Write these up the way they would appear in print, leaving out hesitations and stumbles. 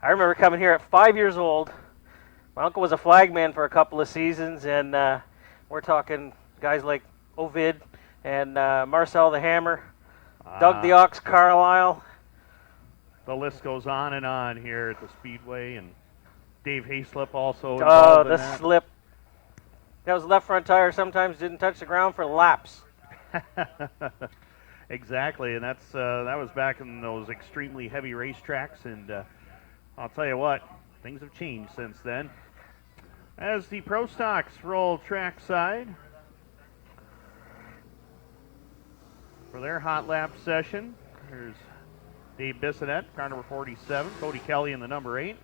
I remember coming here at 5 years old. My uncle was a flagman for a couple of seasons, and we're talking guys like Ovid and Marcel the Hammer, Doug the Ox Carlisle. The list goes on and on here at the Speedway, and Dave Hayslip also Oh, involved in the that. slip. That was left front tire sometimes didn't touch the ground for laps. Exactly, and that was back in those extremely heavy racetracks, and I'll tell you what, things have changed since then. As the Pro Stocks roll trackside for their hot lap session, here's Dave Bissonette, car number 47, Cody Kelly in the number 8,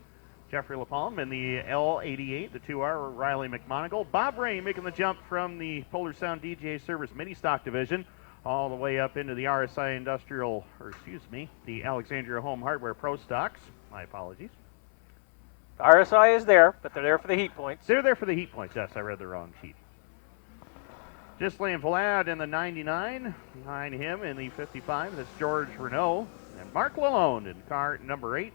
Jeffrey LaPalme in the L88, the 2R, Riley McMonagle. Bob Ray making the jump from the Polar Sound DGA Service Mini Stock Division all the way up into the RSI Industrial, the Alexandria Home Hardware Pro Stocks. My apologies. RSI is there, but they're there for the heat points. They're there for the heat points. Yes, I read the wrong sheet. Ghislaine Vlad in the 99. Behind him in the 55, that's George Renault. And Mark Lalonde in car number 8.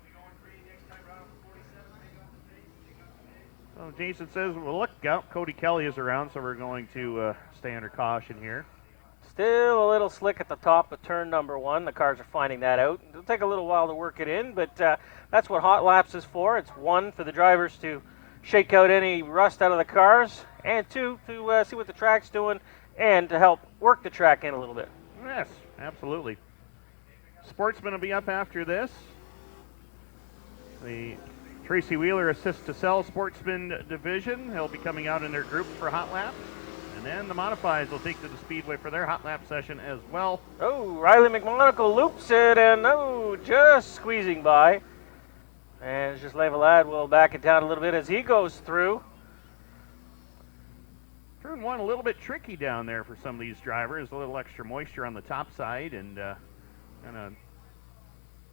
So Jason says, well, look out, Cody Kelly is around, so we're going to stay under caution here. Still a little slick at the top of turn number 1. The cars are finding that out. It'll take a little while to work it in, but that's what hot laps is for. It's 1, for the drivers to shake out any rust out of the cars, and 2, to see what the track's doing and to help work the track in a little bit. Yes, absolutely. Sportsman will be up after this. The Tracy Wheeler Assist to Sell Sportsman division. He'll be coming out in their groups for hot laps. And then the Modifies will take to the Speedway for their hot lap session as well. Oh, Riley McMonagle loops it, and just squeezing by. And just Levelad will back it down a little bit as he goes through. Turn 1 a little bit tricky down there for some of these drivers. A little extra moisture on the top side and kind of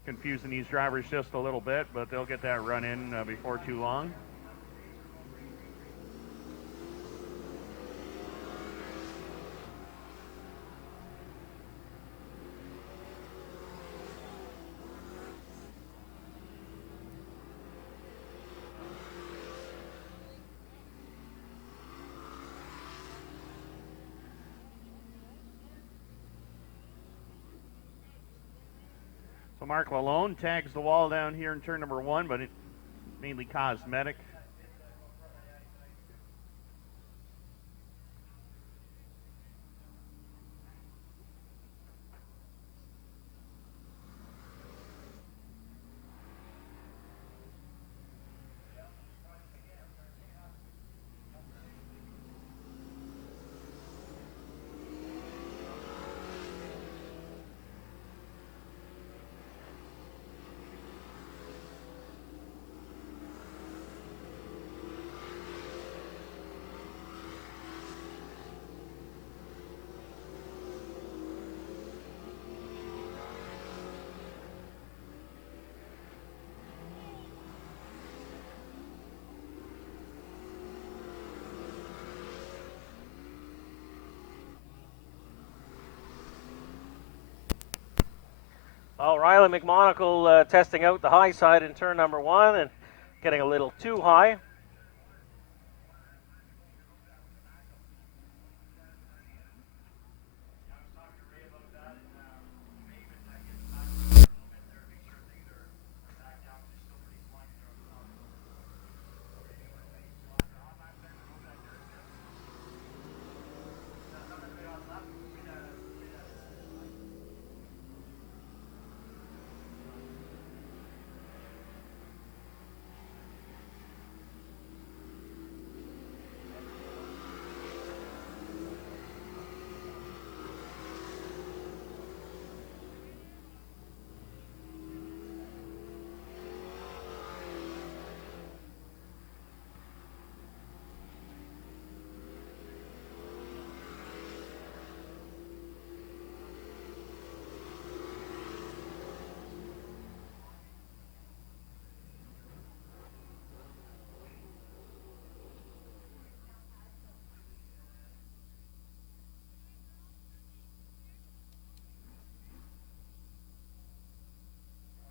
confusing these drivers just a little bit, but they'll get that run in before too long. So Mark Lalonde tags the wall down here in turn number 1, but it's mainly cosmetic. Well, Riley McMonagle testing out the high side in turn number 1 and getting a little too high.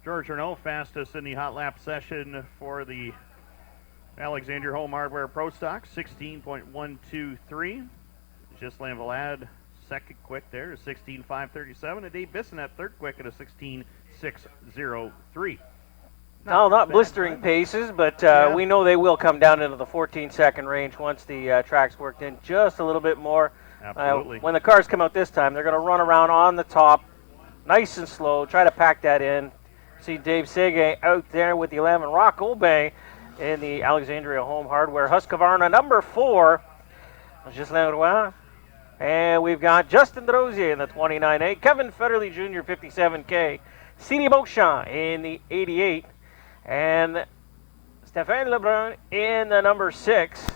George Renault, fastest in the hot lap session for the Alexandria Home Hardware Pro Stock, 16.123. Ghislain Valade, second quick there, 16.537. And Dave Bissonette, third quick at a 16.603. No, not blistering paces, but we know they will come down into the 14-second range once the track's worked in just a little bit more. Absolutely. When the cars come out this time, they're going to run around on the top, nice and slow, try to pack that in. See Dave Sege out there with the 11. Rock Obey in the Alexandria Home Hardware. Husqvarna number 4. Ghislain Roy. And we've got Justin DeRosier in the 29A. Kevin Federley Jr., 57K. CD Beauchamp in the 88. And Stéphane Lebrun in the number 6.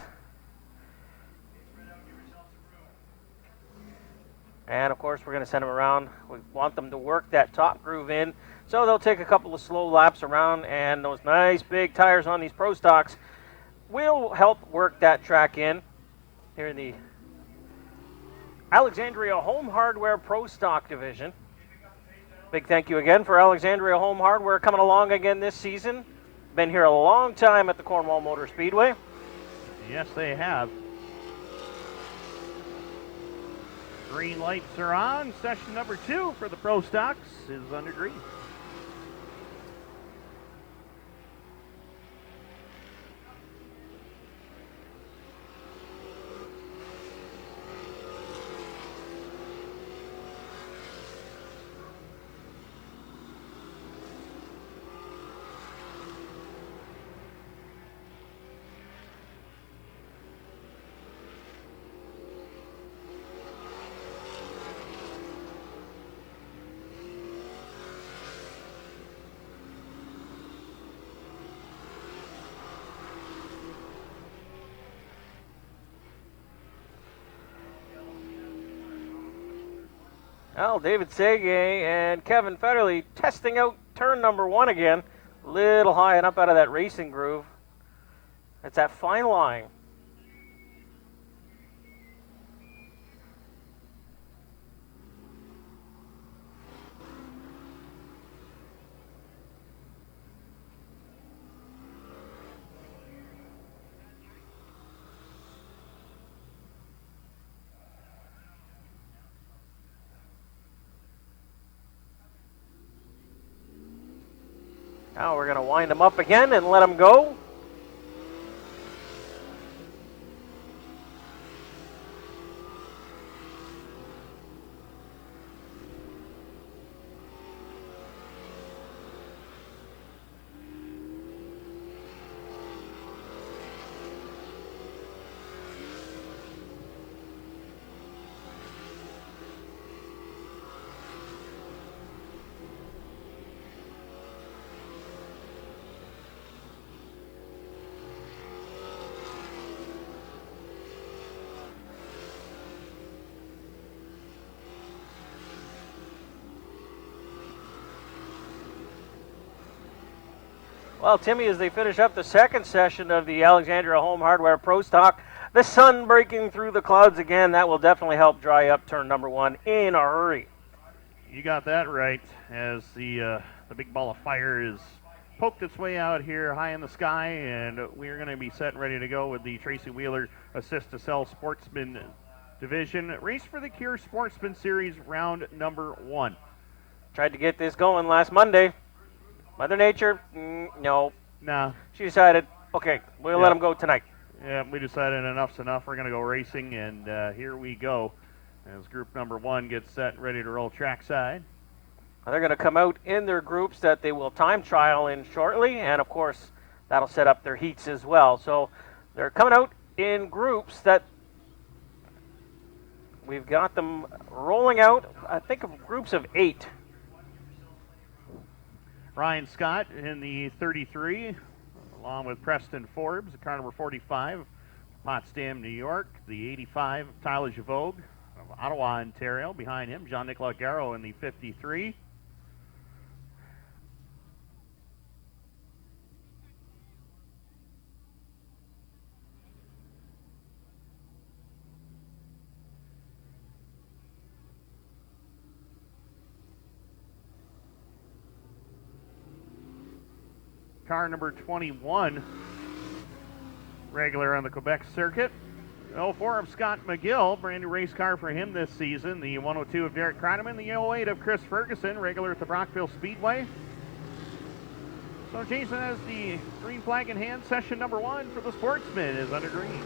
And, of course, we're going to send them around. We want them to work that top groove in. So they'll take a couple of slow laps around, and those nice big tires on these Pro Stocks will help work that track in here in the Alexandria Home Hardware Pro Stock Division. Big thank you again for Alexandria Home Hardware coming along again this season. Been here a long time at the Cornwall Motor Speedway. Yes, they have. Green lights are on. Session number 2 for the Pro Stocks is under green. Well, David Sege and Kevin Federley testing out turn number 1 again. Little high and up out of that racing groove. It's that fine line. Now we're going to wind them up again and let them go. Well, Timmy, as they finish up the second session of the Alexandria Home Hardware Pro Stock, the sun breaking through the clouds again, that will definitely help dry up turn number 1 in a hurry. You got that right, as the big ball of fire is poked its way out here high in the sky, and we're going to be set and ready to go with the Tracy Wheeler Assist to Sell Sportsman Division. Race for the Cure Sportsman Series, round number 1. Tried to get this going last Monday. Mother Nature, no. No. She decided, okay, we'll let them go tonight. Yeah, we decided enough's enough. We're going to go racing, and here we go as group number 1 gets set and ready to roll trackside. They're going to come out in their groups that they will time trial in shortly, and of course, that'll set up their heats as well. So they're coming out in groups that we've got them rolling out, I think, of groups of 8. Ryan Scott in the 33, along with Preston Forbes, car number 45, Potsdam, New York. The 85, Tyler Javogue of Ottawa, Ontario. Behind him, Jean-Nicolas Garreau in the 53. car number 21, regular on the Quebec circuit. 04 of Scott McGill, brand new race car for him this season. The 102 of Derek Kreideman, the 08 of Chris Ferguson, regular at the Brockville Speedway. So Jason has the green flag in hand. Session number 1 for the Sportsman is under green.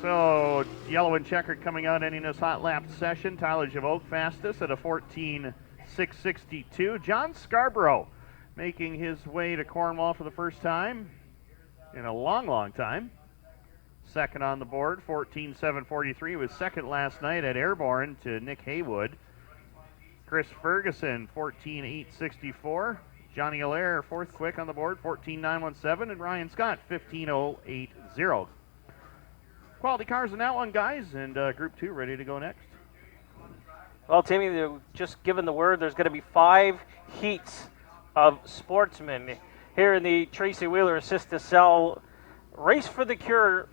So, yellow and checkered coming out, ending this hot lap session. Tyler Javoke fastest at a 14.662. John Scarborough making his way to Cornwall for the first time in a long, long time. Second on the board, 14.743. Was second last night at Airborne to Nick Haywood. Chris Ferguson, 14.864. Johnny Allaire, fourth quick on the board, 14.917. And Ryan Scott, 15.080. Quality cars in that one, guys, and Group 2 ready to go next. Well, Timmy, they're just given the word there's going to be 5 heats of Sportsmen here in the Tracy Wheeler Assist to Sell Race for the Cure.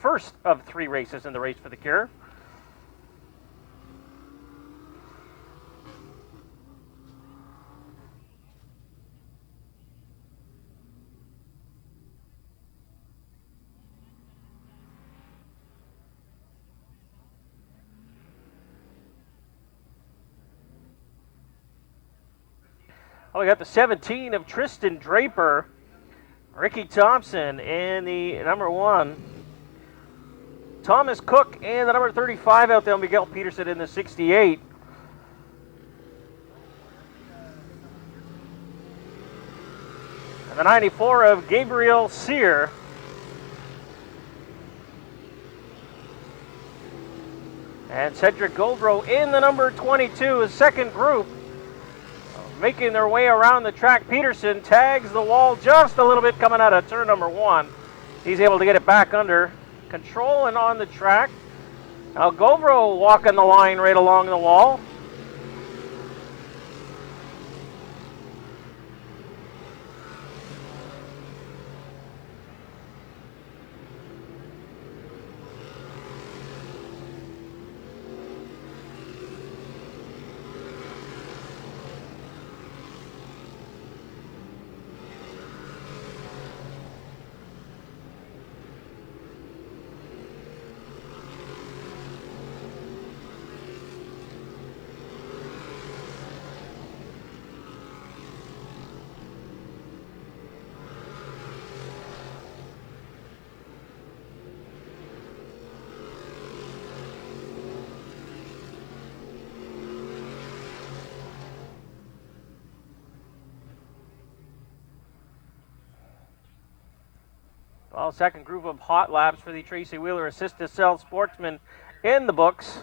First of 3 races in the Race for the Cure. Oh, we got the 17 of Tristan Draper, Ricky Thompson, and the number 1, Thomas Cook, and the number 35 out there, Miguel Peterson in the 68. And the 94 of Gabriel Sear. And Cedric Goldrow in the number 22, his second group. Making their way around the track. Peterson tags the wall just a little bit coming out of turn number 1. He's able to get it back under control and on the track. Now Goldrow walking the line right along the wall. Well, second group of hot laps for the Tracy Wheeler Assist to Sell Sportsman in the books.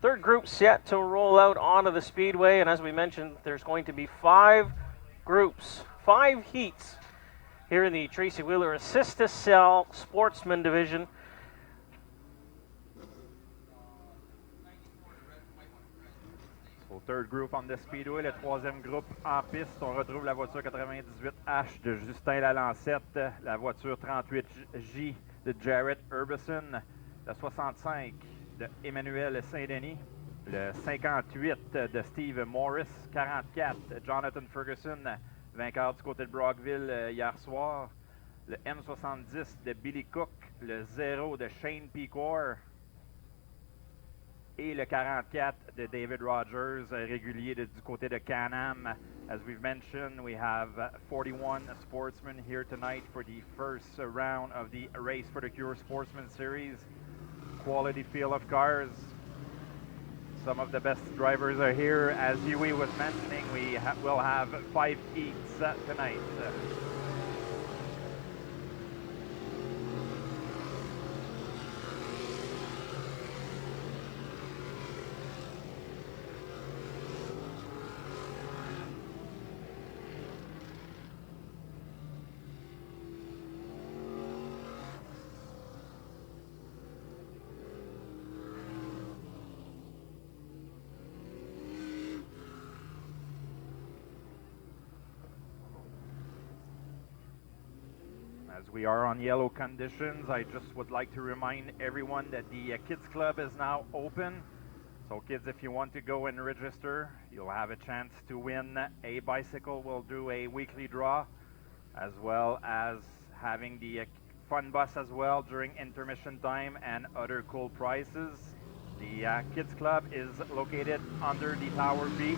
Third group set to roll out onto the speedway, and as we mentioned, there's going to be 5 groups, 5 heats here in the Tracy Wheeler Assist to Sell Sportsman division. Au third group on the speedway, le troisième groupe en piste, on retrouve la voiture 98H de Justin Lalancette, la voiture 38J de Jarrett Herbison, la 65 de Emmanuel Saint-Denis, le 58 de Steve Morris, 44 Jonathan Ferguson, vainqueur du côté de Brockville hier soir, le M70 de Billy Cook, le 0 de Shane Pecor, et le 44 de David Rogers, régulier du côté de Can-Am. As we've mentioned, we have 41 sportsmen here tonight for the first round of the Race for the Cure Sportsman Series. Quality field of cars. Some of the best drivers are here. As Huey was mentioning, we will have 5 heats tonight. As we are on yellow conditions, I just would like to remind everyone that the Kids Club is now open. So kids, if you want to go and register, you'll have a chance to win a bicycle. We'll do a weekly draw, as well as having the fun bus as well during intermission time and other cool prizes. The Kids Club is located under the Tower B.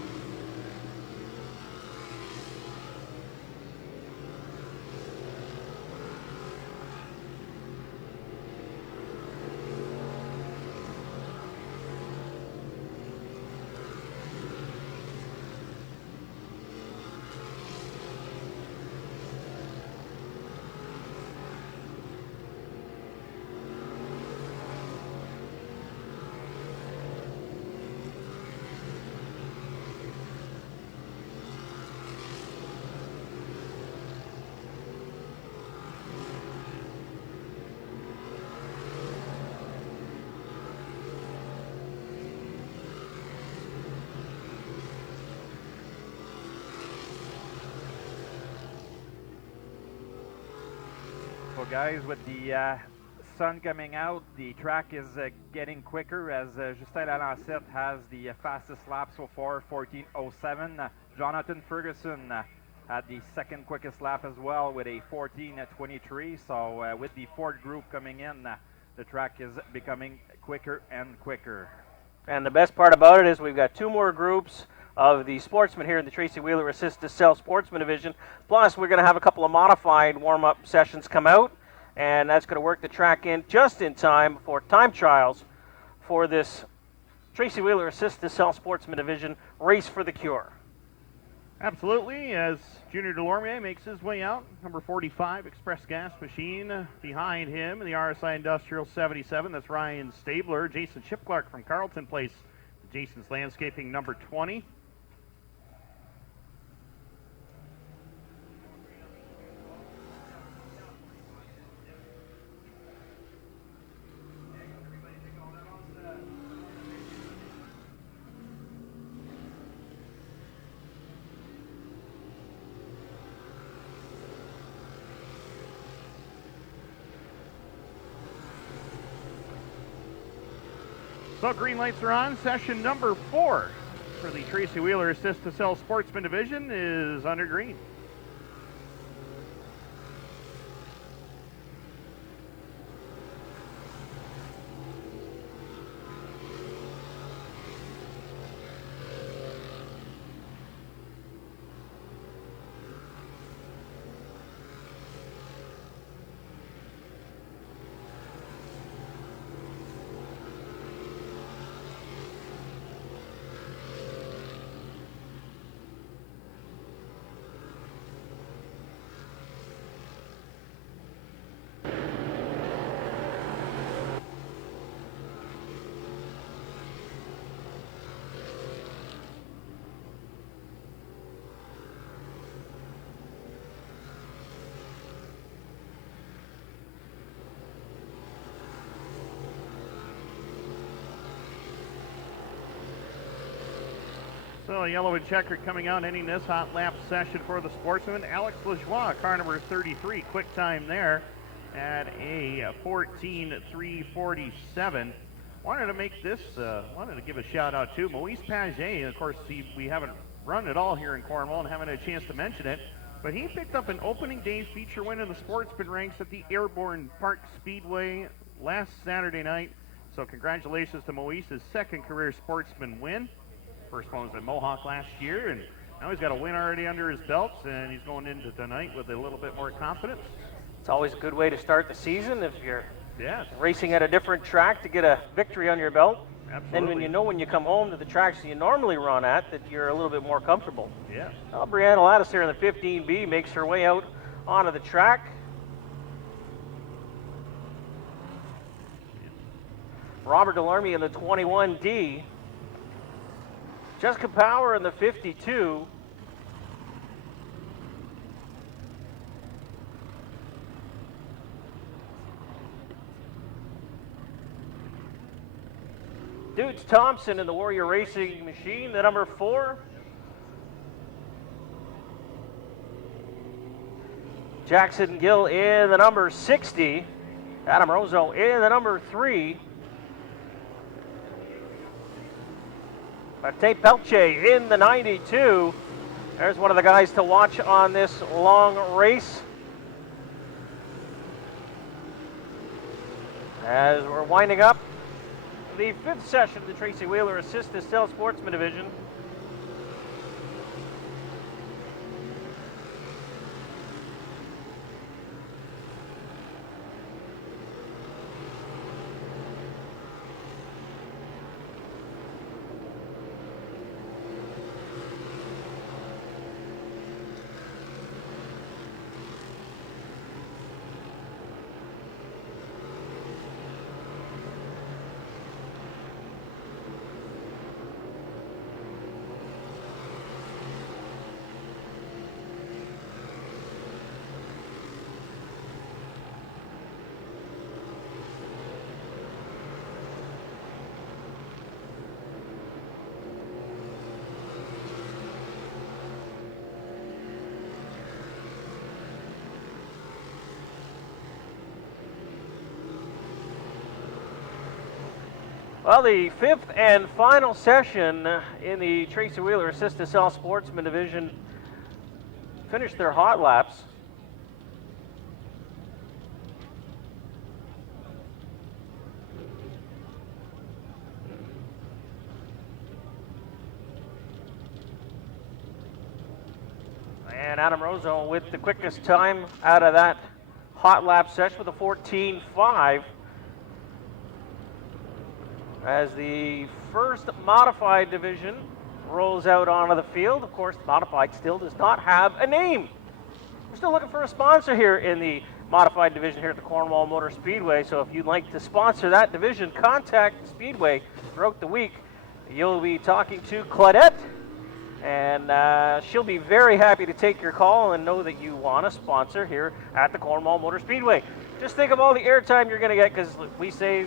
So guys, with the sun coming out, the track is getting quicker as Justin Lalancette has the fastest lap so far, 14:07. Jonathan Ferguson had the second quickest lap as well with a 14:23. So with the fourth group coming in, the track is becoming quicker and quicker. And the best part about it is we've got 2 more groups of the sportsmen here in the Tracy Wheeler Assist to Sell Sportsman Division. Plus, we're going to have a couple of modified warm-up sessions come out, and that's going to work the track in just in time for time trials for this Tracy Wheeler Assist to Sell Sportsman Division Race for the Cure. Absolutely, as Junior Delormier makes his way out, number 45, Express Gas Machine. Behind him, the RSI Industrial 77, that's Ryan Stabler. Jason Shipclark from Carleton Place, Jason's Landscaping, number 20. So green lights are on. Session number 4 for the Tracy Wheeler Assist to Sell Sportsman Division is under green. So yellow and checkered coming out, ending this hot lap session for the sportsman. Alex Lajoie, car number 33, quick time there at a 14:3:47. Wanted to make this, wanted to give a shout out to Moise Paget. Of course, we haven't run it all here in Cornwall and haven't had a chance to mention it, but he picked up an opening day feature win in the sportsman ranks at the Airborne Park Speedway last Saturday night. So congratulations to Moise's second career Sportsman win. First one was at Mohawk last year, and now he's got a win already under his belts, and he's going into tonight with a little bit more confidence. It's always a good way to start the season if you're Yes. racing at a different track to get a victory on your belt. Absolutely. And when you know when you come home to the tracks you normally run at, that you're a little bit more comfortable. Yes. Well, Brianna Lattis here in the 15B makes her way out onto the track. Robert Delarmy in the 21D. Jessica Power in the 52. Dudes Thompson in the Warrior Racing Machine, the number 4. Jackson Gill in the number 60. Adam Rozo in the number 3. Mate Pelche in the 92. There's one of the guys to watch on this long race. As we're winding up the 5th session of the Tracy Wheeler Assist Estelle Sportsman Division. Well, the 5th and final session in the Tracy Wheeler Assist Estelle Sportsman Division finished their hot laps. And Adam Rozo with the quickest time out of that hot lap session with a 14.5. As the first modified division rolls out onto the field. Of course, the modified still does not have a name. We're still looking for a sponsor here in the modified division here at the Cornwall Motor Speedway. So if you'd like to sponsor that division, contact Speedway throughout the week. You'll be talking to Claudette, and she'll be very happy to take your call and know that you want a sponsor here at the Cornwall Motor Speedway. Just think of all the airtime you're going to get, because we say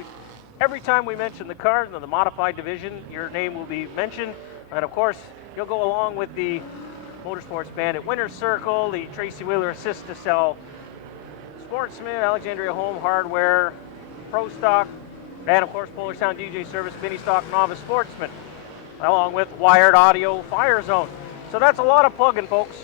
every time we mention the cars in the modified division, your name will be mentioned. And of course, you'll go along with the Motorsports Bandit Winner's Circle, the Tracy Wheeler Assist to Sell Sportsman, Alexandria Home Hardware, Pro Stock, and of course, Polar Sound DJ Service, Mini Stock Novice Sportsman, along with Wired Audio Fire Zone. So that's a lot of plugging, folks.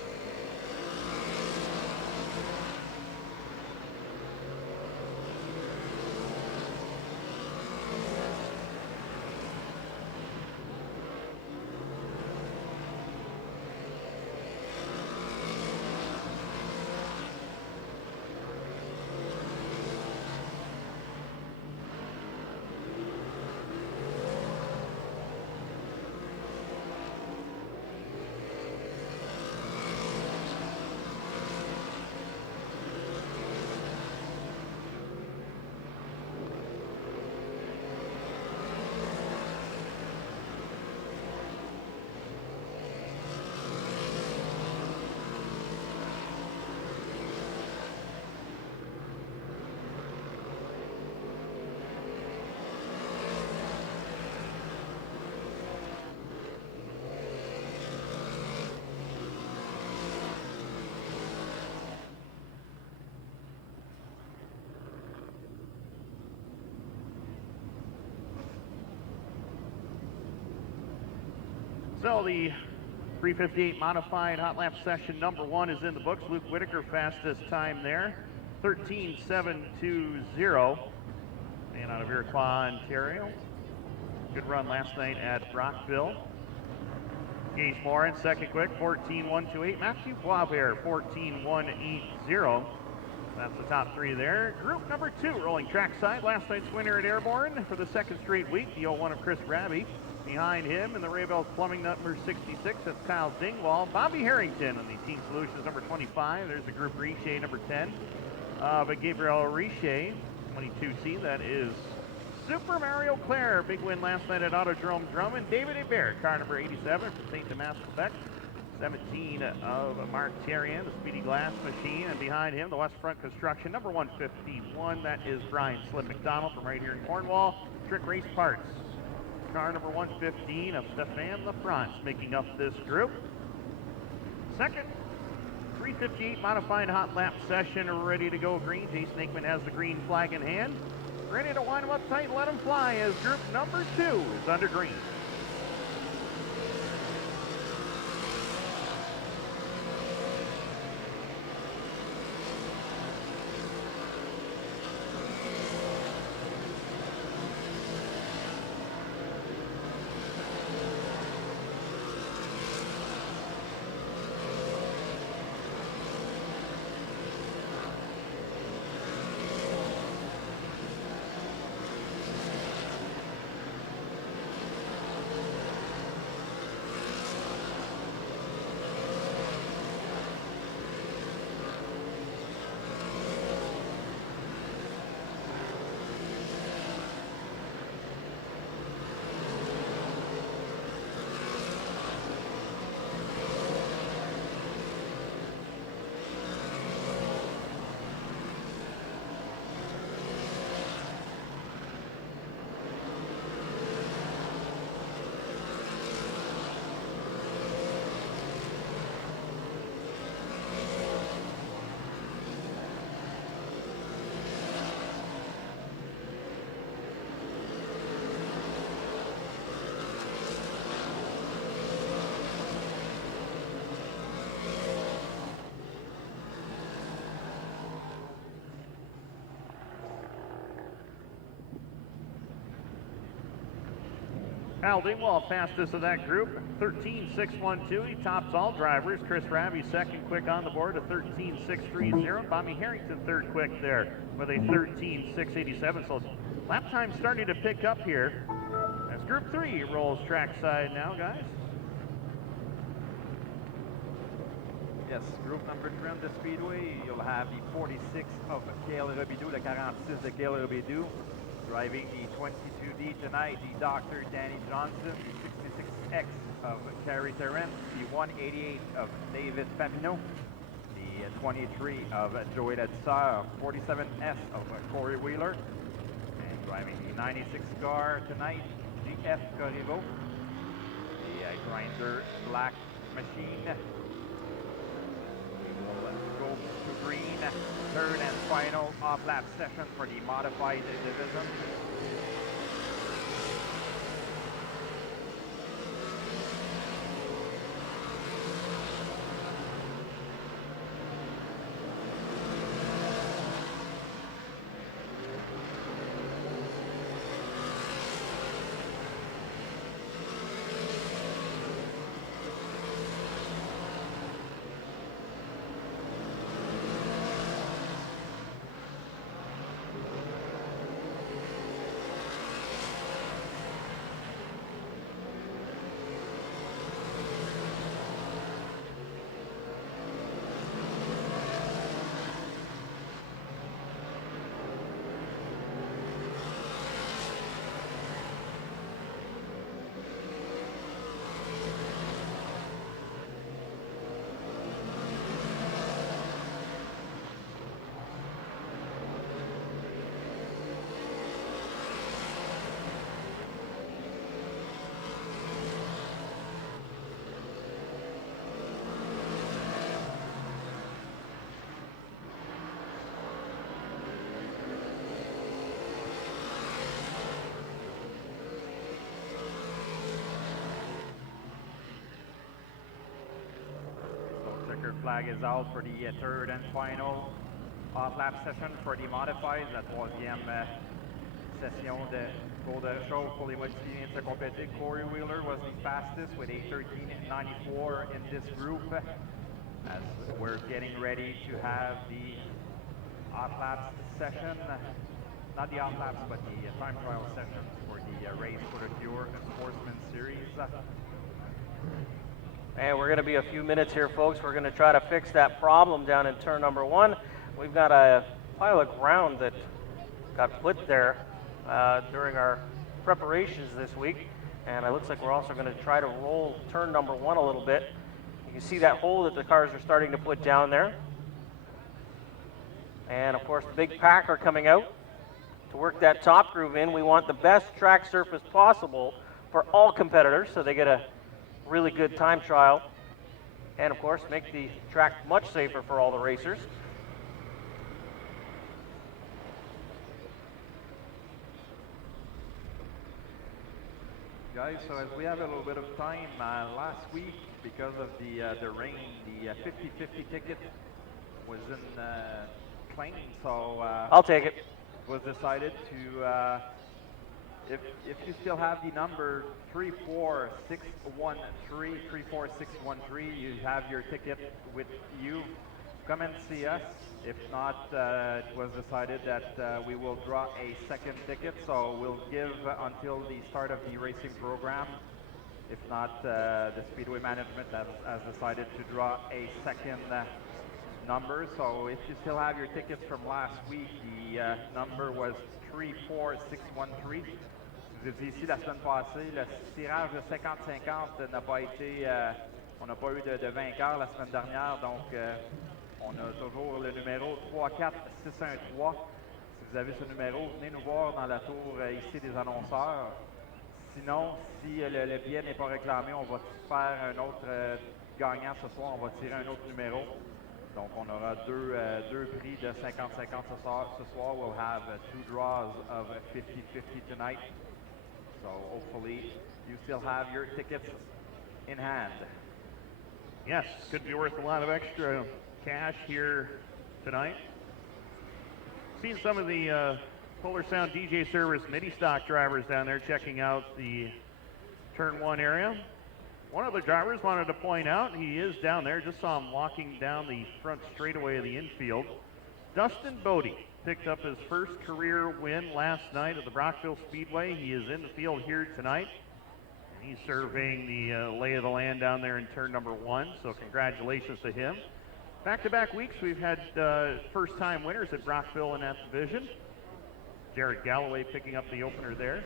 So the 3:58 modified hot lap session number 1 is in the books. Luke Whitaker fastest time there, 13.720. man out of Iroquois, Ontario. Good run last night at Brockville. Gage Moore in second quick, 14.128. Matthew Boisvert, 14.180. That's the top three there. Group number 2 rolling trackside. Last night's winner at Airborne for the second straight week, the 01 of Chris Raby. Behind him in the Raybells Plumbing number 66, that's Kyle Dingwall. Bobby Harrington on the Team Solutions number 25. There's the Group Richer number 10. But Gabriel Richer, 22C, that is Super Mario Claire. Big win last night at Autodrome Drummond. David Hebert, car number 87 from St. Thomas, Quebec. 17 of Mark Thierrien, the Speedy Glass Machine. And behind him, the West Front Construction, number 151. That is Brian Slim McDonald from right here in Cornwall. Trick Race Parts. Car number 115 of Stefan LaFrance making up this group. Second, 358 modified hot lap session ready to go green. Jason Aikman has the green flag in hand. Ready to wind them up tight and let them fly as group number 2 is under green. Kyle Dingwall fastest of that group, 13.612. He tops all drivers. Chris Raby second quick on the board, a 13.630. Bobby Harrington third quick there with a 13.687. So lap time starting to pick up here as Group 3 rolls trackside now, guys. Yes, group number 3 on the Speedway, you'll have the 46 of Gail Robidoux, the 46 de Gail Robidoux. Driving the 22D tonight, the Dr. Danny Johnson, the 66X of Carrie Terrence, the 188 of David Papineau, the 23 of Joey Ledser, 47S of Corey Wheeler, and driving the 96 car tonight, the F. Corriveau, the Grinder Black Machine. Go to green, third and final off-lap session for the modified division. Flag is out for the third and final off-lap session for the modifieds. La troisième session de tour de chauffe pour les modifiés vient de se compléter. Corey Wheeler was the fastest with a 13:94 in this group as we're getting ready to have the hot laps session. Not the hot laps, but the time trial sessions for the race for the Pure Sportsman Series. And we're going to be a few minutes here, folks. We're going to try to fix that problem down in turn number 1. We've got a pile of ground that got put there during our preparations this week. And it looks like we're also going to try to roll turn number 1 a little bit. You can see that hole that the cars are starting to put down there. And, of course, the big packer coming out to work that top groove in. We want the best track surface possible for all competitors so they get a really good time trial, and of course make the track much safer for all the racers. Guys, so as we have a little bit of time, last week because of the rain, the 50-50 ticket was in claim, so I'll take it. It was decided to if you still have the number 34613, you have your ticket with you, come and see us. If not, it was decided that we will draw a second ticket, so we'll give until the start of the racing program. If not, the Speedway management has decided to draw a second number. So if you still have your tickets from last week, the number was 34613. Vous étiez ici la semaine passée, le tirage de 50-50 n'a pas été, on n'a pas eu de vainqueur la semaine dernière, donc on a toujours le numéro 34613. Si vous avez ce numéro, venez nous voir dans la tour ici des annonceurs. Sinon, si le billet n'est pas réclamé, on va faire un autre gagnant ce soir, on va tirer un autre numéro. Donc on aura deux prix de 50-50 ce soir. We'll have 2 draws of 50-50 tonight. So hopefully you still have your tickets in hand. Yes, could be worth a lot of extra cash here tonight. Seen some of the Polar Sound DJ Service midi stock drivers down there checking out the turn 1 area. One of the drivers wanted to point out, he is down there, just saw him walking down the front straightaway of the infield. Dustin Bodie picked up his first career win last night at the Brockville Speedway. He is in the field here tonight. He's surveying the lay of the land down there in turn number 1, so congratulations to him. Back-to-back weeks, we've had first-time winners at Brockville in that division. Jared Galloway picking up the opener there.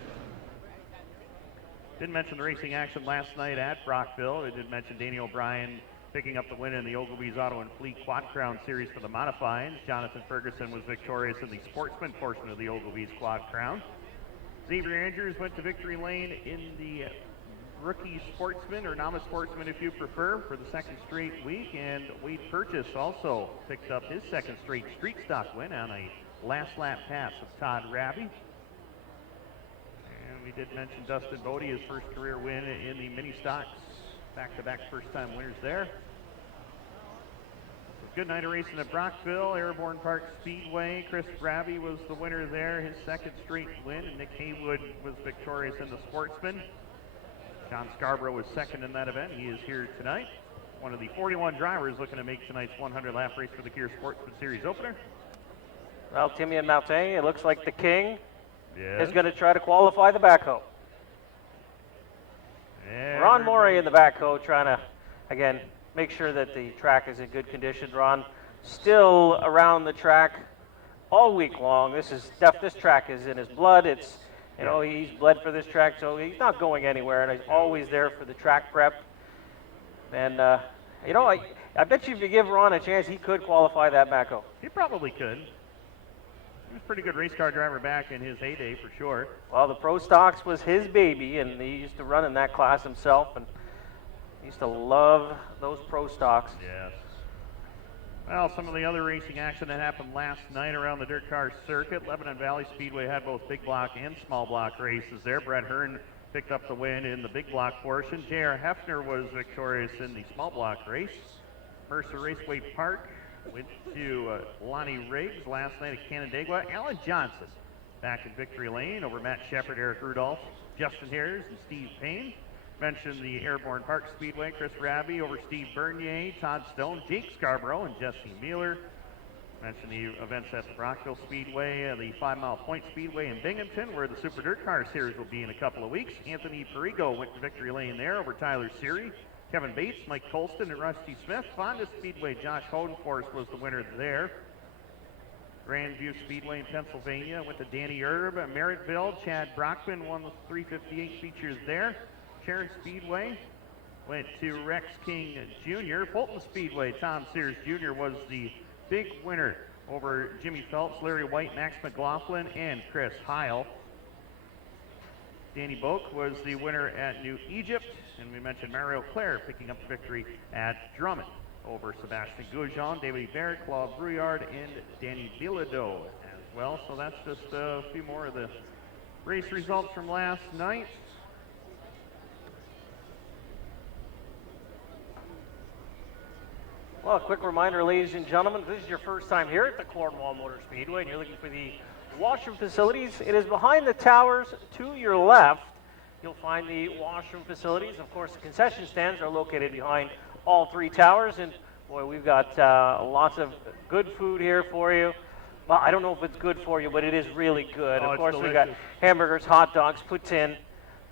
Didn't mention the racing action last night at Brockville. I did mention Danny O'Brien picking up the win in the Ogilvy's Auto and Fleet Quad Crown Series for the Modifieds. Jonathan Ferguson was victorious in the Sportsman portion of the Ogilvy's Quad Crown. Xavier Andrews went to victory lane in the Rookie Sportsman, or Novice Sportsman if you prefer, for the second straight week. And Wade Purchase also picked up his second straight street stock win on a last lap pass of Todd Rabbie. And we did mention Dustin Bodie, his first career win in the mini stocks. Back-to-back first-time winners there. Good night of racing at Brockville, Airborne Park Speedway. Chris Rabbie was the winner there, his second straight win. And Nick Haywood was victorious in the Sportsman. John Scarborough was second in that event. He is here tonight. One of the 41 drivers looking to make tonight's 100-lap race for the Kia Sportsman Series opener. Well, Timian Martin, it looks like the king Yes. is going to try to qualify the backhoe. And Ron Morey in the backhoe trying to, again, make sure that the track is in good condition. Ron still around the track all week long. This track is in his blood. It's, you know, he's bled for this track, so he's not going anywhere, and he's always there for the track prep. And, you know, I bet you if you give Ron a chance, he could qualify that backhoe. He probably could. He was a pretty good race car driver back in his heyday, for sure. Well, the Pro Stocks was his baby, and he used to run in that class himself, and he used to love those Pro Stocks. Yes. Well, some of the other racing action that happened last night around the dirt car circuit. Lebanon Valley Speedway had both big block and small block races there. Brett Hearn picked up the win in the big block portion. J.R. Hefner was victorious in the small block race. Mercer Raceway Park went to Lonnie Riggs last night at Canandaigua. Alan Johnson Back in victory lane over Matt Shepard, Eric Rudolph, Justin Harris, and Steve Payne. Mentioned the Airborne Park Speedway, Chris Raby over Steve Bernier, Todd Stone, Jake Scarborough, and Jesse Mueller. Mentioned the events at the Brockville Speedway, the 5 Mile Point Speedway in Binghamton, where the Super Dirt Car Series will be in a couple of weeks. Anthony Perigo went to victory lane there over Tyler Seary. Kevin Bates, Mike Colston, and Rusty Smith. Fonda Speedway, Josh Hodenforst was the winner there. Grandview Speedway in Pennsylvania went to Danny Erb. Merrittville, Chad Brockman won the 358 features there. Sharon Speedway went to Rex King Jr. Fulton Speedway, Tom Sears Jr. was the big winner over Jimmy Phelps, Larry White, Max McLaughlin, and Chris Heil. Danny Boak was the winner at New Egypt, and we mentioned Mario Claire picking up the victory at Drummond over Sebastian Goujon, David Barrett, Claude Brouillard, and Danny Bilodeau as well. So that's just a few more of the race results from last night. Well, a quick reminder, ladies and gentlemen, if this is your first time here at the Cornwall Motor Speedway and you're looking for the washroom facilities, it is behind the towers to your left. You'll find the washroom facilities. Of course, the concession stands are located behind all 3 towers, and boy, we've got lots of good food here for you. Well, I don't know if it's good for you, but it is really good. Oh, of course, delicious. we've got hamburgers, hot dogs, poutine,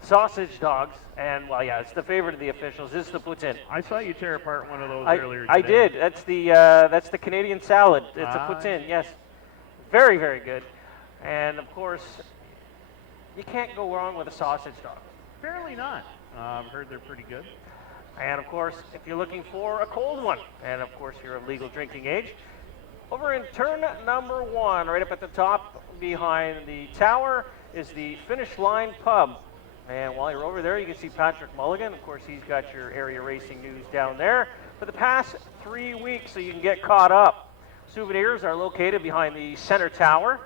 sausage dogs, and well, yeah, it's the favorite of the officials. This is the poutine. I saw you tear apart one of those earlier today. I did. That's the Canadian salad. It's a poutine. Yes, very, very good. And of course, you can't go wrong with a sausage dog. Apparently not. I've heard they're pretty good. And of course, if you're looking for a cold one, and of course you're of legal drinking age, over in turn number 1, right up at the top behind the tower, is the Finish Line Pub. And while you're over there, you can see Patrick Mulligan. Of course, he's got your area racing news down there for the past 3 weeks, so you can get caught up. Souvenirs are located behind the center tower.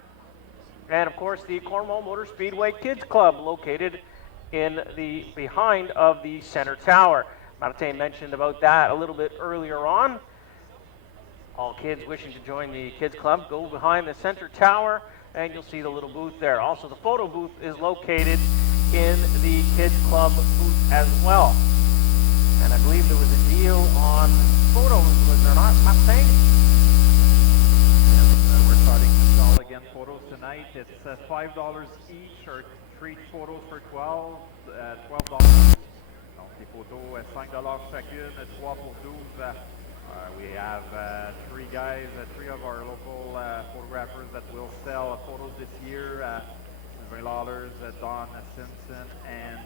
And of course, the Cornwall Motor Speedway Kids Club located in the behind of the center tower. Martin mentioned about that a little bit earlier on. All kids wishing to join the Kids Club, go behind the center tower, and you'll see the little booth there. Also, the photo booth is located in the Kids Club booth as well. And I believe there was a deal on photos, was there not, Martin? Yes, we're starting to sell again photos tonight. It's $5 each, or 3 photos for $12. Donc, les photos, $5 chacune, 3 pour 12. We have 3 guys, 3 of our local photographers that will sell photos this year. Ray Lawlers, Don Simpson, and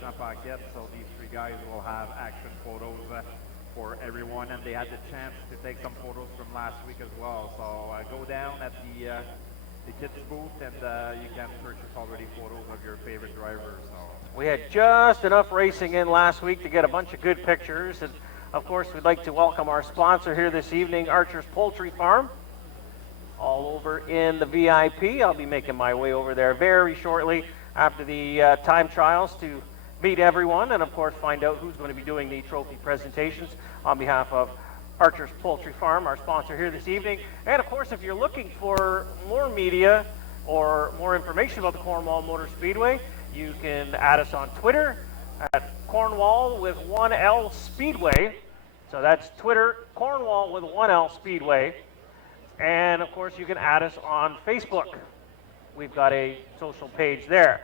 Jean Paquette. So these 3 guys will have action photos for everyone, and they had the chance to take some photos from last week as well. So go down at the kids booth, and you can purchase already photos of your favorite drivers. So We had just enough racing in last week to get a bunch of good pictures. And of course, we'd like to welcome our sponsor here this evening, Archer's Poultry Farm, all over in the VIP. I'll be making my way over there very shortly after the time trials to meet everyone and, of course, find out who's going to be doing the trophy presentations on behalf of Archer's Poultry Farm, our sponsor here this evening. And, of course, if you're looking for more media or more information about the Cornwall Motor Speedway, you can add us on Twitter at Cornwall with 1L Speedway. So that's Twitter, Cornwall with 1L Speedway. And, of course, you can add us on Facebook. We've got a social page there.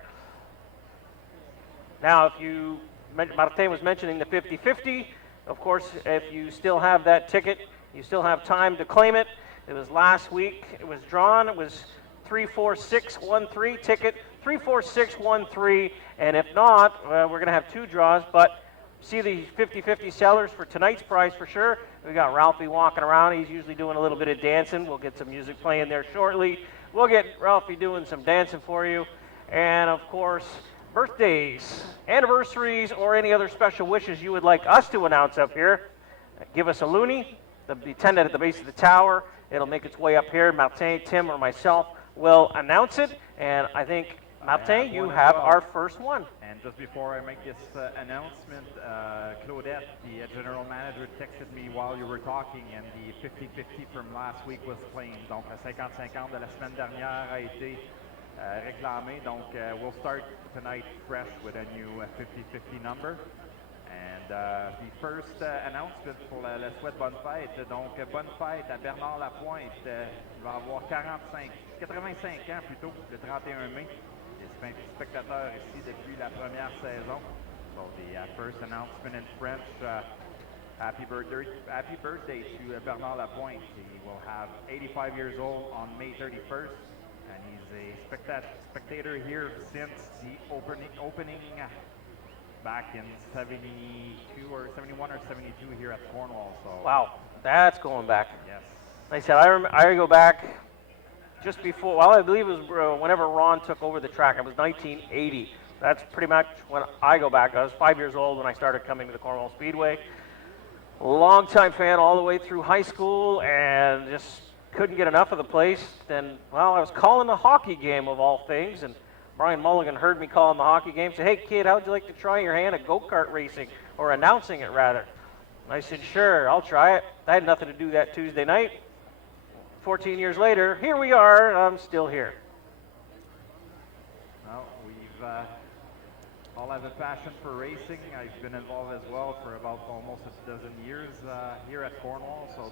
Now, if you, Martin was mentioning the 50-50. Of course, if you still have that ticket, you still have time to claim it. It was last week. It was drawn. It was 34613 ticket, 34613. And if not, we're going to have 2 draws. But see the 50-50 sellers for tonight's prize for sure. We got Ralphie walking around. He's usually doing a little bit of dancing. We'll get some music playing there shortly. We'll get Ralphie doing some dancing for you. And, of course, birthdays, anniversaries, or any other special wishes you would like us to announce up here, give us a loonie. The attendant at the base of the tower, it'll make its way up here. Martin, Tim, or myself will announce it. And I think, Martin, you have our first one. And just before I make this announcement, Claudette, the general manager, texted me while you were talking, and the 50-50 from last week was claimed. Donc, le 50-50 de la semaine dernière a été réclamé. Donc, we'll start tonight fresh with a new 50-50 number. And the first announcement pour le souhait de bonne fête. Donc, bonne fête à Bernard Lapointe. Il va avoir 85 ans plutôt, le 31 mai. Il est spectateur ici depuis la première saison. So the first announcement in French, happy birthday to Bernard Lapointe. He will have 85 years old on May 31st, and he's a spectator here since the opening back in 72 or 71 or 72 here at Cornwall. So Wow, that's going back. yes, Like I said, I go back just before, well, I believe it was whenever Ron took over the track. It was 1980. That's pretty much when I go back. I was 5 years old when I started coming to the Cornwall Speedway. Long-time fan all the way through high school, and just couldn't get enough of the place. Then, well, I was calling the hockey game of all things, and Brian Mulligan heard me calling the hockey game, said, "Hey kid, how'd you like to try your hand at go-kart racing, or announcing it rather?" And I said, "Sure, I'll try it." I had nothing to do that Tuesday night. 14 years later, here we are, I'm still here. well, we've all have a passion for racing. I've been involved as well for about almost a dozen years here at Cornwall. So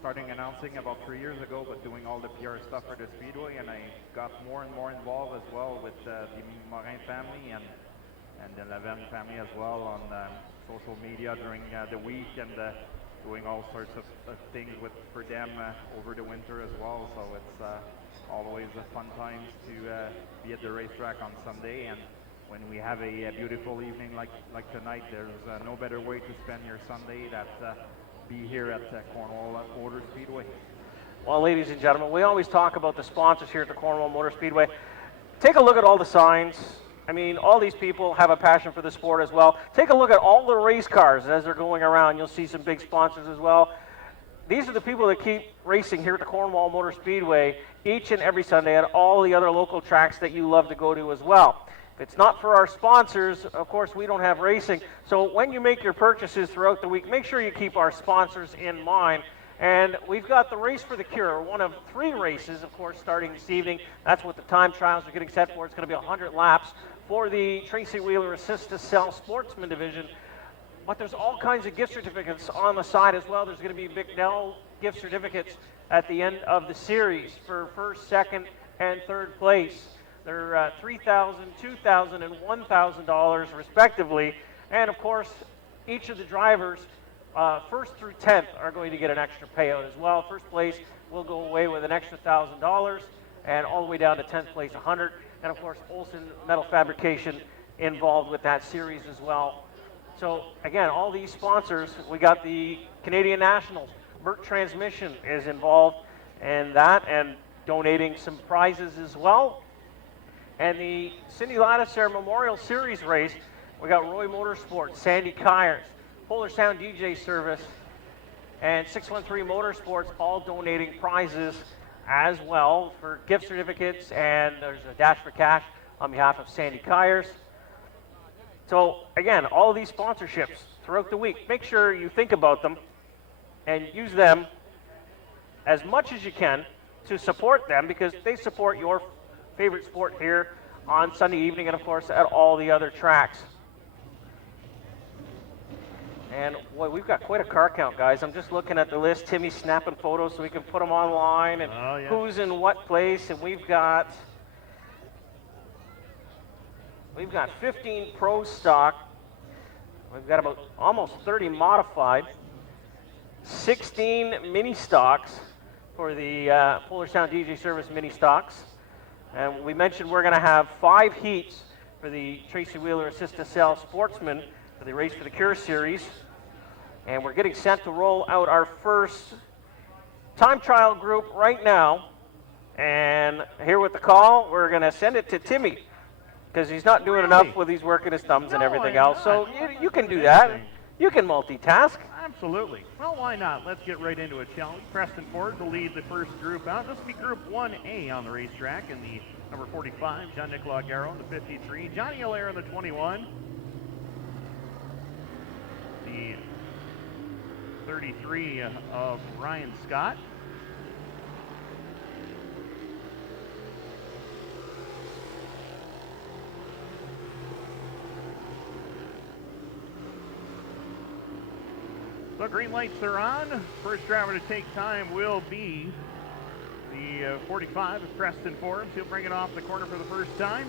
starting announcing about 3 years ago, but doing all the PR stuff for the Speedway, and I got more and more involved as well with the Morin family and the Lavenne family as well on social media during the week, and doing all sorts of things for them over the winter as well. So it's always a fun times to be at the racetrack on Sunday, and when we have a beautiful evening like tonight, there's no better way to spend your Sunday than be here at Cornwall Motor Speedway. Well, ladies and gentlemen, we always talk about the sponsors here at the Cornwall Motor Speedway. Take a look at all the signs. I mean, all these people have a passion for the sport as well. Take a look at all the race cars as they're going around. You'll see some big sponsors as well. These are the people that keep racing here at the Cornwall Motor Speedway each and every Sunday at all the other local tracks that you love to go to as well. If it's not for our sponsors, of course, we don't have racing. So when you make your purchases throughout the week, make sure you keep our sponsors in mind. And we've got the Race for the Cure, one of 3 races, of course, starting this evening. That's what the time trials are getting set for. It's going to be 100 laps for the Tracy Wheeler Assist to Sell Sportsman division. But there's all kinds of gift certificates on the side as well. There's going to be Bicknell gift certificates at the end of the series for first, second, and third place. They're $3,000, $2,000, and $1,000 respectively. And of course, each of the drivers, first through 10th, are going to get an extra payout as well. First place will go away with an extra $1,000, and all the way down to 10th place, $100. And of course, Olsen Metal Fabrication involved with that series as well. So again, all these sponsors, we got the Canadian Nationals. Burt Transmission is involved in that and donating some prizes as well. And the Cindy Ladisare Memorial Series race, we got Roy Motorsports, Sandy Kyers, Polar Sound DJ Service, and 613 Motorsports all donating prizes as well for gift certificates, and there's a dash for cash on behalf of Sandy Kyers. So again, all of these sponsorships throughout the week, make sure you think about them and use them as much as you can to support them, because they support your favorite sport here on Sunday evening, and of course at all the other tracks. And boy, we've got quite a car count, guys. I'm just looking at the list. Timmy's snapping photos so we can put them online, and who's in what place. And we've got 15 pro stock. We've got about almost 30 modified, 16 mini stocks for the Polar Sound DJ Service mini stocks. And we mentioned we're going to have 5 heats for the Tracy Wheeler Assist to Sell Sportsman for the Race for the Cure series. And we're getting set to roll out our first time trial group right now. And here with the call, we're going to send it to Timmy, because he's not doing enough with he's working his thumbs and everything else. So you can do that. You can multitask. Absolutely. Well, why not? Let's get right into a challenge. Preston Ford will lead the first group out. This will be Group 1A on the racetrack in the number 45, Jean-Nicolas Garreau in the 53, Johnny Allaire in the 21, the 33 of Ryan Scott, So green lights are on. First driver to take time will be the 45 of Preston Forbes. He'll bring it off the corner for the first time.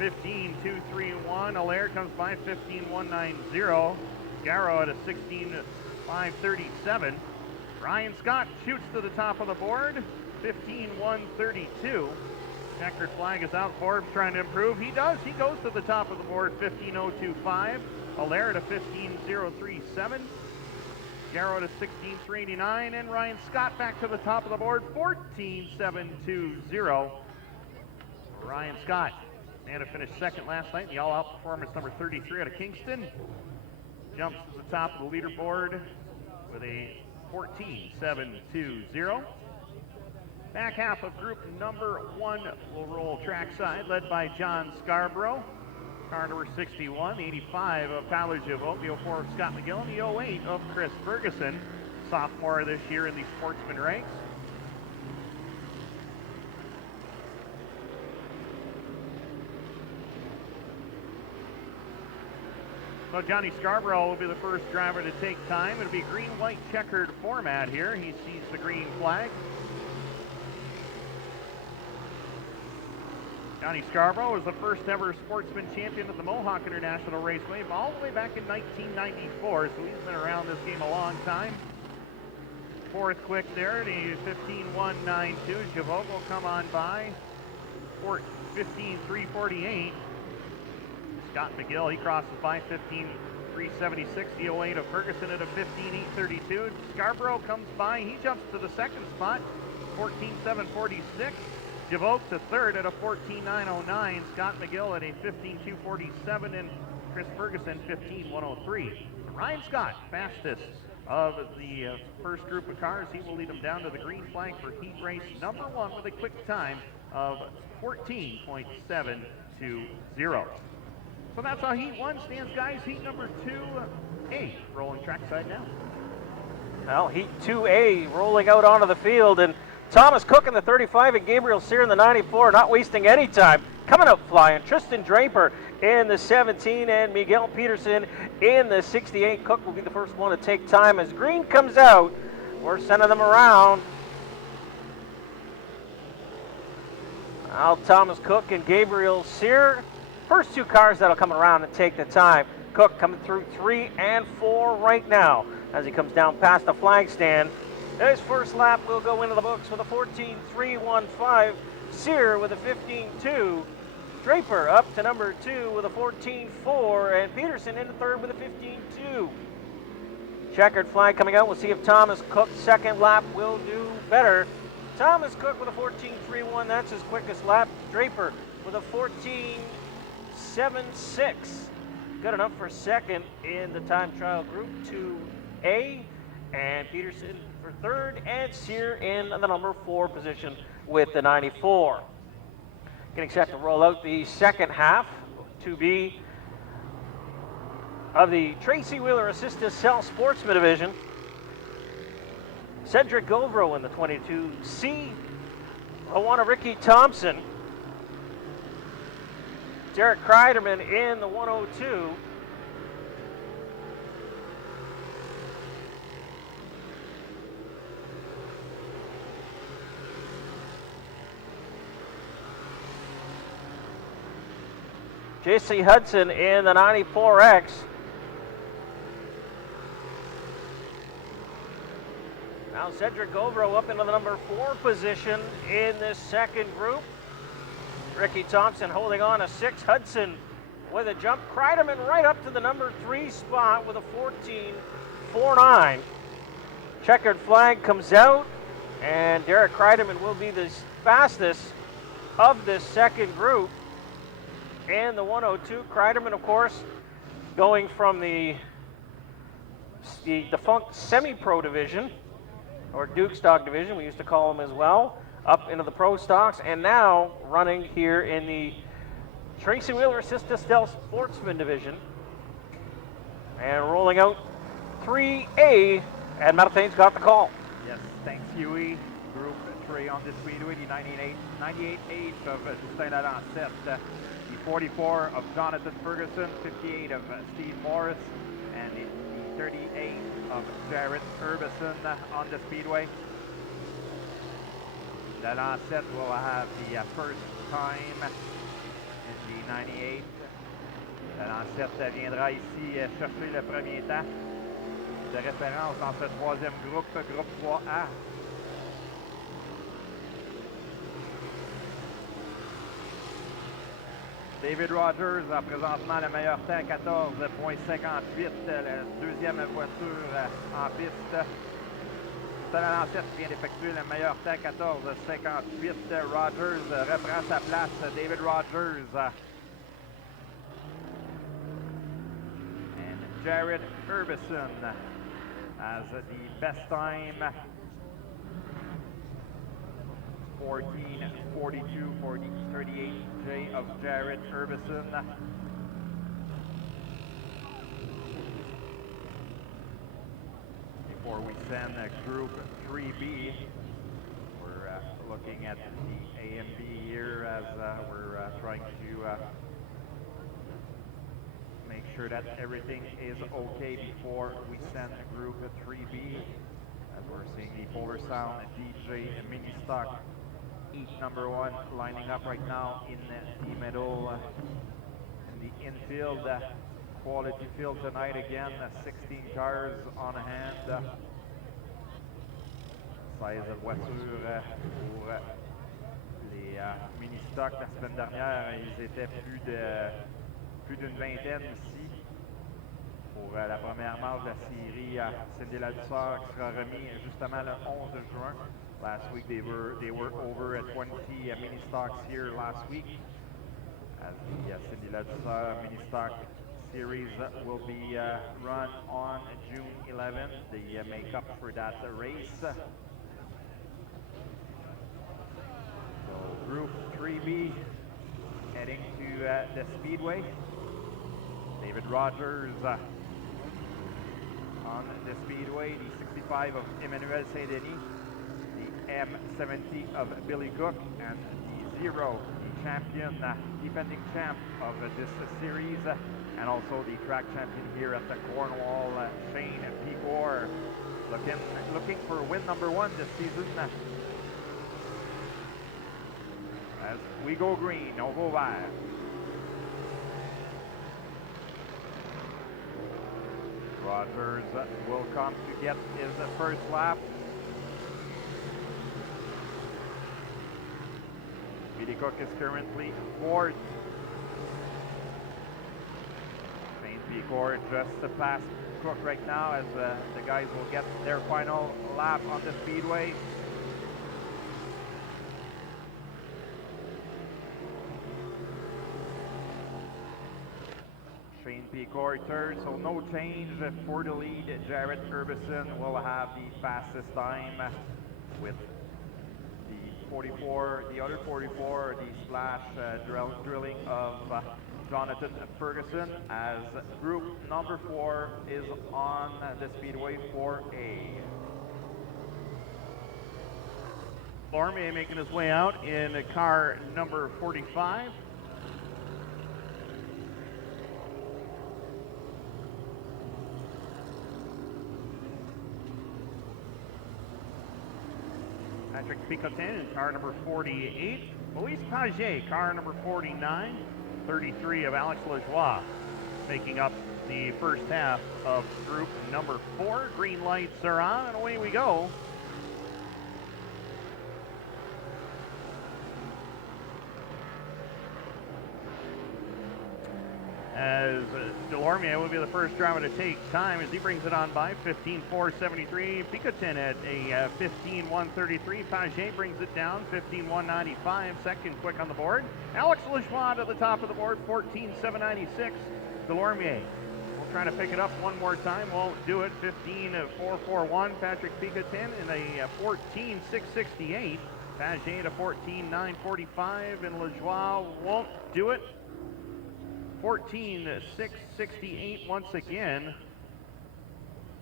15.231. Allaire comes by 15.190. Garrow at a 16.537. Ryan Scott shoots to the top of the board. 15.132. Checkered flag is out. Forbes trying to improve. He does. He goes to the top of the board. 15.025. Allaire at a 15.037. Garrow at a 16.389. And Ryan Scott back to the top of the board. 14.720. Ryan Scott, man who finished second last night in the all-out performance number 33 out of Kingston, jumps to the top of the leaderboard with a 14.720. Back half of group number 1 will roll trackside, led by John Scarborough. Car number 61, the 85 of Tyler Javote, the 04 of Scott McGill, and the 08 of Chris Ferguson, sophomore this year in the Sportsman ranks. So Johnny Scarborough will be the first driver to take time. It'll be green-white checkered format here. He sees the green flag. Johnny Scarborough was the first ever Sportsman champion at the Mohawk International Raceway all the way back in 1994, so he's been around this game a long time. Fourth quick there, the 15.192. Javote will come on by. 15.348. Scott McGill, he crosses by 15.376. The 08 of Ferguson at a 15.832. Scarborough comes by. He jumps to the second spot, 14.746. Javote to third at a 14.909. Scott McGill at a 15.247. And Chris Ferguson 15.103. Ryan Scott, fastest of the first group of cars. He will lead them down to the green flag for heat race number 1 with a quick time of 14.720. So that's how heat 1 stands, guys. Heat number 2A rolling trackside now. Well, heat 2A rolling out onto the field, and Thomas Cook in the 35 and Gabriel Sear in the 94, not wasting any time. Coming out flying. Tristan Draper in the 17 and Miguel Peterson in the 68. Cook will be the first one to take time as green comes out. We're sending them around. Now Thomas Cook and Gabriel Sear. First 2 cars that'll come around and take the time. Cook coming through 3 and 4 right now as he comes down past the flag stand. His first lap will go into the books with a 14.315. Sear with a 15.2. Draper up to number 2 with a 14.4. And Peterson into third with a 15.2. Checkered flag coming out. We'll see if Thomas Cook's second lap will do better. Thomas Cook with a 14.31. That's his quickest lap. Draper with a 14.76. Good enough for second in the time trial group 2A. And Peterson for third, and Sear in the number 4 position with the 94. Getting set to roll out the second half, 2B of the Tracy Wheeler Assisted Cell Sportsman Division. Cedric Govro in the 22C. Rowana Ricky Thompson. Derek Kreiderman in the 102. J.C. Hudson in the 94X. Now Cedric Govro up into the number 4 position in this second group. Ricky Thompson holding on to 6. Hudson with a jump. Kreiderman right up to the number 3 spot with a 14.49. Checkered flag comes out, and Derek Kreiderman will be the fastest of this second group. And the 102, Kreiderman, of course, going from the defunct semi-pro division, or Duke stock division, we used to call them as well, up into the pro stocks, and now running here in the Tracy Wheeler Assisted Cell Sportsman division. And rolling out 3A, and Martin's got the call. Yes, thanks, Huey. Group 3 on the Speedway, the 98.8 of Justin Alancette. The 44 of Jonathan Ferguson, 58 of Steve Morris, and the 38 of Jared Urbison on the speedway. The Lancette will have the first time in the 98. La Lancette viendra ici chercher le premier temps de référence dans ce troisième groupe, groupe 3A. David Rogers a présentement le meilleur temps, 14,58. La deuxième voiture en piste. C'est la Lancette qui vient d'effectuer le meilleur temps, 14,58. Rogers reprend sa place. David Rogers. And Jared Urbison has the best time. 14:42 for the 38J of Jared Urbison. Before we send Group 3B, we're looking at the A and B here as we're trying to make sure that everything is okay before we send Group 3B. As we're seeing the Polar Sound DJ Mini Stock Heat number 1 lining up right now in the middle in the infield. Quality field tonight again, 16 cars on hand. 16 voitures pour les mini-stocks. La semaine dernière, ils étaient plus d'une vingtaine ici pour la première marche de la série Cindy Ladusseur qui sera remis justement le 11 juin. Last week they were over at 20 mini stocks here last week, as the Cindy Ladusseur mini stock series will be run on June 11th. The makeup for that race. So Group 3B heading to the Speedway. David Rogers on the Speedway, the 65 of Emmanuel Saint-Denis, the M70 of Billy Cook, and the 0, the champion, defending champ of this series, and also the track champion here at the Cornwall, Shane Picor, looking for win number 1 this season. As we go green, on go vert. Rogers will come to get his first lap. Billy Cook is currently 4th. Shane Picor just past Cook right now as the guys will get their final lap on the speedway. Shane Picor third, so no change for the lead. Jared Urbison will have the fastest time with the 44, the other 44, the splash drilling of Jonathan Ferguson, as group number 4 is on the speedway for A. Lormier making his way out in car number 45. Patrick Picotin in car number 48. Louis Paget, car number 49. 33 of Alex Lajoie, making up the first half of group number 4. Green lights are on, and away we go. As Delormier will be the first driver to take time as he brings it on by 15.473. Picotin at a 15.133. Paget brings it down 15.195. Second quick on the board. Alex Lajoie to the top of the board, 14.796. Delormier will try to pick it up one more time. Won't do it. 15.441. Patrick Picotin in a 14.668. Paget to 14.945, and Lajoie won't do it. 14.668 once again.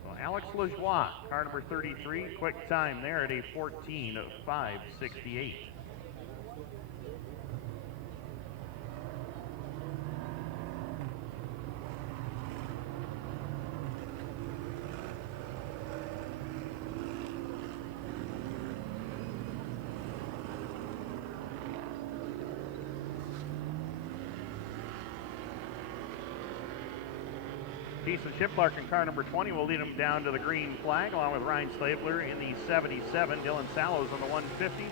So Alex Lajoie, car number 33, quick time there at a 14.568. Jason Shiplark in car number 20 will lead him down to the green flag, along with Ryan Stabler in the 77. Dylan Sallows on the 150.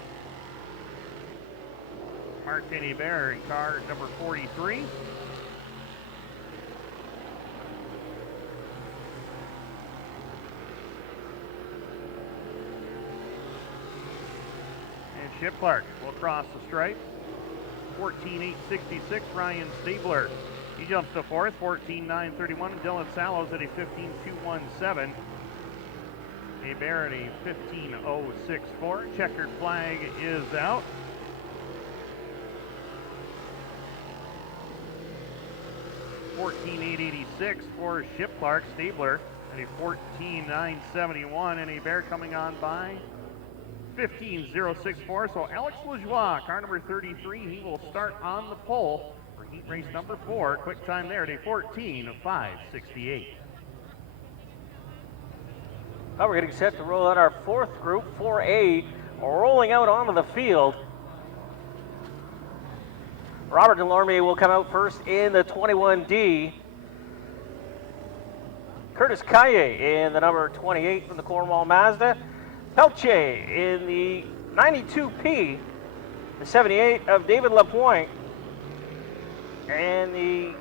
Martin Hebert in car number 43. And Shiplark will cross the stripe. 14.866, Ryan Stabler. He jumps to fourth, 14.931, and Dylan Sallows at a 15.217. Hebert at a 15.064. Checkered flag is out. $14,886 for Shiplark. Stabler at a $14,971, and Hebert coming on by 15.064. So Alex Lajoie, car number 33, he will start on the pole for heat race number 4. Quick time there at a 14.568. Now we're getting set to roll out our fourth group, 4A, rolling out onto the field. Robert Delorme will come out first in the 21D. Curtis Caille in the number 28 from the Cornwall Mazda. Pelche in the 92P, the 78 of David Lapointe, and the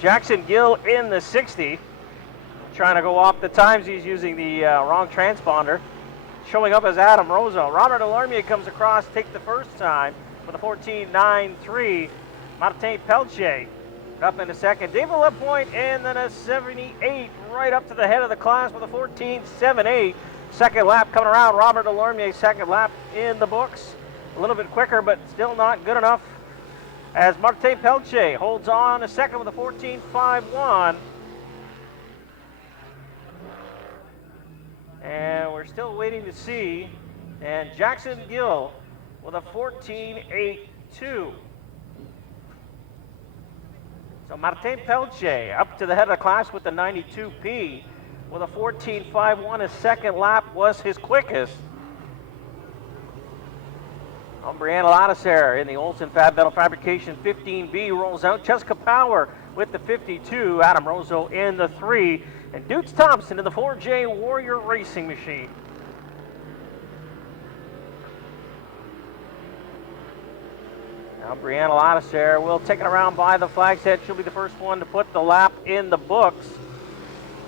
Jackson Gill in the 60, trying to go off the times. He's using the wrong transponder. Showing up as Adam Rosso. Robert Delorme comes across, take the first time with a 14.93. Martin Pelche up in the second. David Lapointe, and then a 78 right up to the head of the class with a 14.78. Second lap coming around. Robert Delorme, second lap in the books. A little bit quicker, but still not good enough, as Martin Pelche holds on a second with a 14.51. And we're still waiting to see. And Jackson Gill with a 14.82. So Martin Pelche up to the head of the class with the 92P with a 14.51. His second lap was his quickest. Brianna Ladisser in the Olsen Fab Metal Fabrication 15B rolls out. Jessica Power with the 52. Adam Rosso in the 3. And Dukes Thompson in the 4J Warrior Racing Machine. Now Brianna Ladisser will take it around by the flag set. She'll be the first one to put the lap in the books.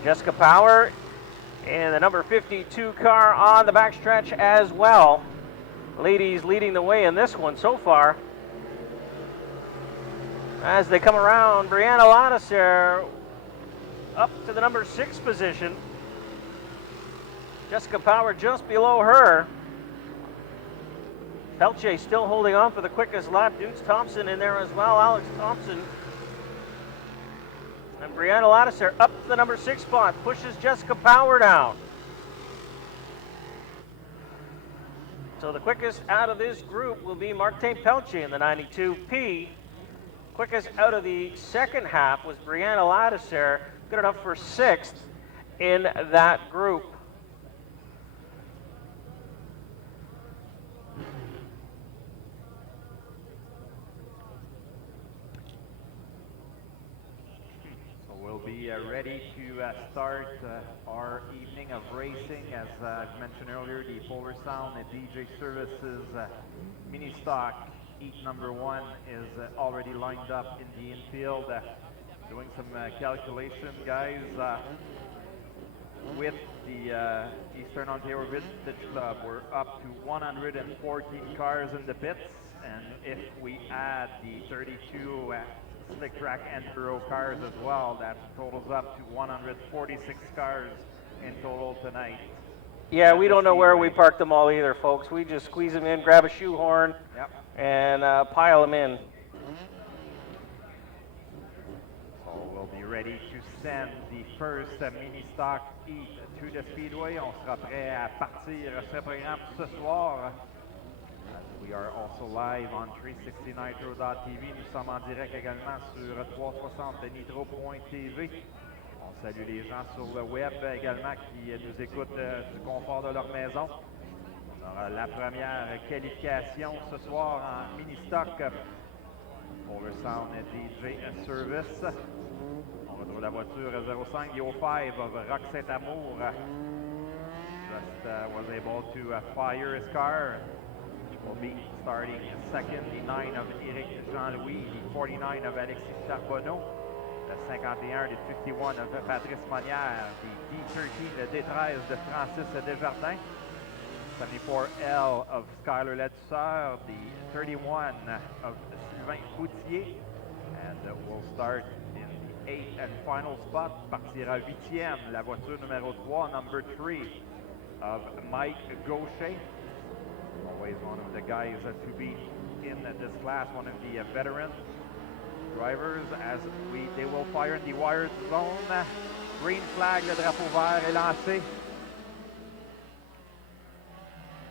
Jessica Power in the number 52 car on the backstretch as well. Ladies leading the way in this one so far. As they come around, Brianna Ladisser up to the number 6 position. Jessica Power just below her. Pelche still holding on for the quickest lap. Dukes Thompson in there as well. Alex Thompson. And Brianna Ladisser up to the number 6 spot. Pushes Jessica Power down. So the quickest out of this group will be Martin Pelche in the 92P. Quickest out of the second half was Brianna Ladisser, good enough for 6th in that group. So we'll be ready to start our evening of racing. As I've mentioned earlier, the Polar Sound and DJ Services mini stock heat number 1 is already lined up in the infield. Doing some calculation, guys. With the Eastern Ontario Vintage Club, we're up to 114 cars in the pits, and if we add the 32 Slick Track Enduro cars as well, that totals up to 146 cars in total tonight. Yeah, we don't know where we park them all either, folks. We just squeeze them in, grab a shoehorn, and pile them in. So we'll be ready to send the first mini stock heat to the Speedway. On sera prêt à partir ce programme ce soir. We are also live on 360nitro.tv. Nous sommes en direct également sur 360nitro.tv. On salue les gens sur le web également qui nous écoutent du confort de leur maison. On aura la première qualification ce soir en mini-stock Oversound DJ Service. On retrouve la voiture 05 05 of Rock Saint-Amour. Just was able to fire his car. Will be starting second, the 9 of Éric Jean-Louis, the 49 of Alexis Charbonneau, the 51, the 51 of Patrice Monnière, the D13, the D13 de Francis Desjardins, 74L of Skyler Ledusser, the 31 of Sylvain Boutier, and we'll start in the 8th and final spot. Partira 8e, la voiture numéro 3, number 3 of Mike Gaucher. Always one of the guys to be in this class, one of the veteran drivers as they will fire in the wired zone. Green flag, le drapeau vert est lancé.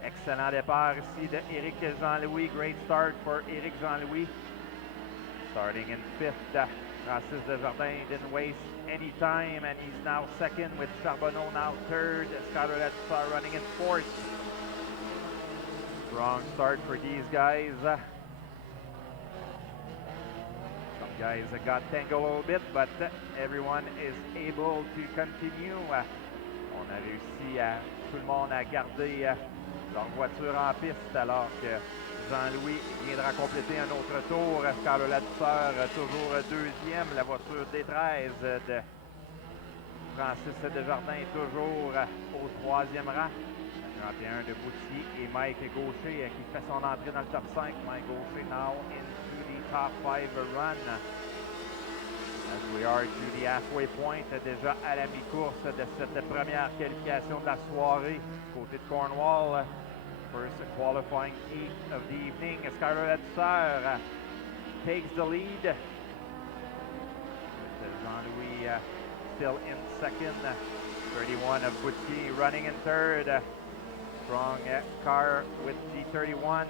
Excellent départ ici de Éric Jean-Louis. Great start for Éric Jean-Louis. Starting in 5th, Francis Desjardins didn't waste any time, and he's now second with Charbonneau now 3rd. Skyler Ledusser running in 4th. Strong start for these guys. Some guys got tangled a little bit, but everyone is able to continue. On a réussi à tout le monde à garder leur voiture en piste alors que Jean-Louis viendra compléter un autre tour. Skyler Ledusser toujours 2e. La voiture D13 de Francis Desjardins toujours au 3e rang. 31 de Boutier et Mike Gaucher qui fait son entrée dans le top 5. Mike Gaucher now into the top 5 run. As we are to the halfway point, déjà à la mi-course de cette première qualification de la soirée côté de Cornwall. First qualifying heat of the evening. Skyler Ledusser takes the lead. Jean-Louis still in second. 31 of Boutier running in 3rd. Strong car with the 31.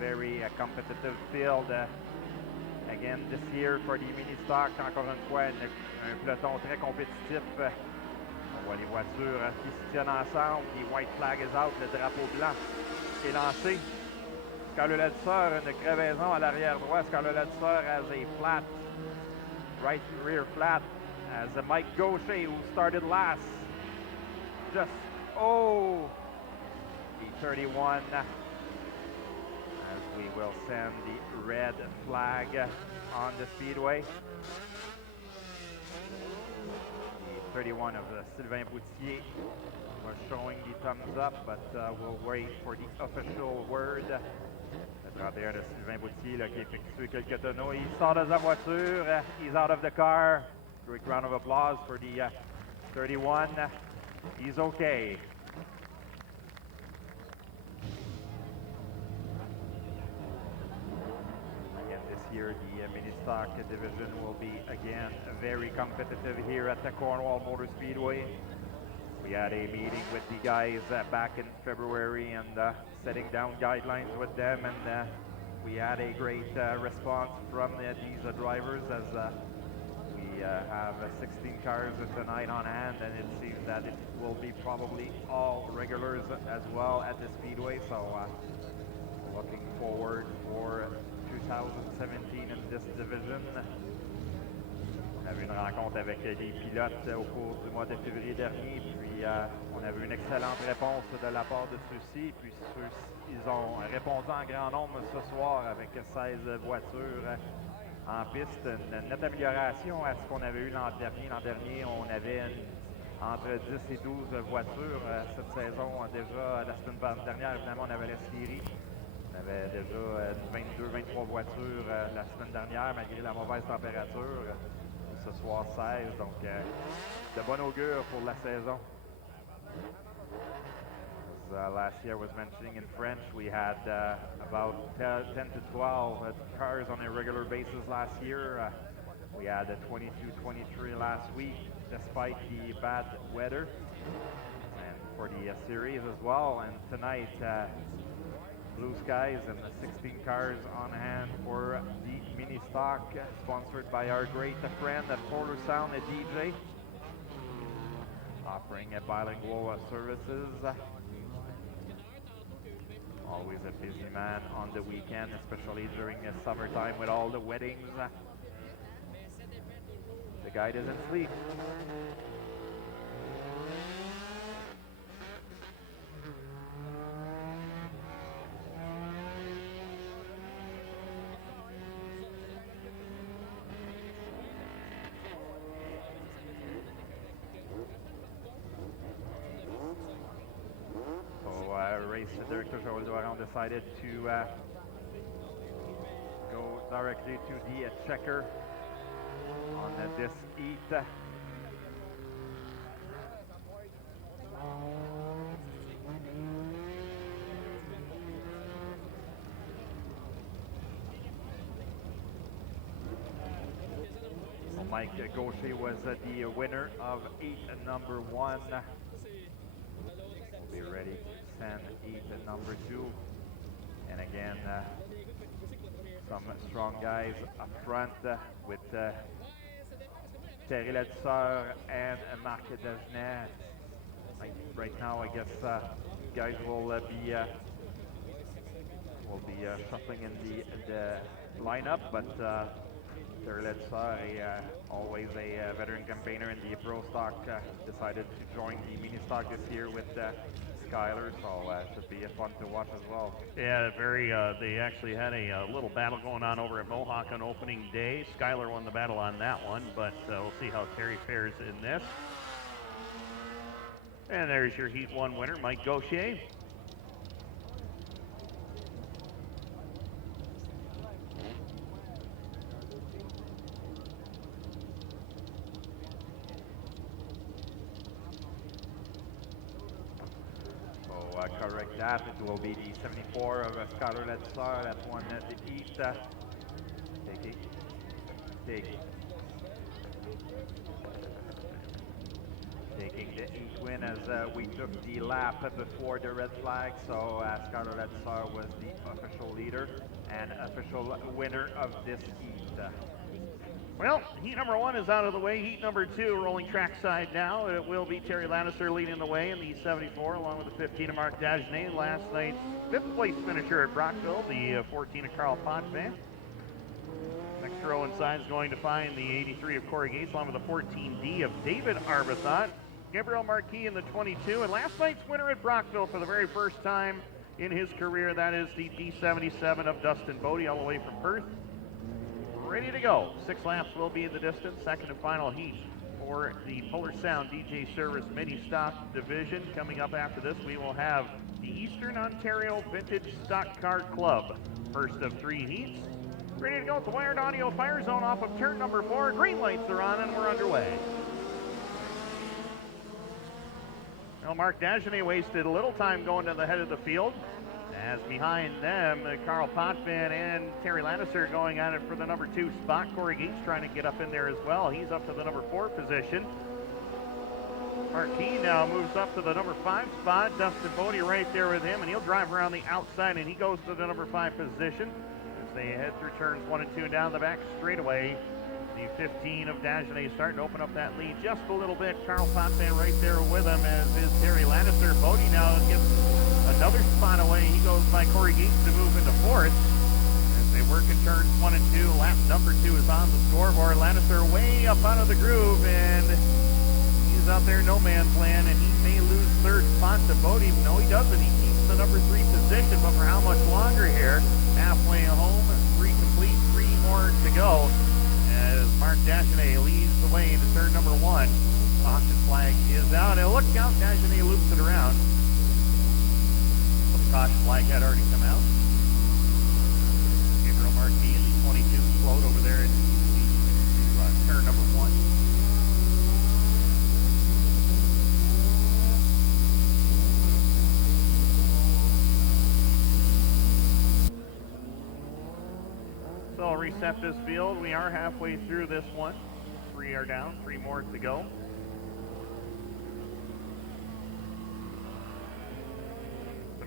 Very competitive field again this year for the mini stock. Encore une fois, un peloton très compétitif. On voit les voitures qui se tiennent ensemble. The white flag is out. Le drapeau blanc est lancé. Skyler Ledusser, une crevaison à l'arrière droit. Skyler Ledusser has a flat, right rear flat, as Mike Gaucher, who started last, just, the 31, as we will send the red flag on the speedway. The 31 of Sylvain Boutier was showing the thumbs up, but we'll wait for the official word. Le 31 de Sylvain Boutier là, qui effectue quelques tonneaux. Il sort de sa voiture. He's out of the car. Great round of applause for the 31. He's okay. This year, the mini stock division will be again very competitive here at the Cornwall Motor Speedway. We had a meeting with the guys back in February and setting down guidelines with them, and we had a great response from these drivers as we have 16 cars tonight on hand, and it seems that it will be probably all regulars as well at the Speedway, so looking forward for 2017 in this division. On a eu une rencontre avec les pilotes au cours du mois de février dernier, puis on a eu une excellente réponse de la part de ceux-ci, puis ils ont répondu en grand nombre ce soir avec 16 voitures en piste, une nette amélioration à ce qu'on avait eu l'an dernier. L'an dernier, on avait entre 10 et 12 voitures. Cette saison, déjà, la semaine dernière, évidemment, on avait la série. On avait déjà 22-23 voitures la semaine dernière, malgré la mauvaise température. Ce soir, 16, donc de bon augure pour la saison. As last year was mentioning in French, we had about 10 to 12 cars on a regular basis last year. We had 22-23 last week, despite the bad weather, and for the series as well. And tonight, blue skies and 16 cars on hand for the mini stock, sponsored by our great friend at Polar Sound, a DJ, offering bilingual services. Always a busy man on the weekend, especially during summertime with all the weddings. The guy doesn't sleep. Race director Joel Doiron decided to go directly to the checker on this heat. Mike Gaucher was the winner of heat number 1. We'll be ready to send heat number 2. And again, some strong guys up front with Thierry Ledesseur and Marc Dagenet. Right now, I guess guys will be shuffling in the lineup, but Thierry Ledesseur, always a veteran campaigner in the Pro Stock, decided to join the Mini Stock this year with Skyler, so should be fun to watch as well. Yeah, they actually had a little battle going on over at Mohawk on opening day. Skyler won the battle on that one, but we'll see how Terry fares in this. And there's your Heat 1 winner, Mike Gaucher. Correct that. It will be the 74 of Skyler Ledesseur that won the Heat. Taking the Heat win as we took the lap before the red flag. So Skyler Ledesseur was the official leader and official winner of this Heat. Well, Heat number 1 is out of the way. Heat number 2 rolling trackside now. It will be Terry Lannister leading the way in the 74, along with the 15 of Marc Dagenet. Last night's 5th place finisher at Brockville, the 14 of Carl Potvin. Next row inside is going to find the 83 of Corey Gates, along with the 14D of David Arbethot. Gabriel Marquis in the 22, and last night's winner at Brockville for the very first time in his career, that is the D77 of Dustin Bodie, all the way from Perth. Ready to go. 6 laps will be in the distance. Second and final heat for the Polar Sound DJ Service Mini Stock Division. Coming up after this, we will have the Eastern Ontario Vintage Stock Car Club. First of 3 heats. Ready to go at the Wired Audio Fire Zone off of turn number 4. Green lights are on and we're underway. Well, Marc Dagenet wasted a little time going to the head of the field. As behind them, Carl Potvin and Terry Lannister going at it for the number 2 spot. Corey Gates trying to get up in there as well. He's up to the number 4 position. Marquis now moves up to the number 5 spot. Dustin Bodie right there with him, and he'll drive around the outside, and he goes to the number 5 position. As they head through turns 1 and 2 and down the back straightaway, the 15 of Dagenet starting to open up that lead just a little bit. Carl Potvin right there with him, as is Terry Lannister. Bodie now gets another spot away. He goes by Corey Gates to move into 4th. As they work in turns 1 and 2, lap number 2 is on the scoreboard. Lannister way up out of the groove, and he's out there no man's land, and he may lose 3rd spot to Bodie. No, he doesn't. He keeps the number 3 position, but for how much longer here? Halfway home, 3 complete, 3 more to go. As Marc Dagenet leads the way into turn number 1. Caution flag is out, and look out, Dagenet loops it around. The caution flag had already come out. Gabriel Marquis in the 22 float over there at turn number 1. So I'll reset this field. We are halfway through this one. 3 are down, 3 more to go.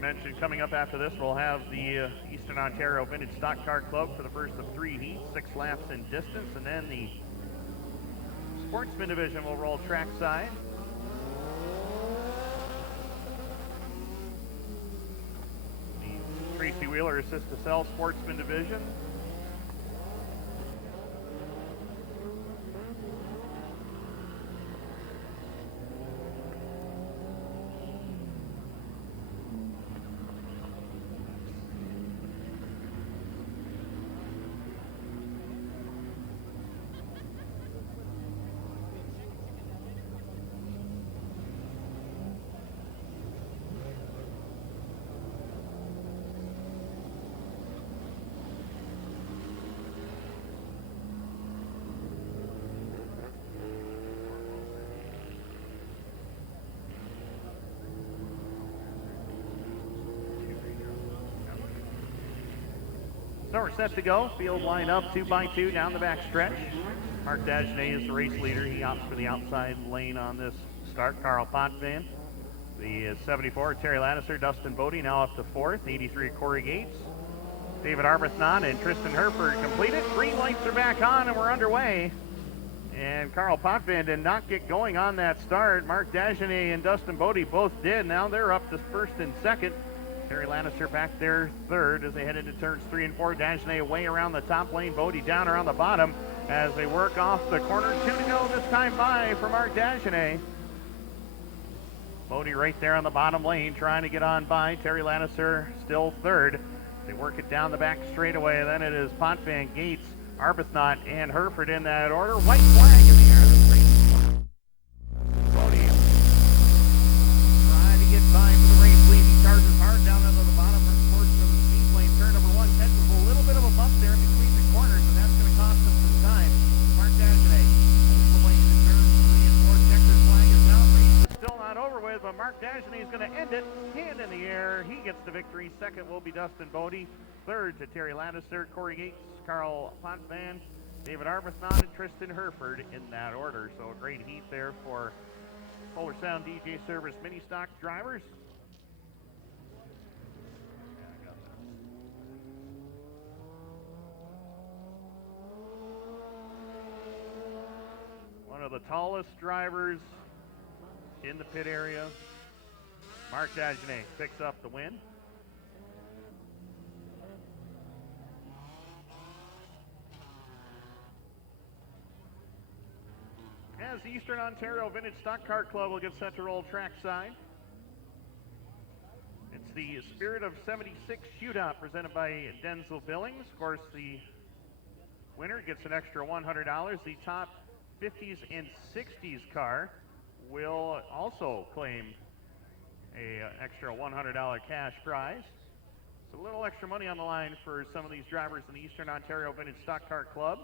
mentioned, coming up after this, we'll have the Eastern Ontario Vintage Stock Car Club for the first of 3 heats, 6 laps in distance, and then the Sportsman division will roll trackside. The Tracy Wheeler Assist to Sell Sportsman division. So we're set to go. Field line up 2 by 2 down the back stretch. Mark Dagenet is the race leader. He opts for the outside lane on this start. Carl Potvin, the 74, Terry Lannister, Dustin Bodie now up to 4th. 83, Corey Gates. David Arbuthnot and Tristan Herford completed. Green lights are back on and we're underway. And Carl Potvin did not get going on that start. Mark Dagenet and Dustin Bodie both did. Now they're up to 1st and 2nd. Terry Lannister back there 3rd as they head into turns 3 and 4. Dagenet away around the top lane. Bodie down around the bottom as they work off the corner. 2 to go this time by for Mark Dagenet. Bodie right there on the bottom lane trying to get on by. Terry Lannister still 3rd. They work it down the back straightaway. Then it is Potvin, Gates, Arbuthnot, and Herford in that order. White flag in the air. Bodie trying to get by for the race lead. He charges hard down into the bottom portion of the speed lane. Turn number 1 catches a little bit of a bump there between the corners, and that's going to cost them some time. Mark Dagenet holds the lane in turns 3 and 4. Checker's flag is out. Race is still not over with, but Mark Dagenet is going to end it. Hand in the air. He gets the victory. 2nd will be Dustin Bodie. 3rd to Terry Lannister, Corey Gates, Carl Potvin, David Arbuthnot, and Tristan Herford in that order. So a great heat there for Polar Sound DJ Service mini stock drivers. One of the tallest drivers in the pit area. Mark Dagenet picks up the win. As the Eastern Ontario Vintage Stock Car Club will get set to roll trackside. It's the Spirit of 76 shootout presented by Denzel Billings. Of course, the winner gets an extra $100. The top 50s and 60s car will also claim an extra $100 cash prize. So a little extra money on the line for some of these drivers in the Eastern Ontario Vintage Stock Car Club.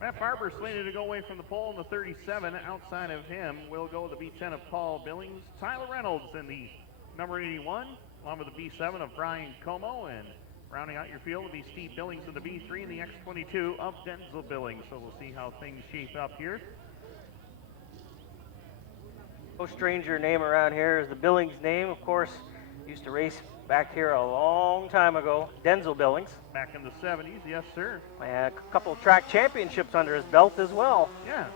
Matt Barber slated to go away from the pole in the 37. Outside of him will go the B10 of Paul Billings. Tyler Reynolds in the number 81, along with the B7 of Brian Como. And rounding out your field will be Steve Billings in the B3 and the X22 of Denzel Billings. So we'll see how things shape up here. No stranger name around here is the Billings name. Of course, used to race back here a long time ago. Denzel Billings. Back in the 70s, yes, sir. And a couple of track championships under his belt as well. Yes.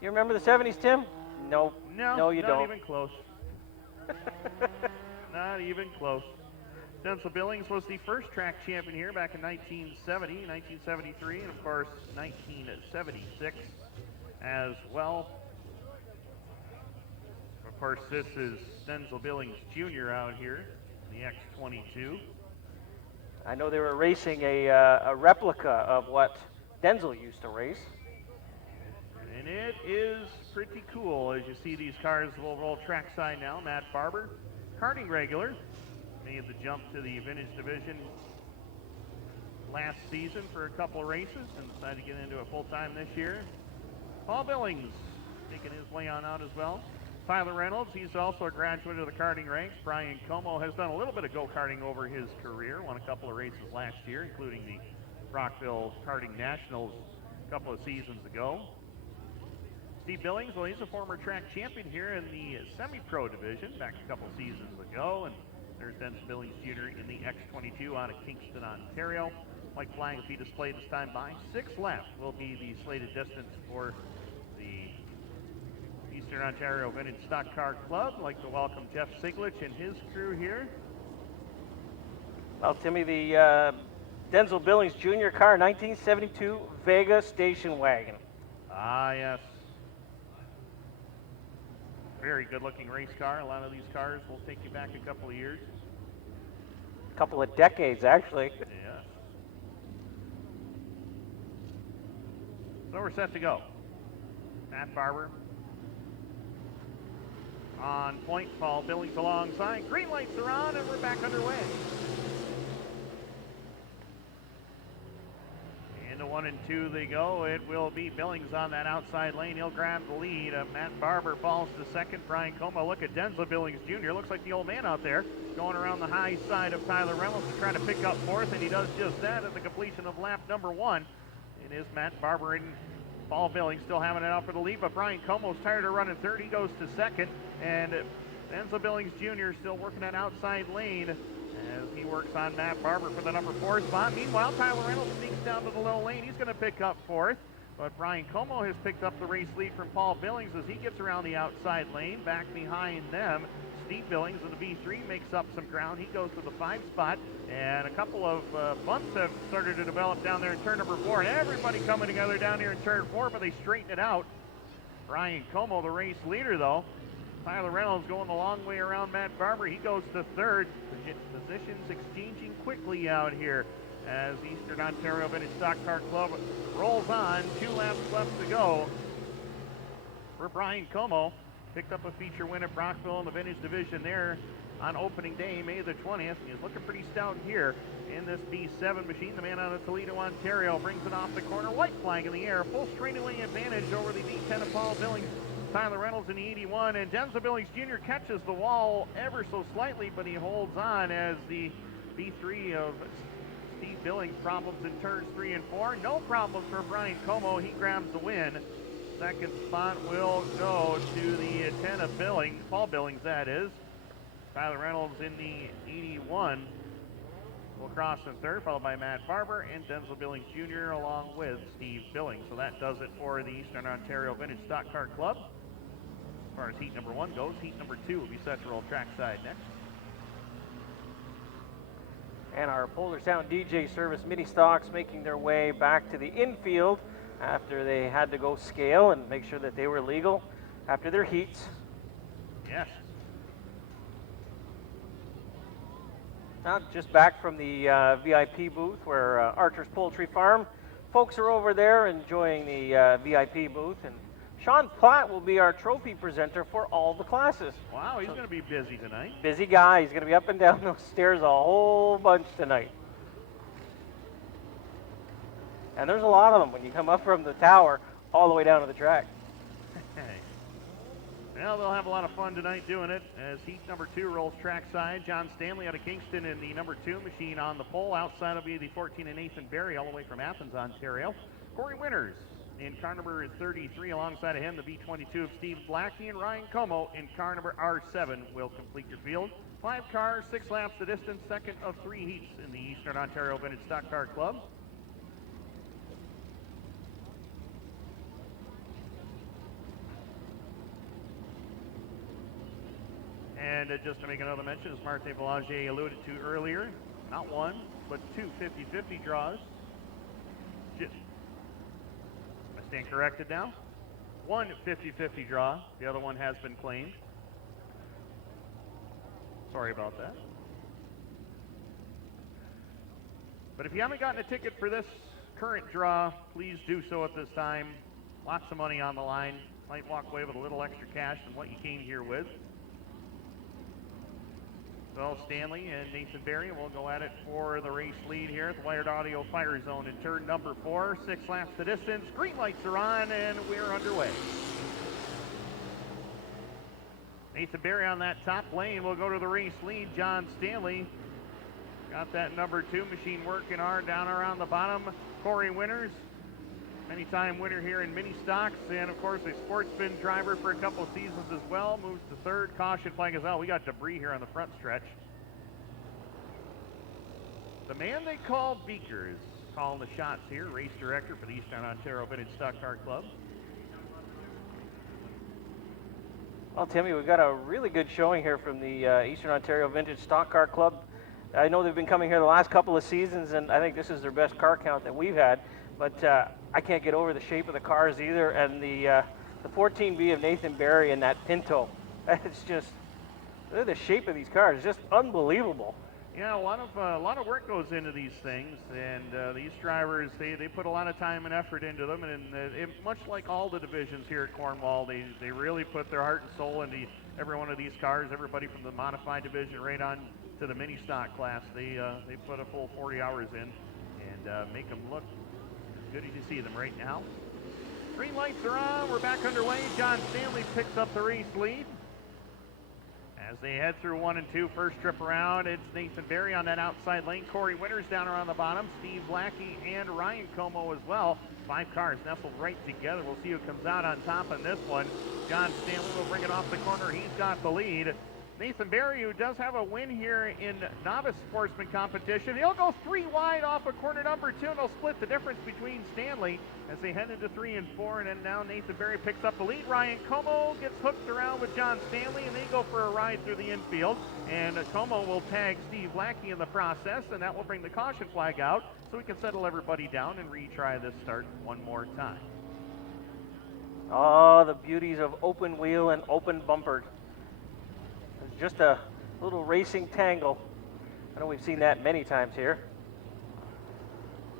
You remember the 70s, Tim? No. No, you not don't. Not even close. Not even close. Denzel Billings was the first track champion here back in 1970, 1973, and of course 1976 as well. Of course, this is Denzel Billings Jr. out here, the X22. I know they were racing a replica of what Denzel used to race. And it is pretty cool as you see these cars will roll trackside now. Matt Barber, karting regular, made the jump to the vintage division last season for a couple of races and decided to get into it full-time this year. Paul Billings making his way on out as well. Tyler Reynolds, he's also a graduate of the karting ranks. Brian Como has done a little bit of go-karting over his career, won a couple of races last year, including the Rockville Karting Nationals a couple of seasons ago. Steve Billings, well, he's a former track champion here in the semi-pro division back a couple seasons ago. And there's Dennis Billings Jr. in the X22 out of Kingston, Ontario. White flag will be displayed this time by 6 laps will be the slated distance for the Eastern Ontario Vintage Stock Car Club. I'd like to welcome Jeff Siglich and his crew here. Well, Timmy, the Denzel Billings Jr. car, 1972 Vega station wagon. Ah, yes. Very good-looking race car. A lot of these cars will take you back a couple of years. A couple of decades, actually. Yes. So we're set to go. Matt Barber on point. Paul Billings alongside. Green lights are on, and we're back underway. Into 1 and 2 they go. It will be Billings on that outside lane. He'll grab the lead. Matt Barber falls to second. Brian Como. Look at Denzel Billings Jr. Looks like the old man out there going around the high side of Tyler Reynolds to try to pick up fourth, and he does just that at the completion of lap number 1. It is Matt Barber and Paul Billings still having it out for the lead, but Brian Como's tired of running third. He goes to second, and Denzel Billings Jr. still working that outside lane as he works on Matt Barber for the number 4 spot. Meanwhile, Tyler Reynolds sneaks down to the low lane. He's going to pick up fourth, but Brian Como has picked up the race lead from Paul Billings as he gets around the outside lane. Back behind them, Steve Billings in the V3 makes up some ground. He goes to the 5 spot, and a couple of bumps have started to develop down there in turn number 4, and everybody coming together down here in turn 4, but they straighten it out. Brian Como, the race leader, though. Tyler Reynolds going the long way around Matt Barber. He goes to third. Positions exchanging quickly out here as Eastern Ontario Vintage Stock Car Club rolls on. 2 laps left to go for Brian Como. Picked up a feature win at Brockville in the Vintage Division there on opening day, May the 20th. He's looking pretty stout here in this B7 machine. The man out of Toledo, Ontario, brings it off the corner. White flag in the air. Full straightaway advantage over the B10 of Paul Billings. Tyler Reynolds in the 81, and Denzel Billings Jr. catches the wall ever so slightly, but he holds on as the B3 of Steve Billings problems in turns 3 and 4. No problems for Brian Como. He grabs the win. Second spot will go to the 10 of Billings, Paul Billings, that is. Tyler Reynolds in the 81 will cross in third, followed by Matt Barber and Denzel Billings Jr. along with Steve Billings. So that does it for the Eastern Ontario Vintage Stock Car Club. As far as heat number 1 goes, heat number 2 will be set to roll trackside next. And our Polar Sound DJ Service mini stocks making their way back to the infield after they had to go scale and make sure that they were legal after their heats. Yes. Just back from the VIP booth where Archer's Poultry Farm. Folks are over there enjoying the VIP booth, and Sean Platt will be our trophy presenter for all the classes. Wow, he's going to be busy tonight. Busy guy. He's going to be up and down those stairs a whole bunch tonight. And there's a lot of them when you come up from the tower all the way down to the track. Well, they'll have a lot of fun tonight doing it as heat number 2 rolls trackside. John Stanley out of Kingston in the number 2 machine on the pole. Outside will be the 14 and Nathan Berry all the way from Athens, Ontario. Corey Winters in car number 33 alongside of him, the V22 of Steve Blackie, and Ryan Como in car number R7 will complete your field. 5 cars, 6 laps the distance, second of 3 heats in the Eastern Ontario Vintage Stock Car Club. And just to make another mention, as Martin Belanger alluded to earlier, not 1, but 2 50-50 draws. Am I stand corrected now? 1 50-50 draw. The other one has been claimed. Sorry about that. But if you haven't gotten a ticket for this current draw, please do so at this time. Lots of money on the line. Might walk away with a little extra cash than what you came here with. So Stanley and Nathan Berry will go at it for the race lead here at the Wired Audio Fire Zone in turn number 4. 6 laps the distance. Green lights are on, and we're underway. Nathan Berry on that top lane will go to the race lead. John Stanley got that number 2 machine working hard down around the bottom. Corey Winters Many-time winner here in mini stocks, and of course a Sportsman driver for a couple of seasons as well. Moves to third. Caution flag is out. We got debris here on the front stretch. The man they call Beaker is calling the shots here. Race director for the Eastern Ontario Vintage Stock Car Club. Well, Timmy, we've got a really good showing here from the Eastern Ontario Vintage Stock Car Club. I know they've been coming here the last couple of seasons, and I think this is their best car count that we've had. But I can't get over the shape of the cars either, and the 14B of Nathan Barry and that Pinto. It's just the shape of these cars is just unbelievable. Yeah, a lot of work goes into these things, and these drivers they put a lot of time and effort into them, and much like all the divisions here at Cornwall, they really put their heart and soul into every one of these cars. Everybody from the modified division right on to the mini stock class, they put a full 40 hours in and make them look good as you see them right now. Green lights are on. We're back underway. John Stanley picks up the race lead. As they head through 1 and 2, first trip around, it's Nathan Barry on that outside lane. Corey Winters down around the bottom. Steve Lackey and Ryan Como as well. 5 cars nestled right together. We'll see who comes out on top on this one. John Stanley will bring it off the corner. He's got the lead. Nathan Barry, who does have a win here in novice sportsman competition, he'll go 3 wide off of corner number 2, and they'll split the difference between Stanley as they head into 3 and 4, and then now Nathan Barry picks up the lead. Ryan Como gets hooked around with John Stanley, and they go for a ride through the infield, and Como will tag Steve Lackey in the process, and that will bring the caution flag out so we can settle everybody down and retry this start one more time. Oh, the beauties of open wheel and open bumper. Just a little racing tangle. I know we've seen that many times here.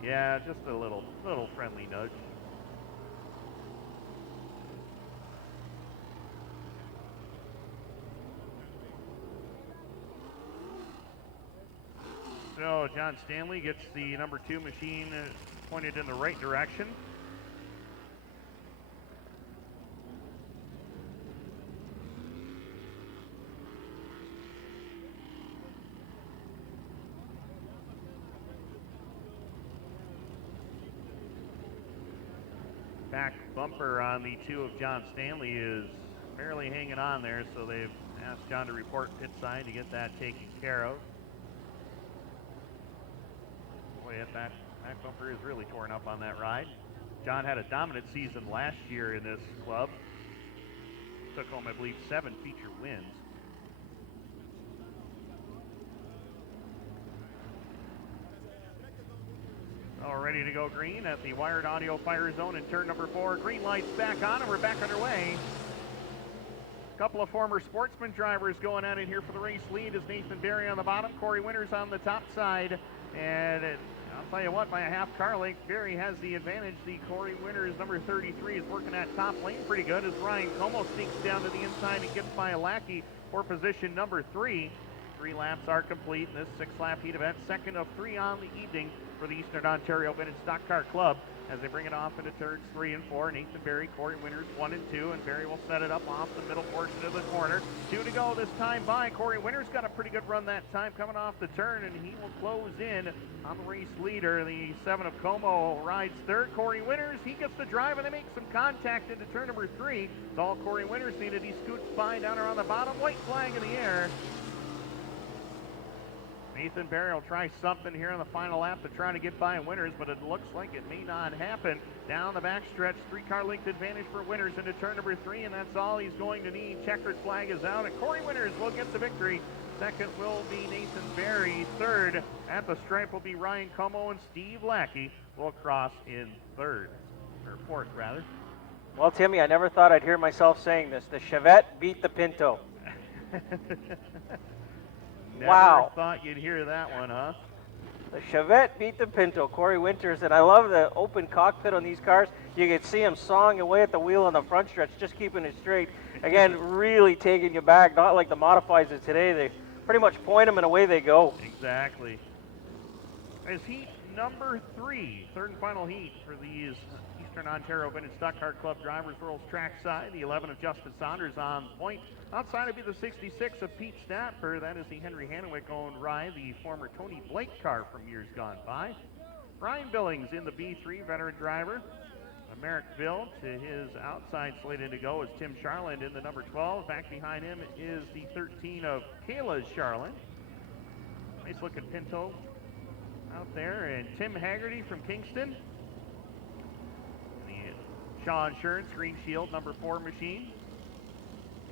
Yeah, just a little friendly nudge. So John Stanley gets the number 2 machine pointed in the right direction. Back bumper on the 2 of John Stanley is barely hanging on there, so they've asked John to report pit side to get that taken care of. Boy, that back bumper is really torn up on that ride. John had a dominant season last year in this club. Took home, I believe, 7 feature wins. All ready to go green at the Wired Audio Fire Zone in turn number 4. Green lights back on, and we're back underway. A couple of former Sportsman drivers going at it here for the race lead is Nathan Barry on the bottom, Corey Winters on the top side. And I'll tell you what, by a half car length, Barry has the advantage. The Corey Winters, number 33, is working that top lane pretty good as Ryan Como sneaks down to the inside and gets by a Lackey for position number 3. 3 laps are complete in this 6-lap heat event, second of 3 on the evening for the Eastern Ontario Vintage Stock Car Club as they bring it off into turns 3 and 4. Nathan Barry, Corey Winters 1 and 2, and Barry will set it up off the middle portion of the corner. 2 to go this time by. Corey Winters got a pretty good run that time coming off the turn, and he will close in on the race leader. The 7 of Como rides third. Corey Winters, he gets the drive, and they make some contact into turn number 3. It's all Corey Winters needed. He scoots by down around the bottom. White flag in the air. Nathan Barry will try something here on the final lap to try to get by Winters, but it looks like it may not happen. Down the backstretch, 3-car length advantage for Winters into turn number 3, and that's all he's going to need. Checkered flag is out, and Corey Winters will get the victory. Second will be Nathan Barry. Third at the stripe will be Ryan Como, and Steve Lackey will cross in fourth rather. Well, Timmy, I never thought I'd hear myself saying this. The Chevette beat the Pinto. Never Wow. thought you'd hear that one, huh? The Chevette beat the Pinto, Corey Winters, and I love the open cockpit on these cars. You can see him sawing away at the wheel on the front stretch, just keeping it straight. Again, really taking you back, not like the modifieds of today. They pretty much point them and away they go. Exactly. As heat number 3, third and final heat for these Eastern Ontario Vintage Stock Car Club drivers, World's trackside. The 11 of Justin Saunders on point. Outside would be the 66 of Pete Snapper. That is the Henry Hannewick-owned ride, the former Tony Blake car from years gone by. Brian Billings in the B3, veteran driver. Merrickville. To his outside slated to go is Tim Charland in the number 12. Back behind him is the 13 of Kayla Charland. Nice looking Pinto out there. And Tim Haggerty from Kingston. The Shaw Insurance Green Shield number 4 machine.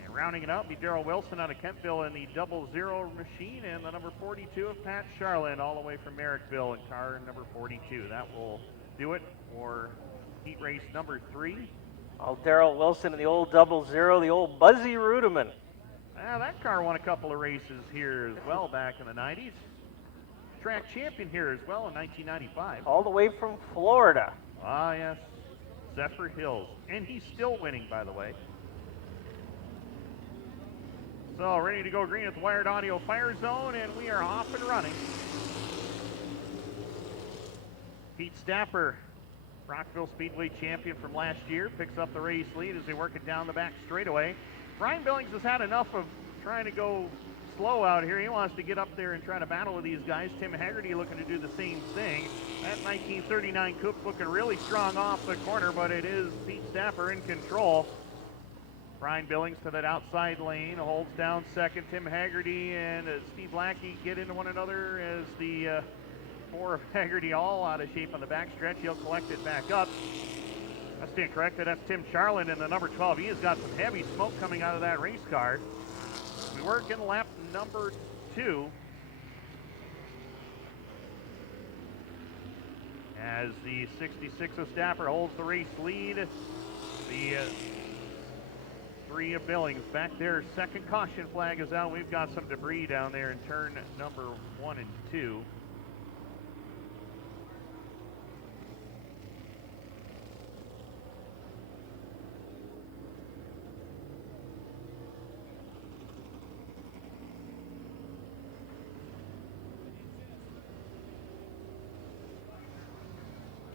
And rounding it out, be Daryl Wilson out of Kentville in the 00 machine. And the number 42 of Pat Charland all the way from Merrickville in car number 42. That will do it for heat race number 3. All Daryl Wilson in the old 00, the old Buzzy Rudeman. That car won a couple of races here as well back in the 90s. Track champion here as well in 1995. All the way from Florida. Ah, yes. Zephyr Hills. And he's still winning, by the way. So, ready to go green at the Wired Audio Fire Zone, and we are off and running. Pete Stapper, Rockville Speedway champion from last year, picks up the race lead as they work it down the back straightaway. Brian Billings has had enough of trying to go slow out here. He wants to get up there and try to battle with these guys. Tim Haggerty looking to do the same thing. That 1939 Coupe looking really strong off the corner, but it is Pete Stapper in control. Brian Billings to that outside lane, holds down second. Tim Haggerty and Steve Lackey get into one another as the 4 of Haggerty all out of shape on the backstretch. He'll collect it back up. I stand corrected. That's Tim Charland in the number 12. He has got some heavy smoke coming out of that race car. We work in lap number 2. As the 66 of Stapper holds the race lead. The 3 of Billings back there. Second caution flag is out. We've got some debris down there in turn number 1 and 2.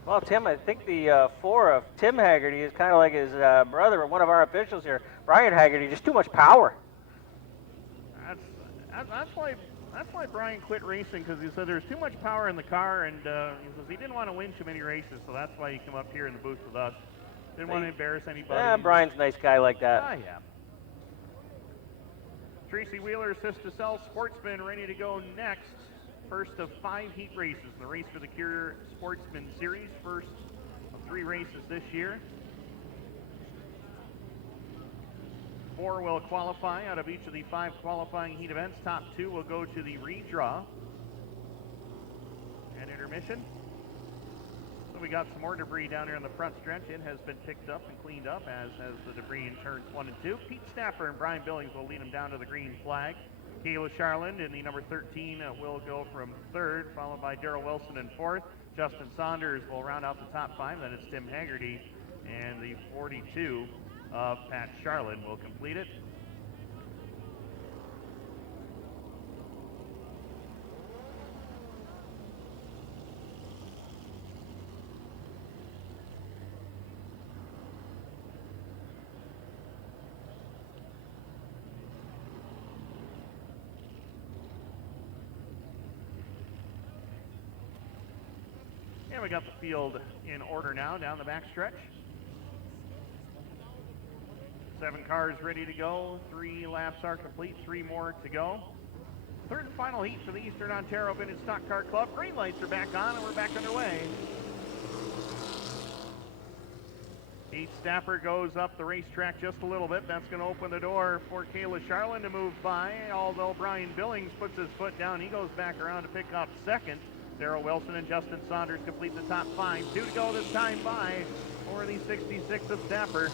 Well, Tim, I think the 4 of Tim Haggerty is kind of like his brother, one of our officials here, Brian Haggerty. Just too much power. That's why Brian quit racing, because he said there's too much power in the car, and he says he didn't want to win too many races, so that's why he came up here in the booth with us. Didn't want to embarrass anybody. Yeah, Brian's a nice guy like that. Ah, yeah. Tracy Wheeler, Assist to Sell, Sportsman ready to go next. First of 5 heat races, the race for the Cure Sportsman Series. First of 3 races this year. 4 will qualify out of each of the 5 qualifying heat events. Top 2 will go to the redraw at intermission. So we got some more debris down here in the front stretch. It has been picked up and cleaned up, as has the debris in turns 1 and 2. Pete Stapper and Brian Billings will lead them down to the green flag. Kayla Charland in the number 13 will go from 3rd, followed by Daryl Wilson in 4th. Justin Saunders will round out the top 5. Then it's Tim Haggerty, and the 42 of Pat Charland will complete it. And we got the field in order now down the backstretch. 7 cars ready to go. 3 laps are complete. 3 more to go. 3rd and final heat for the Eastern Ontario Vintage Stock Car Club. Green lights are back on and we're back underway. Pete Stapper goes up the racetrack just a little bit. That's going to open the door for Kayla Charland to move by. Although Brian Billings puts his foot down, he goes back around to pick up 2nd. Daryl Wilson and Justin Saunders complete the top 5. 2 to go this time by for the 66 of Stapper.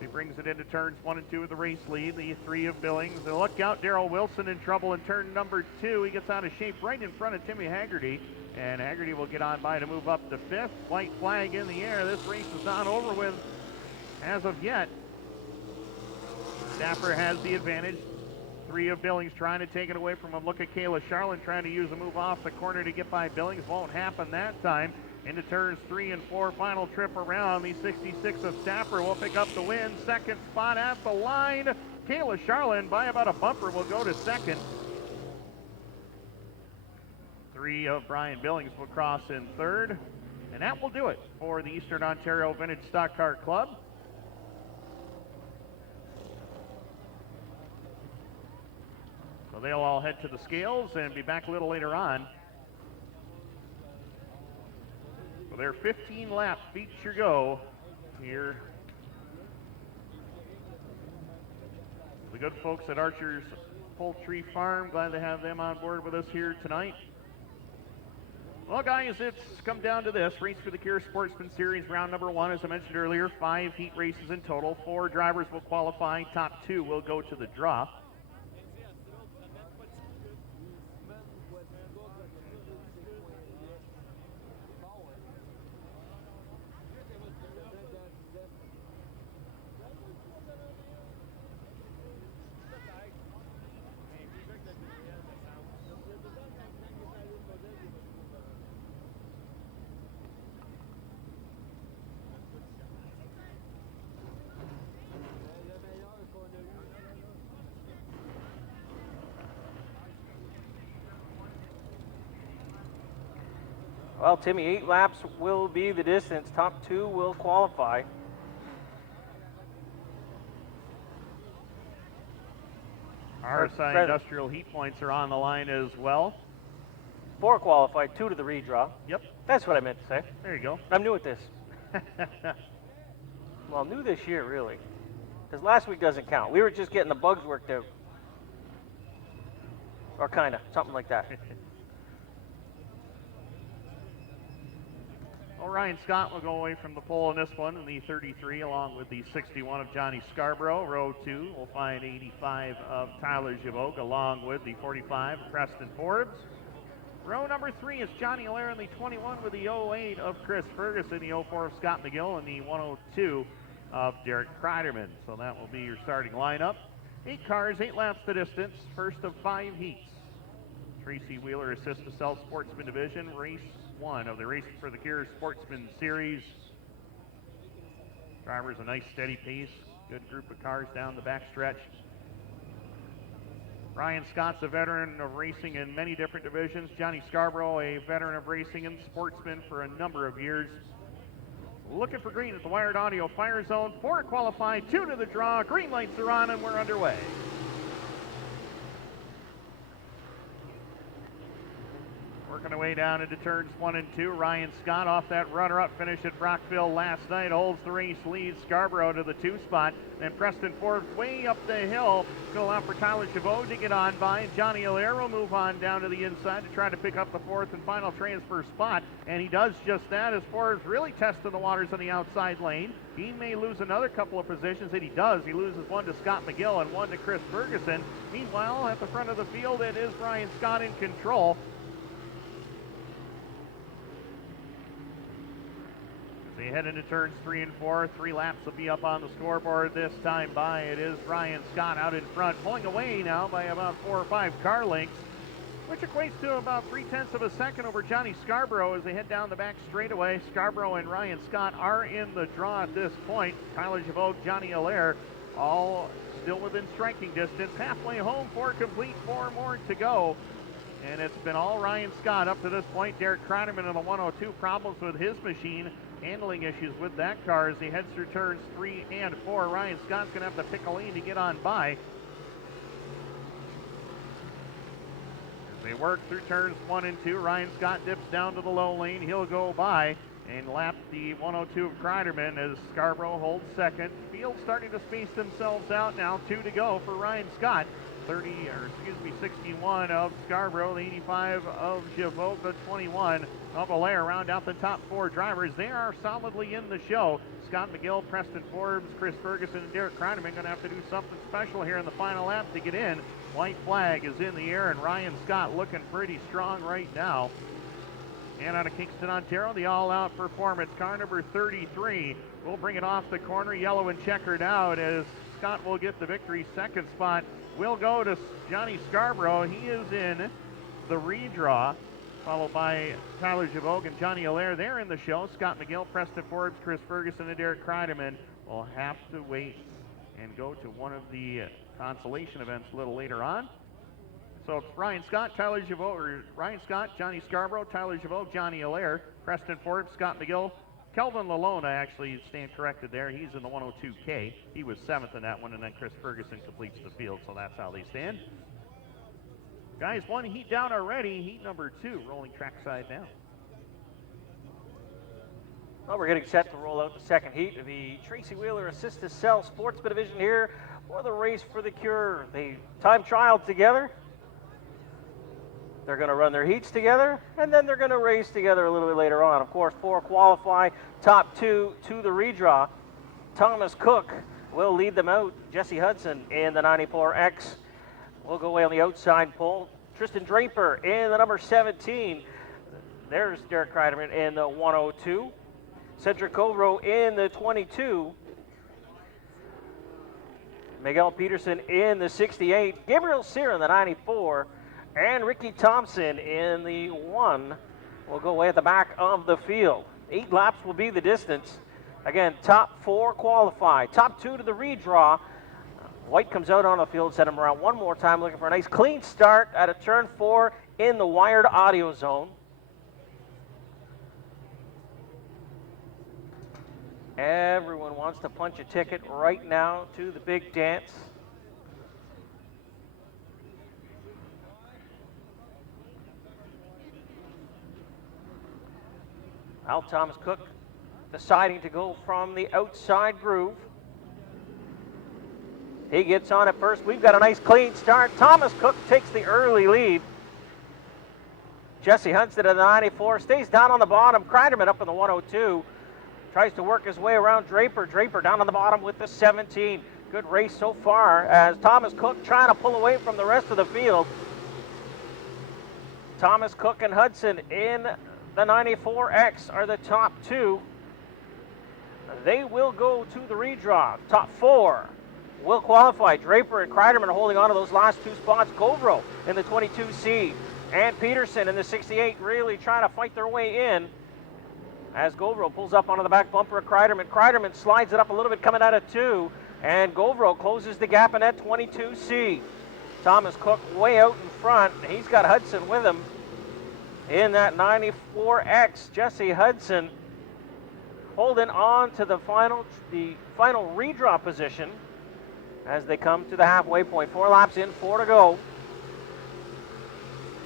He brings it into turns 1 and 2 of the race lead. The 3 of Billings. And look out, Daryl Wilson in trouble in turn number 2. He gets out of shape right in front of Timmy Haggerty. And Haggerty will get on by to move up to 5th. White flag in the air. This race is not over with as of yet. Stapper has the advantage. 3 of Billings trying to take it away from him. Look at Kayla Charland trying to use a move off the corner to get by Billings. Won't happen that time. Into turns 3 and 4. Final trip around. The 66 of Stapper will pick up the win. 2nd spot at the line. Kayla Charland by about a bumper will go to 2nd. 3 of Brian Billings will cross in 3rd. And that will do it for the Eastern Ontario Vintage Stock Car Club. So they'll all head to the scales and be back a little later on. So their 15 lap feature go here. The good folks at Archer's Poultry Farm, glad to have them on board with us here tonight. Well, guys, it's come down to this. Race for the Cure Sportsman Series, round number 1. As I mentioned earlier, 5 heat races in total. 4 drivers will qualify. Top 2 will go to the draw. Well, Timmy, 8 laps will be the distance. Top 2 will qualify. RSI Industrial Heat Points are on the line as well. 4 qualified, 2 to the redraw. Yep. That's what I meant to say. There you go. I'm new at this. Well, new this year, really. Because last week doesn't count. We were just getting the bugs worked out. Or kind of, something like that. Well, Ryan Scott will go away from the pole in this one in the 33, along with the 61 of Johnny Scarborough. Row 2 will find 85 of Tyler Givogue, along with the 45 of Preston Forbes. Row number 3 is Johnny Allaire in the 21 with the 08 of Chris Ferguson, the 04 of Scott McGill, and the 102 of Derek Kreiderman. So that will be your starting lineup. 8 cars, 8 laps the distance, first of 5 heats. Tracy Wheeler assists the South Sportsman Division, race 1 of the Race for the Cure Sportsman Series. Drivers a nice steady pace, good group of cars down the backstretch. Ryan Scott's a veteran of racing in many different divisions. Johnny Scarborough, a veteran of racing in Sportsman for a number of years. Looking for green at the Wired Audio Fire Zone. 4 qualified, 2 to the draw. Green lights are on and we're underway. Working our way down into turns 1 and 2. Ryan Scott off that runner-up finish at Brockville last night holds the race lead. Scarborough to the 2 spot. Then Preston Forbes way up the hill. Going to allow for Tyler Givogue to get on by. Johnny Allaire will move on down to the inside to try to pick up the 4th and final transfer spot. And he does just that as Forbes really testing the waters on the outside lane. He may lose another couple of positions, and he does. He loses 1 to Scott McGill and 1 to Chris Ferguson. Meanwhile, at the front of the field, it is Ryan Scott in control. They head into turns 3 and 4. 3 laps will be up on the scoreboard this time by. It is Ryan Scott out in front, pulling away now by about 4 or 5 car lengths, which equates to about 3/10 of a second over Johnny Scarborough as they head down the back straightaway. Scarborough and Ryan Scott are in the draw at this point. Tyler Givogue, Johnny Allaire, all still within striking distance. Halfway home, 4 complete, 4 more to go. And it's been all Ryan Scott up to this point. Derek Kreiderman in the 102, problems with his machine. Handling issues with that car as he heads through turns 3 and 4. Ryan Scott's going to have to pick a lane to get on by. As they work through turns 1 and 2, Ryan Scott dips down to the low lane. He'll go by and lap the 102 of Kreiderman as Scarborough holds second. Field starting to space themselves out now. 2 to go for Ryan Scott. 61 of Scarborough, the 85 of Givogue, the 21 of Allaire round out the top 4 drivers. They are solidly in the show. Scott McGill, Preston Forbes, Chris Ferguson, and Derek Kreiderman going to have to do something special here in the final lap to get in. White flag is in the air, and Ryan Scott looking pretty strong right now. And out of Kingston, Ontario, the all-out performance car number 33 will bring it off the corner, yellow and checkered out as Scott will get the victory. Second spot will go to Johnny Scarborough. He is in the redraw, followed by Tyler Givogue and Johnny Allaire. They're in the show. Scott McGill, Preston Forbes, Chris Ferguson, and Derek Kreiderman will have to wait and go to one of the consolation events a little later on. So it's Ryan Scott, Tyler Giveau, or Ryan Scott, Johnny Scarborough, Tyler Giveau, Johnny Allaire, Preston Forbes, Scott McGill, Kelvin Lalona, actually stand corrected there. He's in the 102K. He was 7th in that one, and then Chris Ferguson completes the field, so that's how they stand. Guys, one heat down already. Heat number 2, rolling trackside now. Well, we're getting set to roll out the second heat of the Tracy Wheeler Assisted Cell Sportsman division here for the Race for the Cure. They time trialed together. They're going to run their heats together, and then they're going to race together a little bit later on. Of course, 4 qualify, top 2 to the redraw. Thomas Cook will lead them out. Jesse Hudson in the 94X will go away on the outside pole. Tristan Draper in the number 17. There's Derek Kreiderman in the 102. Cedric Kovro in the 22. Miguel Peterson in the 68. Gabriel Sear in the 94. And Ricky Thompson in the 1 will go away at the back of the field. 8 laps will be the distance. Again, top 4 qualify. Top 2 to the redraw. White comes out on the field, set him around one more time, looking for a nice clean start at a turn 4 in the wired audio zone. Everyone wants to punch a ticket right now to the big dance. Now Thomas Cook deciding to go from the outside groove. He gets on it first. We've got a nice clean start. Thomas Cook takes the early lead. Jesse Hudson at the 94 stays down on the bottom. Kreiderman up in the 102. Tries to work his way around Draper. Draper down on the bottom with the 17. Good race so far as Thomas Cook trying to pull away from the rest of the field. Thomas Cook and Hudson in the 94X are the top 2. They will go to the redraw. Top 4 will qualify. Draper and Kreiderman holding on to those last 2 spots. Govro in the 22C and Peterson in the 68 really trying to fight their way in as Govro pulls up onto the back bumper of Kreiderman. Kreiderman slides it up a little bit coming out of 2, and Govro closes the gap in that 22C. Thomas Cook way out in front. He's got Hudson with him in that 94X. Jesse Hudson holding on to the final redraw position as they come to the halfway point. 4 laps in, 4 to go.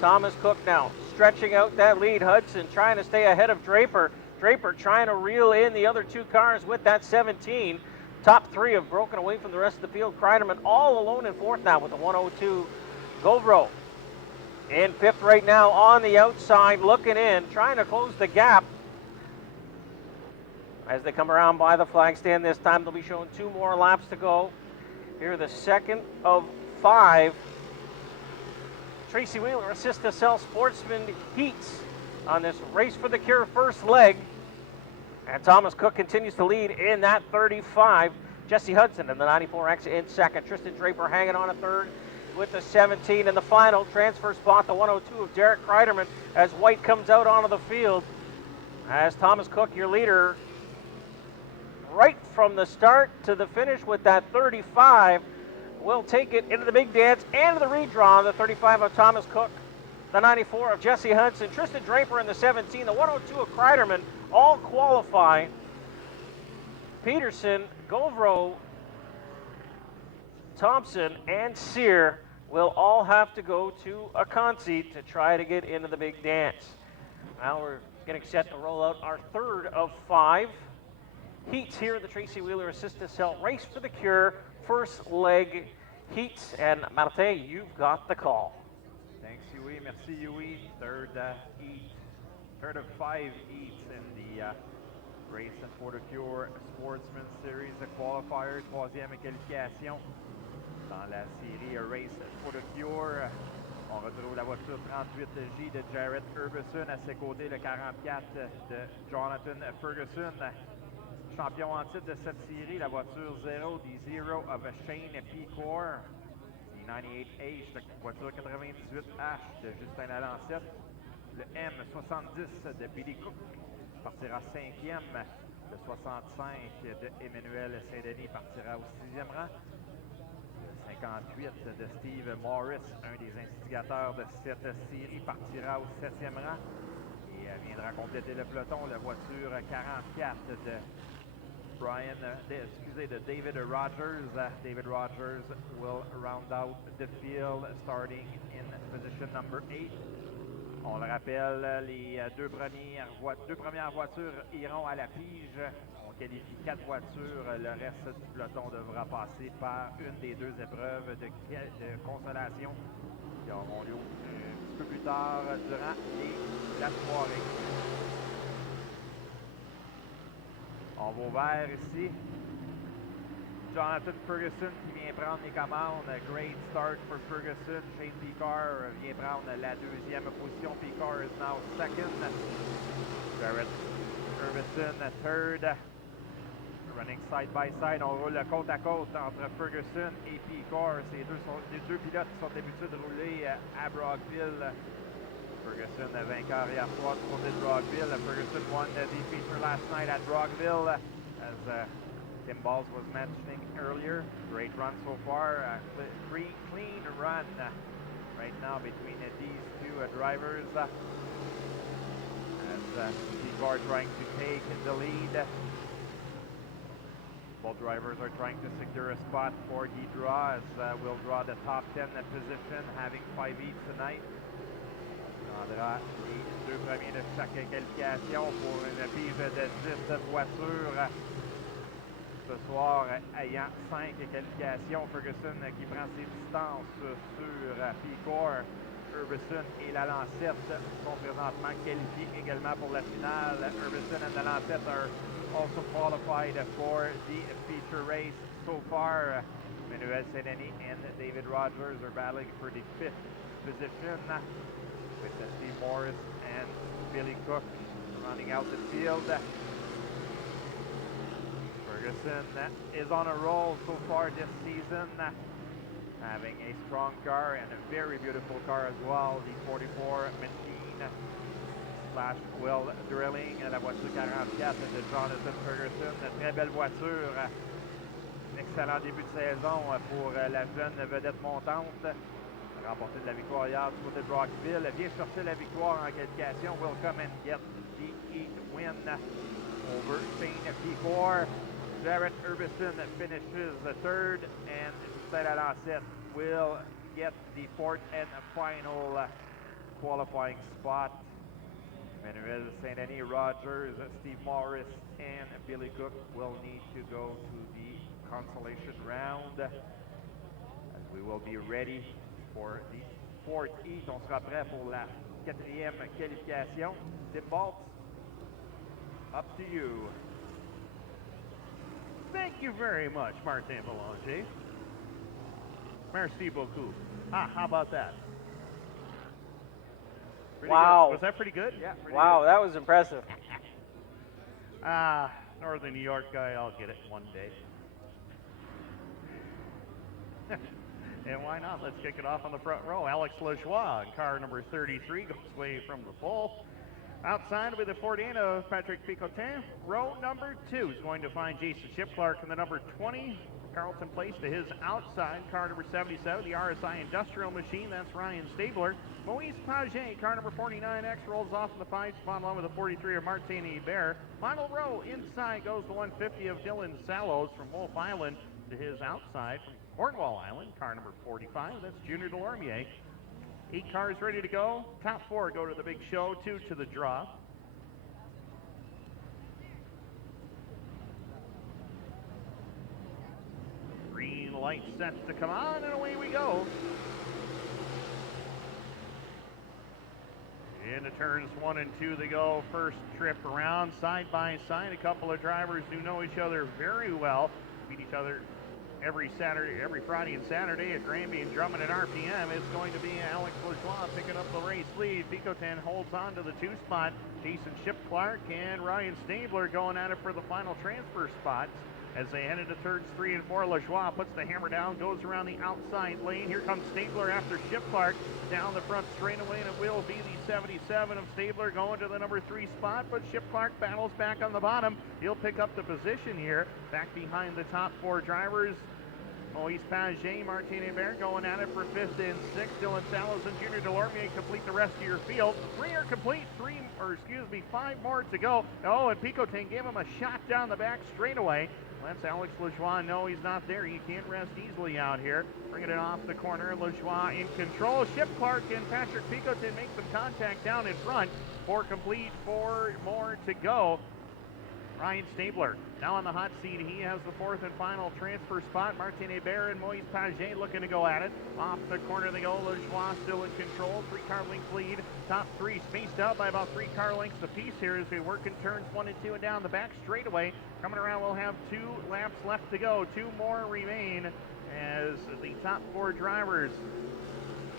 Thomas Cook now stretching out that lead. Hudson trying to stay ahead of Draper. Draper trying to reel in the other 2 cars with that 17. Top 3 have broken away from the rest of the field. Kreiderman all alone in 4th now with the 102. Govro in 5th right now on the outside, looking in, trying to close the gap. As they come around by the flag stand this time, they'll be showing 2 more laps to go. Here the second of 5. Tracy Wheeler Assist to Cell Sportsman heats on this Race for the Cure first leg. And Thomas Cook continues to lead in that 35. Jesse Hudson in the 94X in 2nd. Tristan Draper hanging on a 3rd with the 17 in the final. Transfer spot, the 102 of Derek Kreiderman as White comes out onto the field. As Thomas Cook, your leader, right from the start to the finish with that 35, will take it into the big dance and the redraw. The 35 of Thomas Cook, the 94 of Jesse Hudson, Tristan Draper in the 17, the 102 of Kreiderman, all qualify. Peterson, Govro, Thompson, and Sear will all have to go to a conceit to try to get into the big dance. Now we're getting set to roll out our 3rd of 5 heats here at the Tracy Wheeler Assisted Cell Race for the Cure first leg heats. And Martin, you've got the call. Thanks, Yui. Merci, Yui. 3rd heat. 3rd of 5 heats in the Race for the Cure Sportsman Series de qualifier. 3e qualification dans la série Race for the Cure. On retrouve la voiture 38J de Jarrett Herbeson. À ses côtés, le 44 de Jonathan Ferguson. Champion en titre de cette série, la voiture 0, the 0 of Shane Picor. The 98H, la voiture 98H de Justin Lalancette. Le M70 de Billy Cook partira 5e. Le 65 de Emmanuel Saint-Denis partira au 6e rang. Le 58 de Steve Morris, un des instigateurs de cette série, partira au 7e rang et viendra compléter le peloton. La voiture 44 de de David Rogers. David Rogers will round out the field starting in position number 8. On le rappelle, les deux premières voitures iront à la pige. On qualifie 4 voitures. Le reste du peloton devra passer par une des deux épreuves de consolation qui auront lieu un petit peu plus tard durant la soirée. On va au vert ici. Jonathan Ferguson qui vient prendre les commandes. Great start for Ferguson. Shane Picard vient prendre la deuxième position. Picard is now second. Jarrett Ferguson third. Running side by side. On roule côte à côte entre Ferguson et Picard. Les deux pilotes qui sont habitués de rouler à Brockville. Ferguson vainqueur hier soir du côté de Brockville. Ferguson won the feature last night at Brockville, as Tim Balls was mentioning earlier. Great run so far. Clean run right now between these two drivers. As Picard trying to take the lead. Both drivers are trying to secure a spot for the draw, as we'll draw the top 10 position, having 5 heats tonight. On prendra les deux premiers de chaque qualification pour une pige de 10 voitures. Ce soir, ayant 5 qualifications, Ferguson qui prend ses distances sur Picard. Urbison et la Lancette sont présentement qualifiés également pour la finale. Urbison and the Lancette are also qualified for the feature race so far. Manuel Saint-Denis and David Rogers are battling for the 5th position, with Steve Morris and Billy Cook running out the field. Ferguson is on a roll so far this season, having a strong car and a very beautiful car as well, the 44 machine slash wheel drilling, la voiture 44 de Jonathan Ferguson, une très belle voiture. Un excellent début de saison pour la jeune vedette montante. Remporté de la victoire hier du côté de Brockville. Vient chercher la victoire en qualification. Will come and get the 8th win over Shane Picard. Jarrett Urbison finishes the 3rd, and Justin Lancette will get the 4th and final qualifying spot. Manuel Saint-Denis, Rogers, Steve Morris, and Billy Cook will need to go to the consolation round, as we will be ready for the 4th heat. On sera prêt pour la 4e qualification. Tim Baltz, up to you. Thank you very much, Martin Belanger. Merci beaucoup. How about that? Wow. Was that pretty good? Yeah, pretty Wow, good. that was impressive. Northern New York guy, I'll get it one day. And why not? Let's kick it off on the front row. Alex Lajoie in car number 33 goes away from the pole. Outside with the 14 of Patrick Picotin. Row number 2 is going to find Jason Shipclark in the number 20. Carlton Place to his outside. Car number 77, the RSI Industrial Machine. That's Ryan Stabler. Moise Paget, car number 49X, rolls off in the 5 spot along with the 43 of Martin Hebert. Final row inside goes the 150 of Dylan Sallows from Wolf Island to his outside from Cornwall Island. Car number 45, that's Junior Delormier. 8 cars ready to go. Top 4 go to the big show, 2 to the draw. Green light sets to come on, and away we go. Into turns 1 and 2 they go. First trip around, side by side. A couple of drivers who know each other very well. Meet each other every Friday and Saturday at Granby and Drummond and RPM. It's going to be Alex Lajoie picking up the race lead. Picotin holds on to the 2 spot. Jason Shipclark and Ryan Stabler going at it for the final transfer spots. As they head into turns 3 and 4, Lajoie puts the hammer down, goes around the outside lane. Here comes Stabler after Shipclark down the front straightaway, and it will be the 77 of Stabler going to the number 3 spot, but Shipclark battles back on the bottom. He'll pick up the position here, back behind the top 4 drivers. Moise Paget, Martin Hébert going at it for 5th and 6th. Dylan Salos and Junior Delormier complete the rest of your field. 3 are complete, 5 more to go. Oh, and Picotin gave him a shot down the back straightaway. Lets Alex Lajoie know he's not there. He can't rest easily out here. Bringing it off the corner. Lajoie in control. Ship Clark and Patrick Picotin make some contact down in front. 4 complete, 4 more to go. Ryan Stabler now on the hot seat. He has the 4th and final transfer spot. Martin Hébert and Moise Paget looking to go at it. Off the corner they go. Lajoie still in control. 3-car length lead. Top 3 spaced out by about 3-car lengths apiece here as we work in turns 1 and 2 and down the back straightaway. Coming around, we'll have 2 laps left to go. 2 more remain as the top 4 drivers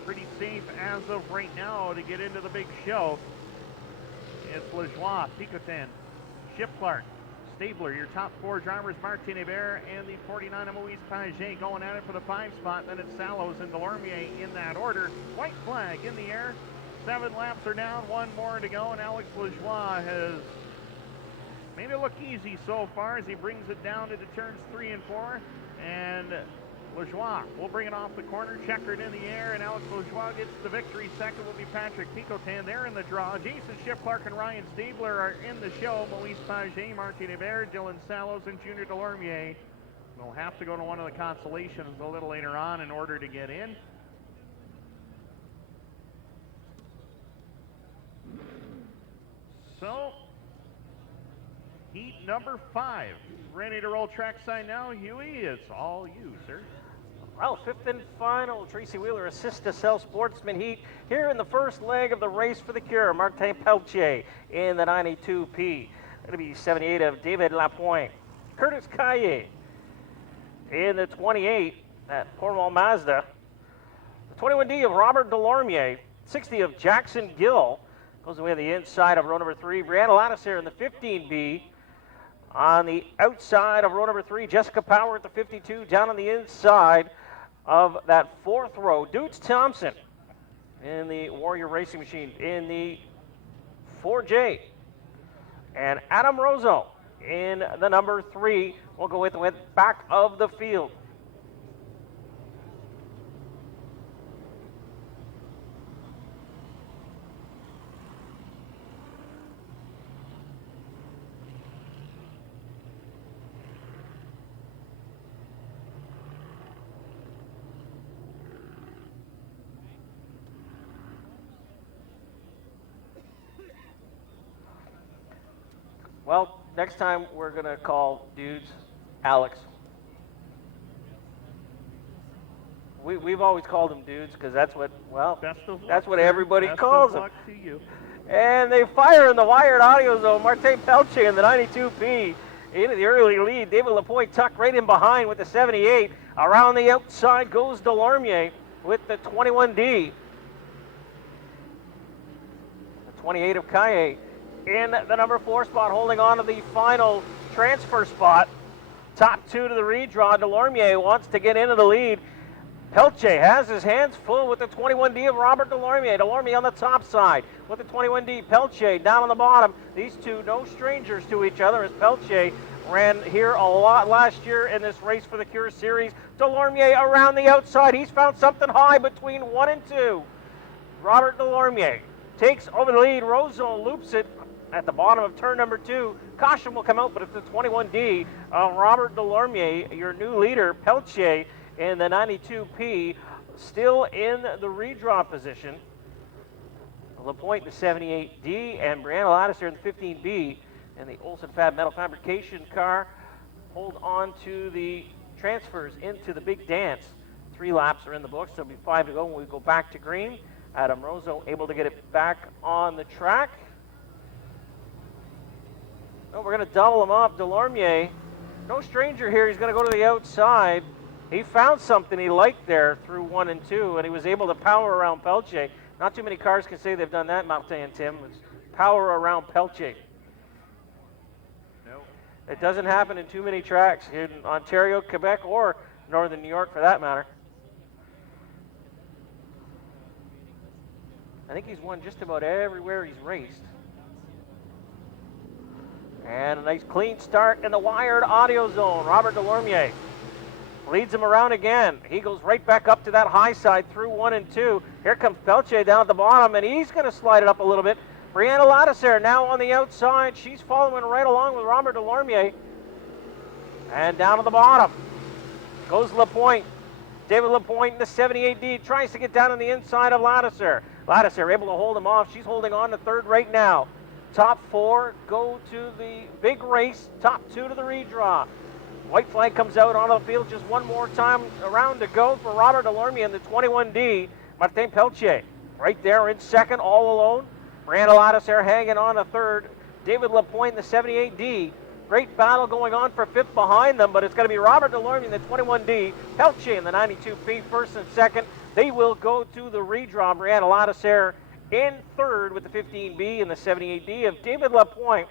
pretty safe as of right now to get into the big show. It's Lajoie, Picotin, Ship Clark, Stabler, your top 4 drivers, Martin Hébert and the 49 of Moise Paget going at it for the 5 spot. Then it's Salos and Delormier in that order. White flag in the air. 7 laps are down, 1 more to go, and Alex Lajoie has made it look easy so far as he brings it down into turns 3 and 4. And Lajoie will bring it off the corner, checkered in the air, and Alex Lajoie gets the victory. Second will be Patrick Picotin. They're in the draw. Jason Ship Clark and Ryan Stabler are in the show. Moise Paget, Martin Hébert, Dylan Salos, and Junior Delormier will have to go to one of the consolations a little later on in order to get in. So, heat number 5. Ready to roll trackside now. Huey, it's all you, sir. Well, 5th and final, Tracy Wheeler assists to sell Sportsman heat here in the first leg of the race for the cure. Martin Peltier in the 92P. That'll be 78 of David Lapointe. Curtis Caillé in the 28 at Cornwall Mazda. The 21D of Robert Delormier. 60 of Jackson Gill. Goes away on the inside of row number 3. Brianna Lattiser in the 15B. On the outside of row number 3, Jessica Power at the 52. Down on the inside of that 4th row, Doots Thompson in the Warrior Racing Machine in the 4J. And Adam Rosso in the number 3 will go with the back of the field. Well, next time we're going to call dudes Alex. We've always called them dudes because that's what, well, that's what everybody calls them. To you. And they fire in the wired audio zone. Martin Peltier in the 92P into the early lead. David Lapointe tucked right in behind with the 78. Around the outside goes Delormier with the 21D. The 28 of Caillé in the number 4 spot, holding on to the final transfer spot. Top 2 to the redraw. Delormier wants to get into the lead. Peltier has his hands full with the 21D of Robert Delormier. Delormier on the top side with the 21D. Peltier down on the bottom. These two no strangers to each other as Peltier ran here a lot last year in this Race for the Cure series. Delormier around the outside. He's found something high between 1 and 2. Robert Delormier takes over the lead. Rosso loops it at the bottom of turn number 2. Caution will come out, but it's the 21D of Robert Delormier, your new leader. Peltier in the 92P, still in the redraw position. Lapointe in the 78D, and Brianna Lattiser in the 15B, and the Olsen Fab Metal Fabrication car hold on to the transfers into the big dance. 3 laps are in the books, so it'll be 5 to go when we go back to green. Adam Rosso able to get it back on the track. Oh, we're going to double him up. Delormier, no stranger here. He's going to go to the outside. He found something he liked there through 1 and 2, and he was able to power around Peltier. Not too many cars can say they've done that, Martin and Tim. It's power around Peltier. No. It doesn't happen in too many tracks in Ontario, Quebec, or Northern New York for that matter. I think he's won just about everywhere he's raced. And a nice clean start in the wired audio zone. Robert Delormier leads him around again. He goes right back up to that high side through 1 and 2. Here comes Pelche down at the bottom, and he's going to slide it up a little bit. Brianna Ladisser now on the outside. She's following right along with Robert Delormier. And down to the bottom goes Lapointe. David Lapointe in the 78D tries to get down on the inside of Ladisser. Ladisser able to hold him off. She's holding on to third right now. Top 4 go to the big race. Top 2 to the redraw. White flag comes out onto the field just one more time around to go for Robert Delormier in the 21D. Martin Pelche right there in second all alone. Brianna Ladisser hanging on to third. David Lapointe in the 78D. Great battle going on for fifth behind them, but it's going to be Robert Delormier in the 21D. Pelche in the 92P first and second. They will go to the redraw. Brianna Ladisser in third with the 15B and the 78D of David Lapointe.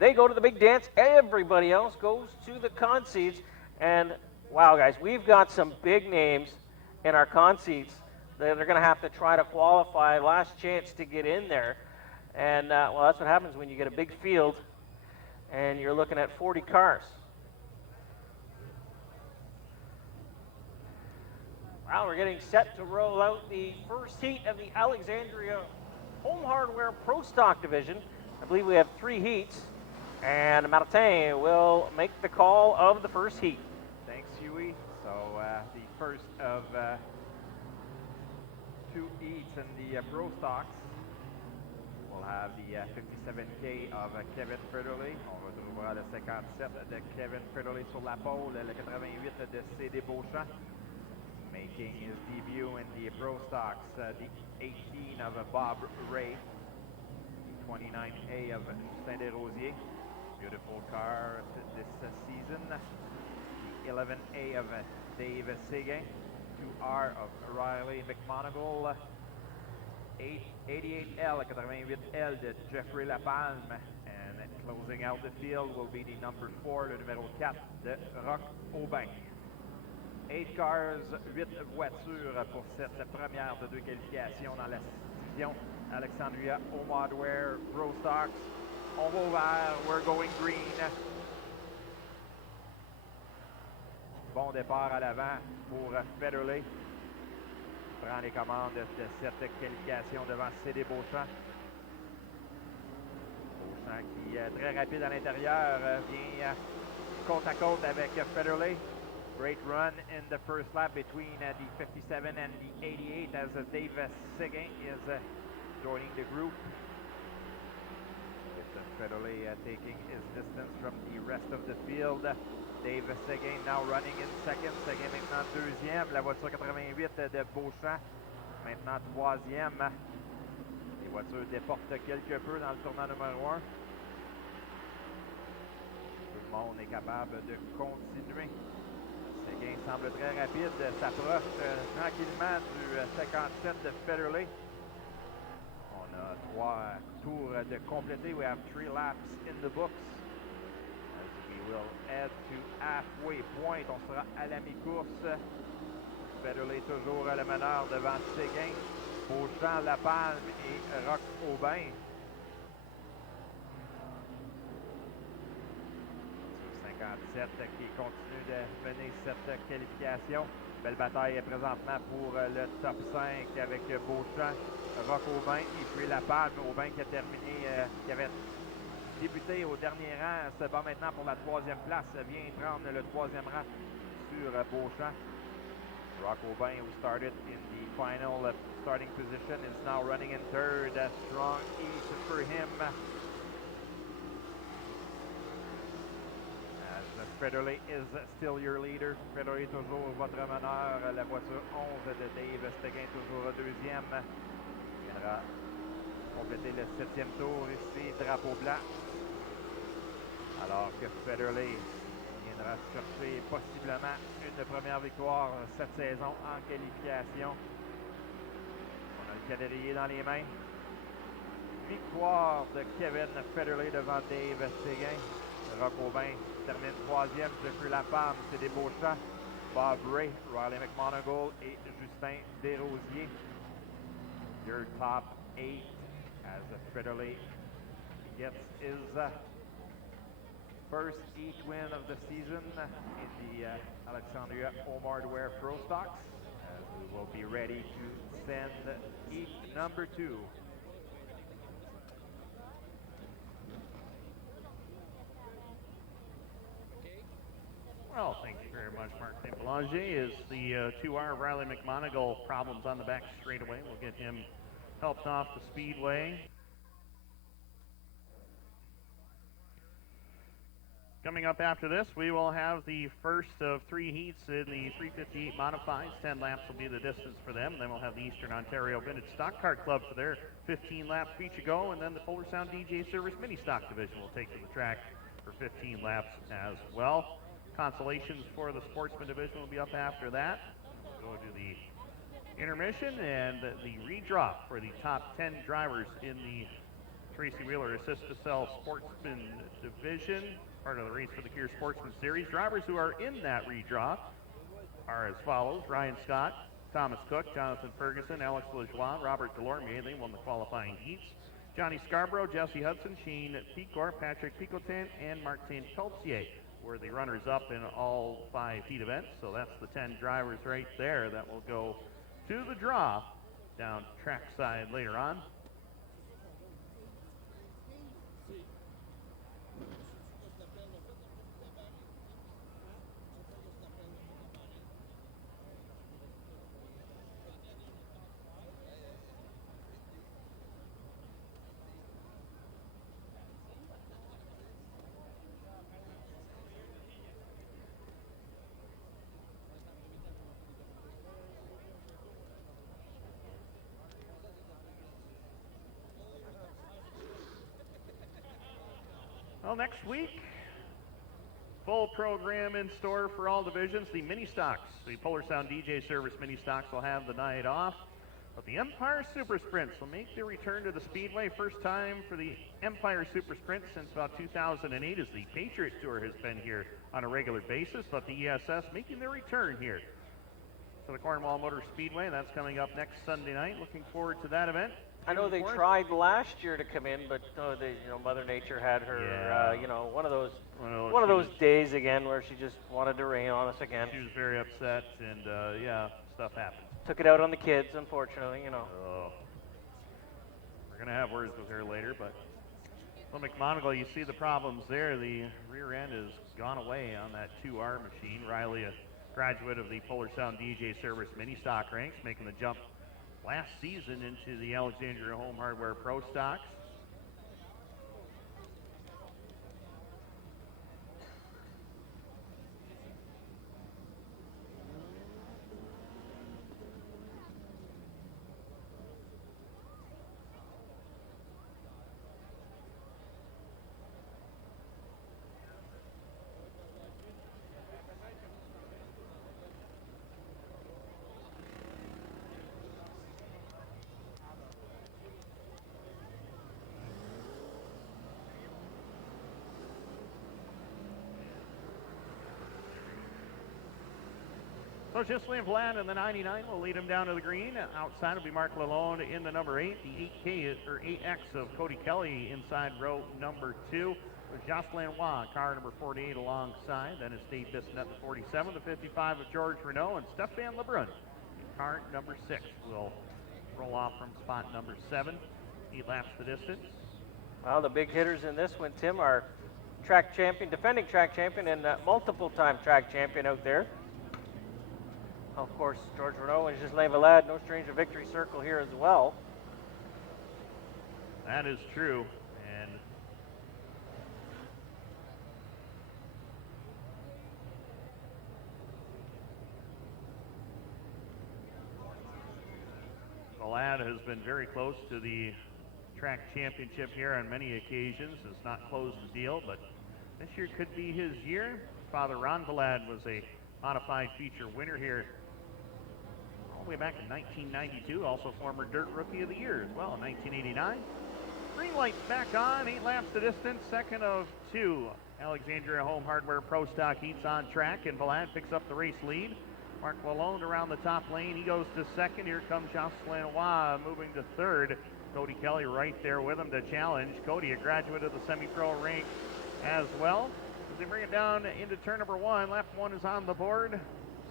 They go to the big dance. Everybody else goes to the concedes. And wow, guys, we've got some big names in our concedes. They're going to have to try to qualify. Last chance to get in there. And well, that's what happens when you get a big field and you're looking at 40 cars. Well, we're getting set to roll out the first heat of the Alexandria Home Hardware Pro Stock Division. I believe we have 3 heats, and Martin will make the call of the first heat. Thanks, Huey. So the first of 2 heats in the Pro Stocks. We'll have the 57K of Kevin Federley. On retrouvera le 57 de Kevin Federley sur la pole, le 88 de CD Beauchamp. Making his debut in the Pro Stocks, the 18 of Bob Ray, the 29A of Justin Desrosiers. Beautiful car this season. The 11A of Dave Seguin. 2R of Riley McMonagle. 88L, 88L de Jeffrey Lapalme. And closing out the field will be the number 4, le numéro 4 de Roch Aubin. 8 cars, 8 voitures pour cette première de 2 qualifications dans la division Alexandria Home Hardware Pro Stocks. On va au vert, we're going green. Bon départ à l'avant pour Federley. Prend les commandes de cette qualification devant CD Beauchamp. Beauchamp qui est très rapide à l'intérieur, vient côte à côte avec Federley. Great run in the first lap between the 57 and the 88 as Dave Seguin is joining the group. With Federley taking his distance from the rest of the field. Dave Seguin now running in second. Seguin maintenant deuxième. La voiture 88 de Beauchamp maintenant troisième. Les voitures déportent quelque peu dans le tournant numéro 1. Tout le monde est capable de continuer. Seguin semble très rapide, s'approche tranquillement du 57 de Federley. On a 3 tours de compléter. We have 3 laps in the books. As we will head to halfway point. On sera à la mi-course. Federley toujours le meneur devant Seguin. Beauchamp, Lapalme et Roch Aubin. 57 qui continue de mener cette qualification. Belle bataille présentement pour le top 5 avec Beauchamp, Roch Aubin et puis Lapalme. Aubin qui a terminé, qui avait débuté au dernier rang, se bat maintenant pour la 3e place, vient prendre le 3e rang sur Beauchamp. Roch Aubin, who started in the final starting position, is now running in third. A strong ease for him. Federley is still your leader. Federley toujours votre meneur. La voiture 11 de Dave Seguin toujours deuxième. Il viendra compléter le 7e tour ici, drapeau blanc. Alors que Federley viendra chercher possiblement une première victoire cette saison en qualification. On a le calendrier dans les mains. Victoire de Kevin Federley devant Dave Seguin. Roch Aubin termine 3e, Jeffrey Lapalme, CD Beauchamp, Bob Ray, Riley McMonagle et Justin Desrosiers. Your top 8 as Federley gets his first heat win of the season in the Alexandria Home Hardware Pro Stocks. As we will be ready to send heat number 2. Well, thank you very much, Martin Belanger. As the 2R Riley McMonigal problems on the back straightaway, we'll get him helped off the speedway. Coming up after this, we will have the first of 3 heats in the 358 Modifieds. 10 laps will be the distance for them. Then we'll have the Eastern Ontario Vintage Stock Car Club for their 15-lap feature go, and then the Polar Sound DJ Service Mini Stock Division will take to the track for 15 laps as well. Consolations for the Sportsman Division will be up after that. We'll go to the intermission and the redraw for the top 10 drivers in the Tracy Wheeler Assist to Sell Sportsman Division, part of the Race for the Cure Sportsman Series. Drivers who are in that redraw are as follows: Ryan Scott, Thomas Cook, Jonathan Ferguson, Alex Lajoie, Robert Delormier. They won the qualifying heats. Johnny Scarborough, Jesse Hudson, Shane Picor, Patrick Picotin, and Martin Peltier were the runners-up in all 5 heat events. So that's the 10 drivers right there that will go to the draw down trackside later on. Well, next week, full program in store for all divisions. The mini stocks, the Polar Sound DJ Service mini stocks will have the night off. But the Empire Super Sprints will make their return to the Speedway. First time for the Empire Super Sprint since about 2008, as the Patriot Tour has been here on a regular basis. But the ESS making their return here to the Cornwall Motor Speedway. That's coming up next Sunday night. Looking forward to that event. I know they tried last year to come in, but Mother Nature had her, one of those days again where she just wanted to rain on us again. She was very upset, and stuff happened. Took it out on the kids, unfortunately, Oh. We're gonna have words with her later, but well, McMonigal, you see the problems there. The rear end has gone away on that 2R machine. Riley, a graduate of the Polar Sound DJ Service mini stock ranks, making the jump last season into the Alexandria Home Hardware Pro Stocks. So Ghislain Vlad in the 99 will lead him down to the green. Outside will be Mark Lalonde in the number 8. The 8X of Cody Kelly inside row number 2. With Jocelyn Roy, car number 48 alongside. Then is Dave Bissonette, the 47. The 55 of George Renault. And Stefan Lebrun, car number 6, will roll off from spot number 7. 8 laps the distance. Well, the big hitters in this one, Tim, are track champion, defending track champion, and multiple-time track champion out there. Of course, George Renault and Ghislain Vlad, no stranger victory circle here as well. That is true. And Vlad has been very close to the track championship here on many occasions. Has not closed the deal, but this year could be his year. Father Ron Vlad was a modified feature winner here all the way back in 1992, also former Dirt Rookie of the Year as well in 1989. Green lights back on, 8 laps the distance, second of 2. Alexandria Home Hardware Pro Stock heats on track, and Vlad picks up the race lead. Mark Lalonde around the top lane, he goes to second. Here comes Jocelyn Roy moving to third. Cody Kelly right there with him to challenge. Cody, a graduate of the semi-pro rank as well. as they bring it down into turn number 1. Lap 1 is on the board.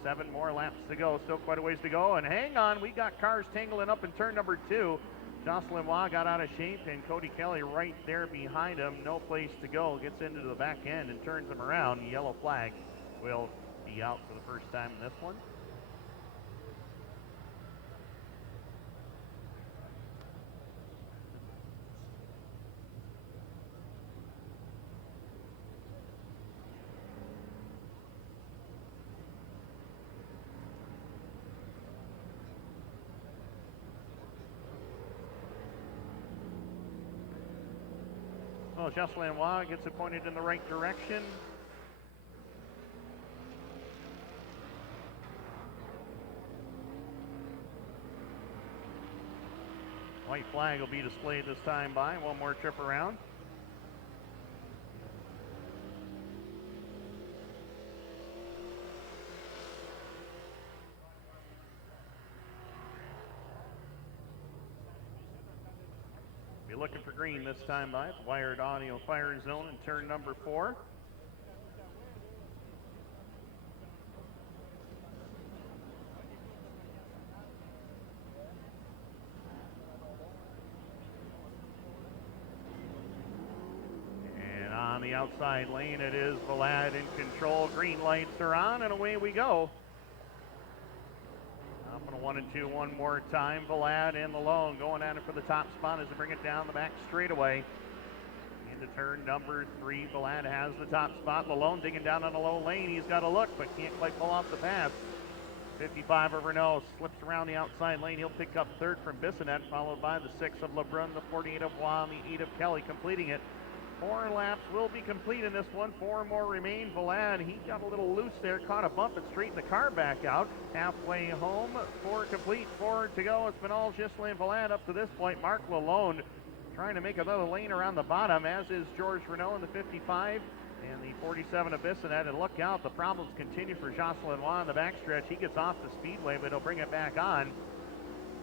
7 more laps to go. Still quite a ways to go. And hang on, we got cars tangling up in turn number 2. Jocelyn Waugh got out of shape, and Cody Kelly right there behind him. No place to go. Gets into the back end and turns him around. Yellow flag will be out for the first time in this one. Well, Jocelyn Waugh gets it pointed in the right direction. White flag will be displayed this time by. One more trip around. Be looking for green this time by the wired audio fire zone in turn number 4. On the outside lane, it is Vlad in control. Green lights are on, and away we go. Up on a 1 and 2 one more time. Vlad in the lone, going at it for the top spot as they bring it down the back straightaway. Into turn number 3, Vlad has the top spot. Malone digging down on the low lane. He's got a look, but can't quite pull off the pass. 55 of Renault slips around the outside lane. He'll pick up 3rd from Bissonnette, followed by the 6 of LeBrun, the 48 of Waugh, and the 8 of Kelly, completing it. 4 laps will be complete in this one. 4 more remain. Vlad, he got a little loose there, caught a bump and straightened the car back out. Halfway home, 4 complete, 4 to go. It's been all Ghislain Vlad up to this point. Mark Lalonde trying to make another lane around the bottom, as is George Renault in the 55 and the 47 of Bissonnette. And look out, the problems continue for Jocelyn Waugh in the backstretch. He gets off the speedway, but he'll bring it back on.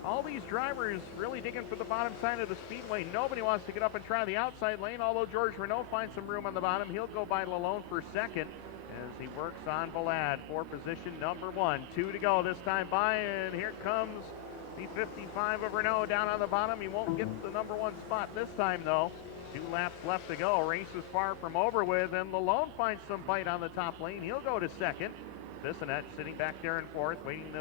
All these drivers really digging for the bottom side of the speedway. Nobody wants to get up and try the outside lane, although George Renault finds some room on the bottom. He'll go by Lalonde for 2nd as he works on Vlad for position number 1. 2 to go this time by, and here comes the 55 of Renault down on the bottom. He won't get the number 1 spot this time, though. 2 laps left to go. Race is far from over with, and Lalonde finds some bite on the top lane. He'll go to 2nd. Bissonnette sitting back there in 4th, waiting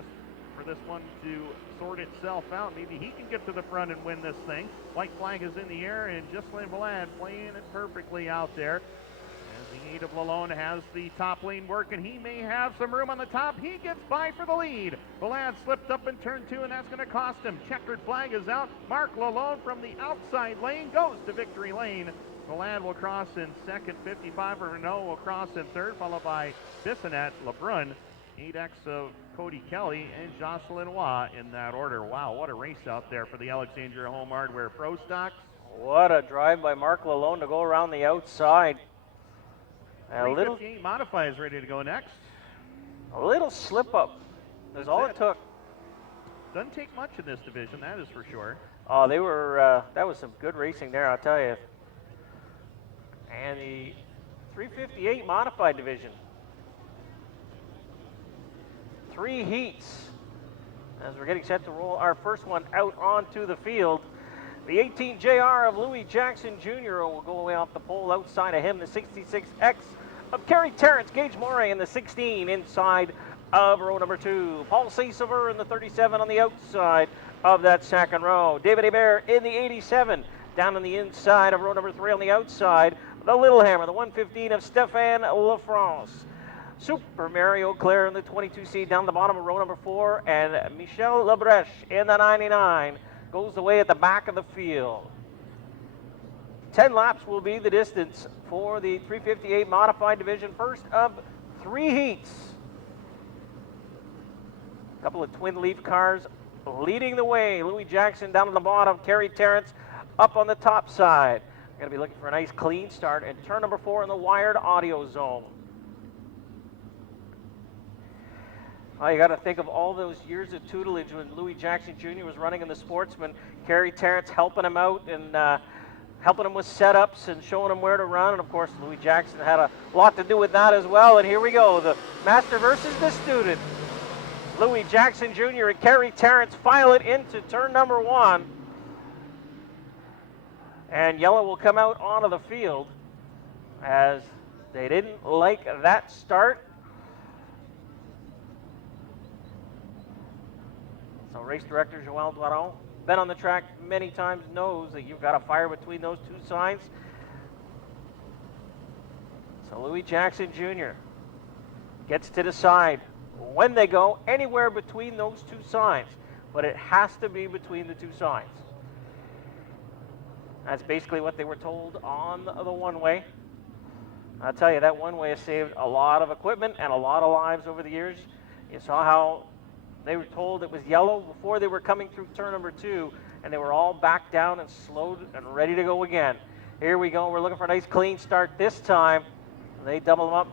for this one to sort itself out. Maybe he can get to the front and win this thing. White flag is in the air, and Ghislain Vlad playing it perfectly out there. As the 8 of Lalonde has the top lane working, he may have some room on the top. He gets by for the lead. Vlad slipped up in turn 2, and that's going to cost him. Checkered flag is out. Mark Lalonde from the outside lane goes to victory lane. Vlad will cross in 2nd. 55 of Renault will cross in 3rd, followed by Bissonnette, LeBrun, 8X of Cody Kelly, and Jocelyn Waugh in that order. Wow, what a race out there for the Alexandria Home Hardware Pro Stocks. What a drive by Mark Lalonde to go around the outside. A little 358 Modifié is ready to go next. A little slip up. That's all it took. Doesn't take much in this division, that is for sure. Oh, they were, that was some good racing there, I'll tell you. And the 358 Modified division. 3 heats as we're getting set to roll our first one out onto the field. The 18 JR of Louis Jackson Jr. will go away off the pole. Outside of him, the 66X of Kerry Terrence, Gage Moray in the 16 inside of row number 2. Paul Saint-Sauveur in the 37 on the outside of that second row. David Hebert in the 87 down on the inside of row number 3 on the outside. The Littlehammer, the 115 of Stéphane Lafrance. Super Mario Claire in the 22 seed down the bottom of row number 4, and Michel Lebrèche in the 99 goes away at the back of the field. 10 laps will be the distance for the 358 Modified division, first of 3 heats. A couple of twin leaf cars leading the way. Louis Jackson down on the bottom, Kerry Terrence up on the top side. We're going to be looking for a nice clean start and turn number 4 in the wired audio zone. Oh, you got to think of all those years of tutelage when Louis Jackson Jr. was running in the Sportsman. Kerry Terrence helping him out, and helping them with setups and showing them where to run. And of course, Louis Jackson had a lot to do with that as well. And here we go, the master versus the student. Louis Jackson Jr. and Kerry Terrence file it into turn number 1. And yellow will come out onto the field as they didn't like that start. So race director Joël Doiron, been on the track many times, knows that you've got to fire between those two signs. So Louis Jackson Jr. gets to decide when they go anywhere between those two signs, but it has to be between the two signs. That's basically what they were told on the one-way. I'll tell you, that one-way has saved a lot of equipment and a lot of lives over the years. You saw how they were told it was yellow before they were coming through turn number 2, and they were all back down and slowed and ready to go again. Here we go. We're looking for a nice clean start this time. They double them up,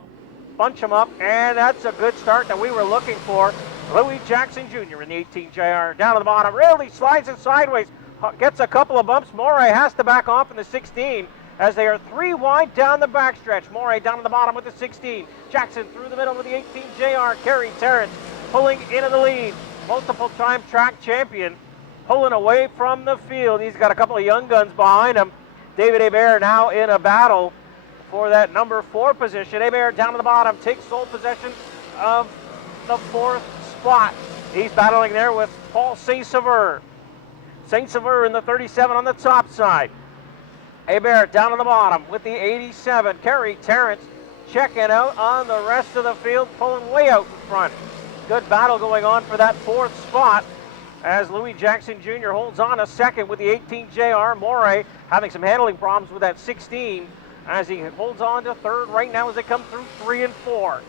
bunch them up, and that's a good start that we were looking for. Louis Jackson Jr. in the 18 JR down to the bottom, really slides it sideways, gets a couple of bumps. Moray has to back off in the 16 as they are 3 wide down the backstretch. Moray down to the bottom with the 16. Jackson through the middle with the 18 JR. Kerry Terrence pulling into the lead. Multiple-time track champion pulling away from the field. He's got a couple of young guns behind him. David Hebert now in a battle for that number 4 position. Hebert down to the bottom, takes sole possession of the 4th spot. He's battling there with Paul Saint-Sauveur. Saint-Sauveur in the 37 on the top side. Hebert down to the bottom with the 87. Kerry Terrence checking out on the rest of the field, pulling way out in front. Good battle going on for that 4th spot as Louis Jackson Jr. holds on a second with the 18 JR. Moray having some handling problems with that 16 as he holds on to 3rd right now as they come through 3 and 4.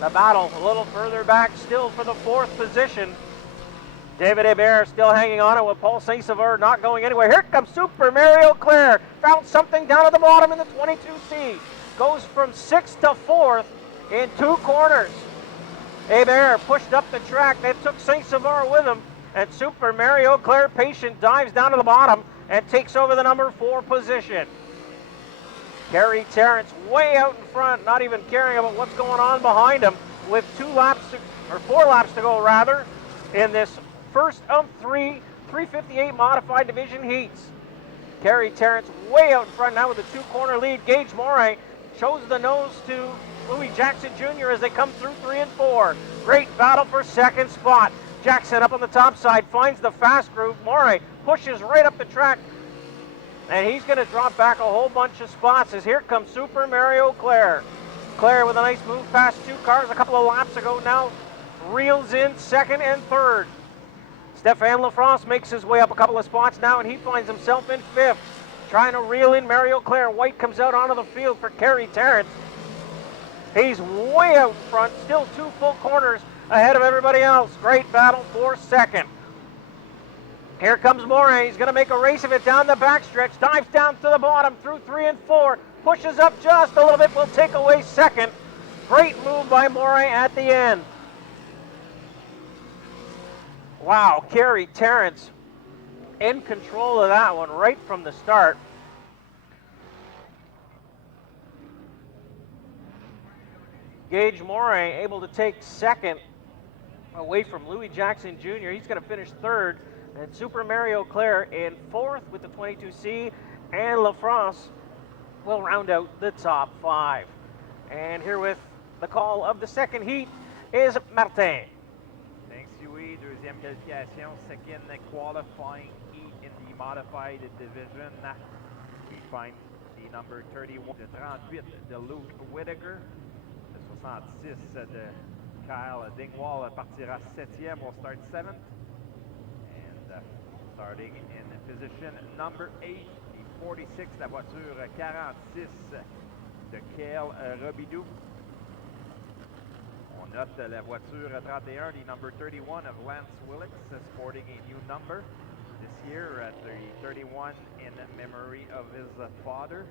The battle a little further back still for the 4th position. David Hebert still hanging on it with Paul Saint-Sauveur not going anywhere. Here comes Super Mario Claire. Found something down at the bottom in the 22C. Goes from 6th to 4th in 2 corners. Hebert pushed up the track. They took Saint-Sauveur with him. And Super Mario Claire patient dives down to the bottom and takes over the number 4 position. Kerry Terrence way out in front, not even caring about what's going on behind him with 4 laps to go rather in this first of 3 358 modified division heats. Kerry Terrence way out in front now with a 2-corner lead. Gage Moray shows the nose to Louis Jackson Jr. as they come through 3 and 4. Great battle for 2nd spot. Jackson up on the top side finds the fast groove. Moray pushes right up the track, and he's going to drop back a whole bunch of spots as here comes Super Mario Claire. Claire with a nice move past 2 cars a couple of laps ago now reels in 2nd and 3rd. Stéphane Lafrance makes his way up a couple of spots now, and he finds himself in 5th. Trying to reel in Mario Claire. White comes out onto the field for Kerry Terrence. He's way out in front, still 2 full corners ahead of everybody else. Great battle for 2nd. Here comes Moray. He's going to make a race of it down the backstretch. Dives down to the bottom through 3 and 4. Pushes up just a little bit. Will take away 2nd. Great move by Moray at the end. Wow, Kerry Terrence in control of that one right from the start. Gage Moray able to take 2nd away from Louis Jackson Jr. He's going to finish 3rd. And Super Mario Claire in 4th with the 22C. And Lafrance will round out the top 5. And here with the call of the 2nd heat is Martin. Thanks, Huey. Deuxième qualification, 2nd qualifying heat in the modified division. We find the number 31, the 38 de Luke Whittaker, the 66 de Kyle Dingwall partira 7e, will start 7th. And starting in position number 8, the 46, la voiture 46 de Kale Robidoux. On note la voiture 31, the number 31 of Lance Willix, sporting a new number this year at the 31 in memory of his father.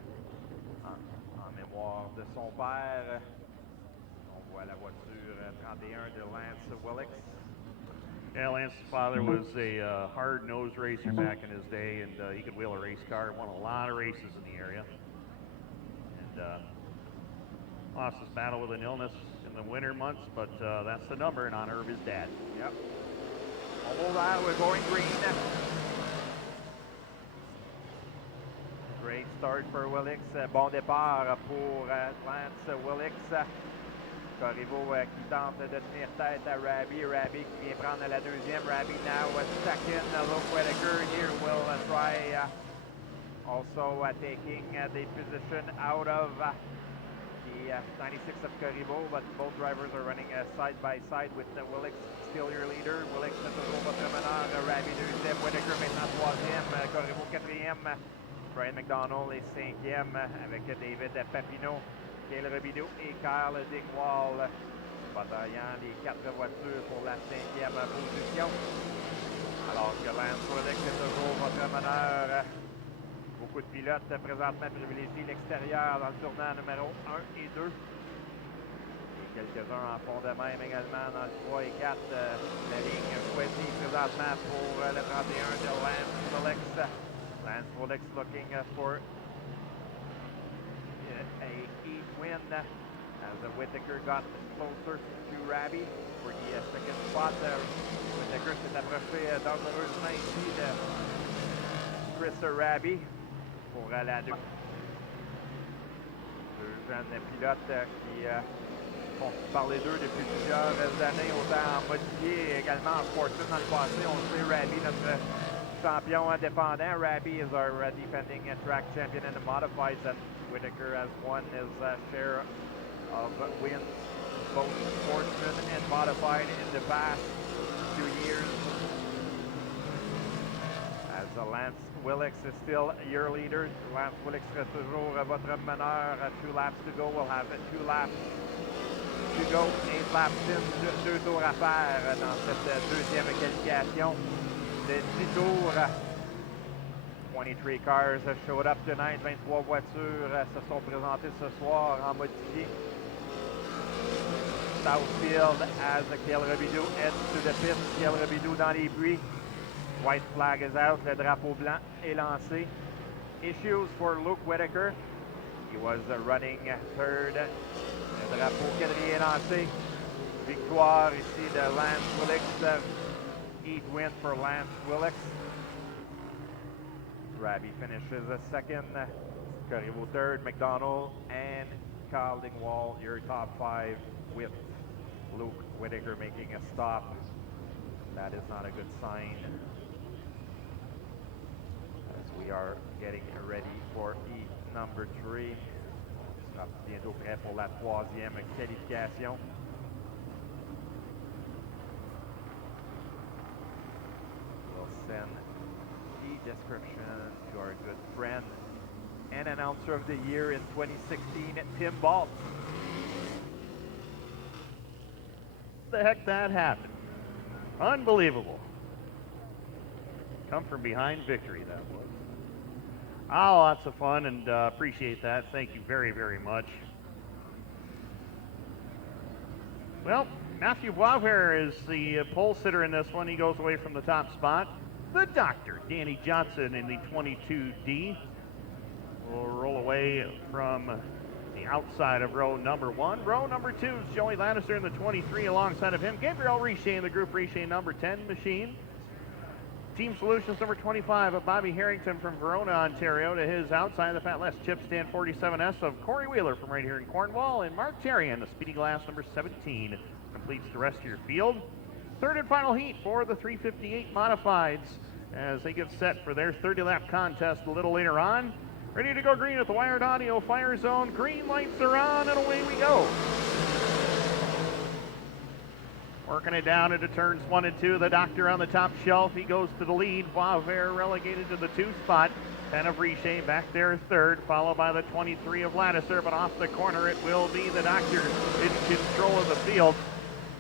En mémoire de son père, on voit la voiture 31 de Lance Willix. Yeah, Lance's father was a hard-nosed racer back in his day, and he could wheel a race car, won a lot of races in the area. And lost his battle with an illness in the winter months, but that's the number in honor of his dad. Yep. All that, we're going green. Great start for Willix. Bon départ pour Lance Willix. Corriveau qui tente de tenir tête à Raby. Raby qui vient prendre la deuxième. Raby now second. Luke Whitaker here will try also taking the position out of the 96 of Corriveau, but both drivers are running side by side with Willix still your leader. Willix est toujours votre meneur. Raby deuxième. Whitaker maintenant troisième. Corriveau quatrième. Brian McDonald est cinquième avec David Papineau, Cale Robideau et Kyle Dingwall bataillant les quatre voitures pour la cinquième position. Alors que Lance Willix est toujours votre meneur. Beaucoup de pilotes présentement privilégient l'extérieur dans le tournant numéro 1 et 2. Et quelques-uns en font de même également dans le 3 et 4. La ligne choisie présentement pour le 31 de Lance Willix. Lance Willix looking for a heat win as Whitaker got closer to Raby for the second spot. Whitaker s'est approché dangereusement ici de Chris Raby pour la deux jeunes pilotes qui font parler d'eux depuis plusieurs années, autant en modifié et également en Sportsman dans le passé. On sait Raby, notre champion indépendant. Raby is our defending track champion in the modifieds, and Whitaker has won his share of wins, both Sportsman and modified in the past 2 years. As Lance Willix is still your leader. Lance Willix reste toujours votre meneur. 2 laps to go. We'll have 2 laps to go. 8 laps in, 2 tours à faire dans cette deuxième qualification. De 10 tours. 23 cars showed up tonight. 23 voitures se sont présentées ce soir en modifié. Southfield as Cale Robideau heads to the pit. Cale Robideau dans les buis. White flag is out. Le drapeau blanc est lancé. Issues for Luke Whitaker. He was running third. Le drapeau quadrillé est lancé. Victoire ici de Lance Willix. Heat win for Lance Willix. Raby finishes second. Corriveau third. McDonald and Kyle Dingwall, your top 5 with Luke Whitaker making a stop. That is not a good sign. As we are getting ready for heat number 3. On sera bientôt prêt pour la 3e qualification. Send the description to our good friend and announcer of the year in 2016, Tim Balt. The heck that happened? Unbelievable. Come from behind victory, that was. Oh, lots of fun, and appreciate that. Thank you very, very much. Well, Matthew Boisvert is the pole sitter in this one. He goes away from the top spot. The doctor, Danny Johnson, in the 22D, will roll away from the outside of row number 1. Row number 2 is Joey Lannister in the 23 alongside of him. Gabriel Richer in the Group Richer number 10 machine. Team Solutions number 25 of Bobby Harrington from Verona, Ontario, to his outside. The Fat Les Chip Stand 47S of Corey Wheeler from right here in Cornwall. And Mark Terrian, the Speedy Glass number 17, completes the rest of your field. Third and final heat for the 358 Modifieds as they get set for their 30-lap contest a little later on. Ready to go green at the Wired Audio Fire Zone. Green lights are on, and away we go. Working it down into turns 1 and 2. The doctor on the top shelf. He goes to the lead. Boisvert relegated to the 2 spot. 10 of Richer back there third, followed by the 23 of Lattiser, but off the corner it will be the doctor in control of the field.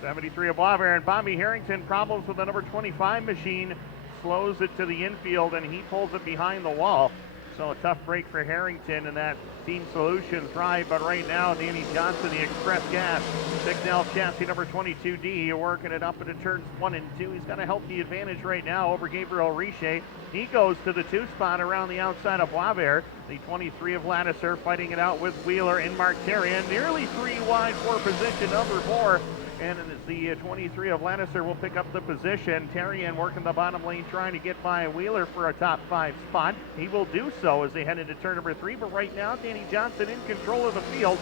73 of Boisvert, and Bobby Harrington, problems with the number 25 machine, slows it to the infield, and he pulls it behind the wall. So a tough break for Harrington and that Team Solutions ride, but right now Danny Johnson, the Express Gas, Signal chassis number 22D, working it up into turns 1 and 2. He's got a healthy advantage right now over Gabriel Richer. He goes to the 2 spot around the outside of Boisvert. The 23 of Lattiser fighting it out with Wheeler and Mark Terrian, nearly 3 wide for position number 4. And it's the 23 of Lattiser will pick up the position. Terrian working the bottom lane, trying to get by Wheeler for a top 5 spot. He will do so as they head into turn number 3. But right now, Danny Johnson in control of the field.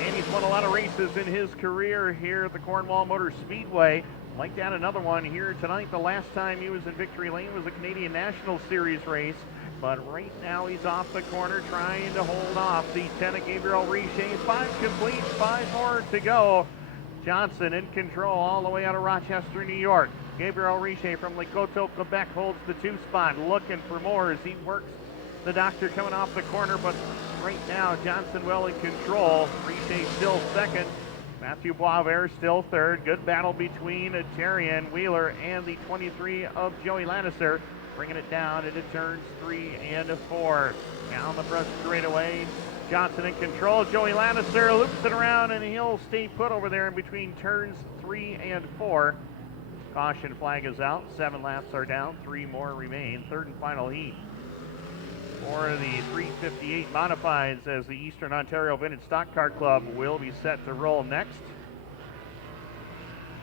And he's won a lot of races in his career here at the Cornwall Motor Speedway. Like that, another one here tonight. The last time he was in victory lane was a Canadian National Series race. But right now he's off the corner trying to hold off the 10 of Gabriel Richer. 5 complete, 5 more to go. Johnson in control all the way out of Rochester, New York. Gabriel Richer from Lecoteau, Quebec holds the 2 spot, looking for more as he works the doctor coming off the corner. But right now Johnson well in control. Richer still second. Matthew Boisvert still third. Good battle between Terrian, Wheeler, and the 23 of Joey Lattiser. Bringing it down into turns 3 and 4. Down the front straightaway. Johnson in control. Joey Lattiser loops it around, and he'll stay put over there in between turns 3 and 4. Caution flag is out. 7 laps are down. 3 more remain. Third and final heat for the 358 Modifieds as the Eastern Ontario Vintage Stock Car Club will be set to roll next.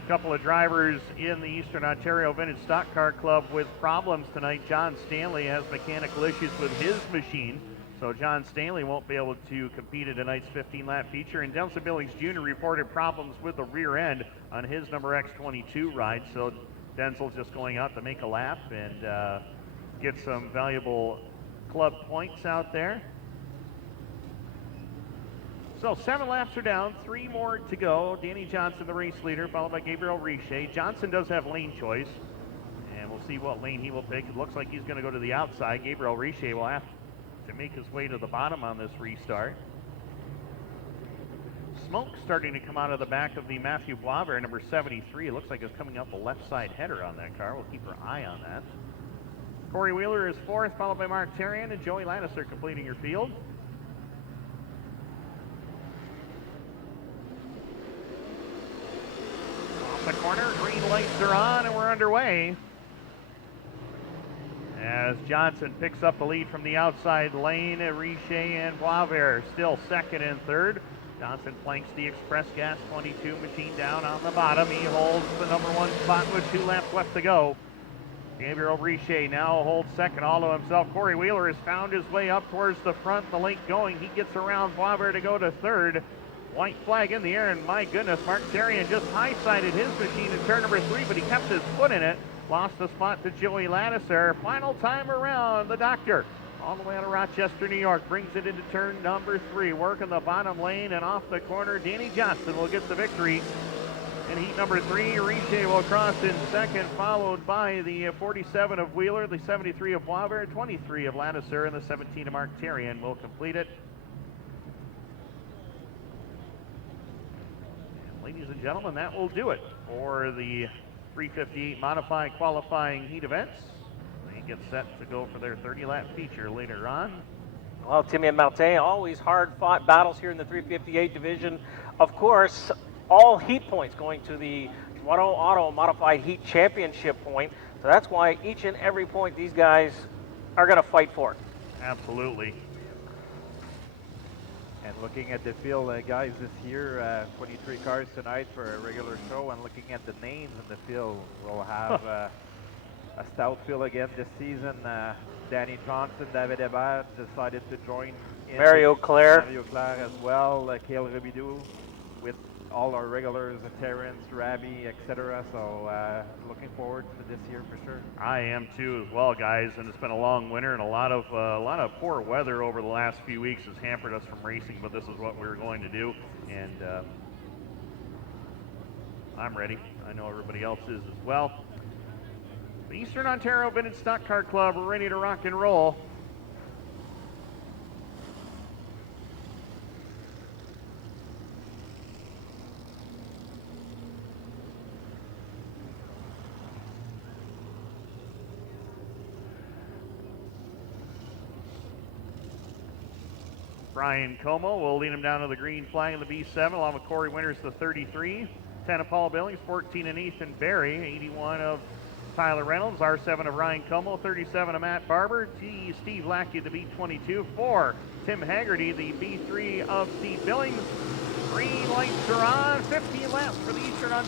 Couple of drivers in the Eastern Ontario Vintage Stock Car Club with problems tonight. John Stanley has mechanical issues with his machine, so John Stanley won't be able to compete in tonight's 15-lap feature. And Denson Billings Jr. reported problems with the rear end on his number X22 ride, so Denzel's just going out to make a lap and get some valuable club points out there. So 7 laps are down, 3 more to go. Danny Johnson, the race leader, followed by Gabriel Richer. Johnson does have lane choice, and we'll see what lane he will pick. It looks like he's going to go to the outside. Gabriel Richer will have to make his way to the bottom on this restart. Smoke starting to come out of the back of the Matthew Boisvert, number 73. It looks like it's coming up a left side header on that car. We'll keep our eye on that. Corey Wheeler is 4th, followed by Mark Terrian and Joey Lattiser completing your field. The corner, green lights are on, and we're underway. As Johnson picks up the lead from the outside lane, Richer and Boisvert still second and third. Johnson flanks the Express Gas 22 machine down on the bottom. He holds the number 1 spot with 2 laps left to go. Gabriel Richer now holds second all to himself. Corey Wheeler has found his way up towards the front, the link going. He gets around Boisvert to go to third. White flag in the air, and my goodness, Mark Terrian just high-sided his machine in turn number 3, but he kept his foot in it. Lost the spot to Joey Lattiser. Final time around, the doctor, all the way out of Rochester, New York, brings it into turn number 3. Working the bottom lane and off the corner, Danny Johnson will get the victory. In heat number 3, Richer will cross in second, followed by the 47 of Wheeler, the 73 of Boisvert, 23 of Lattiser, and the 17 of Mark Terrian will complete it. Ladies and gentlemen, that will do it for the 358 Modified Qualifying Heat events. They get set to go for their 30-lap feature later on. Well, Timmy and Martin, always hard-fought battles here in the 358 division. Of course, all heat points going to the Toronto Auto Modified Heat Championship point. So that's why each and every point these guys are going to fight for. Absolutely. And looking at the field, guys, this year, 23 cars tonight for a regular show. And looking at the names in the field, we'll have a stout field again this season. Danny Johnson, David Hebert decided to join in. Mario Claire as well. Cale Rebidou with all our regulars, Terrence, Rabi, etc. So looking forward to this year for sure. I am too as well, guys, and it's been a long winter and a lot of poor weather over the last few weeks has hampered us from racing, but this is what we were going to do, and I'm ready. I know everybody else is as well. The Eastern Ontario Vintage Stock Car Club, we're ready to rock and roll. Brian Como will lead him down to the green flag in the B7, along with Corey Winters, the 33. 10 of Paul Billings, 14 of Ethan Berry, 81 of Tyler Reynolds, R7 of Ryan Como, 37 of Matt Barber, Steve Lackey, the B22, 4, Tim Haggerty, the B3 of Steve Billings. Green lights are on, 15 laps for the Eastern Ontario.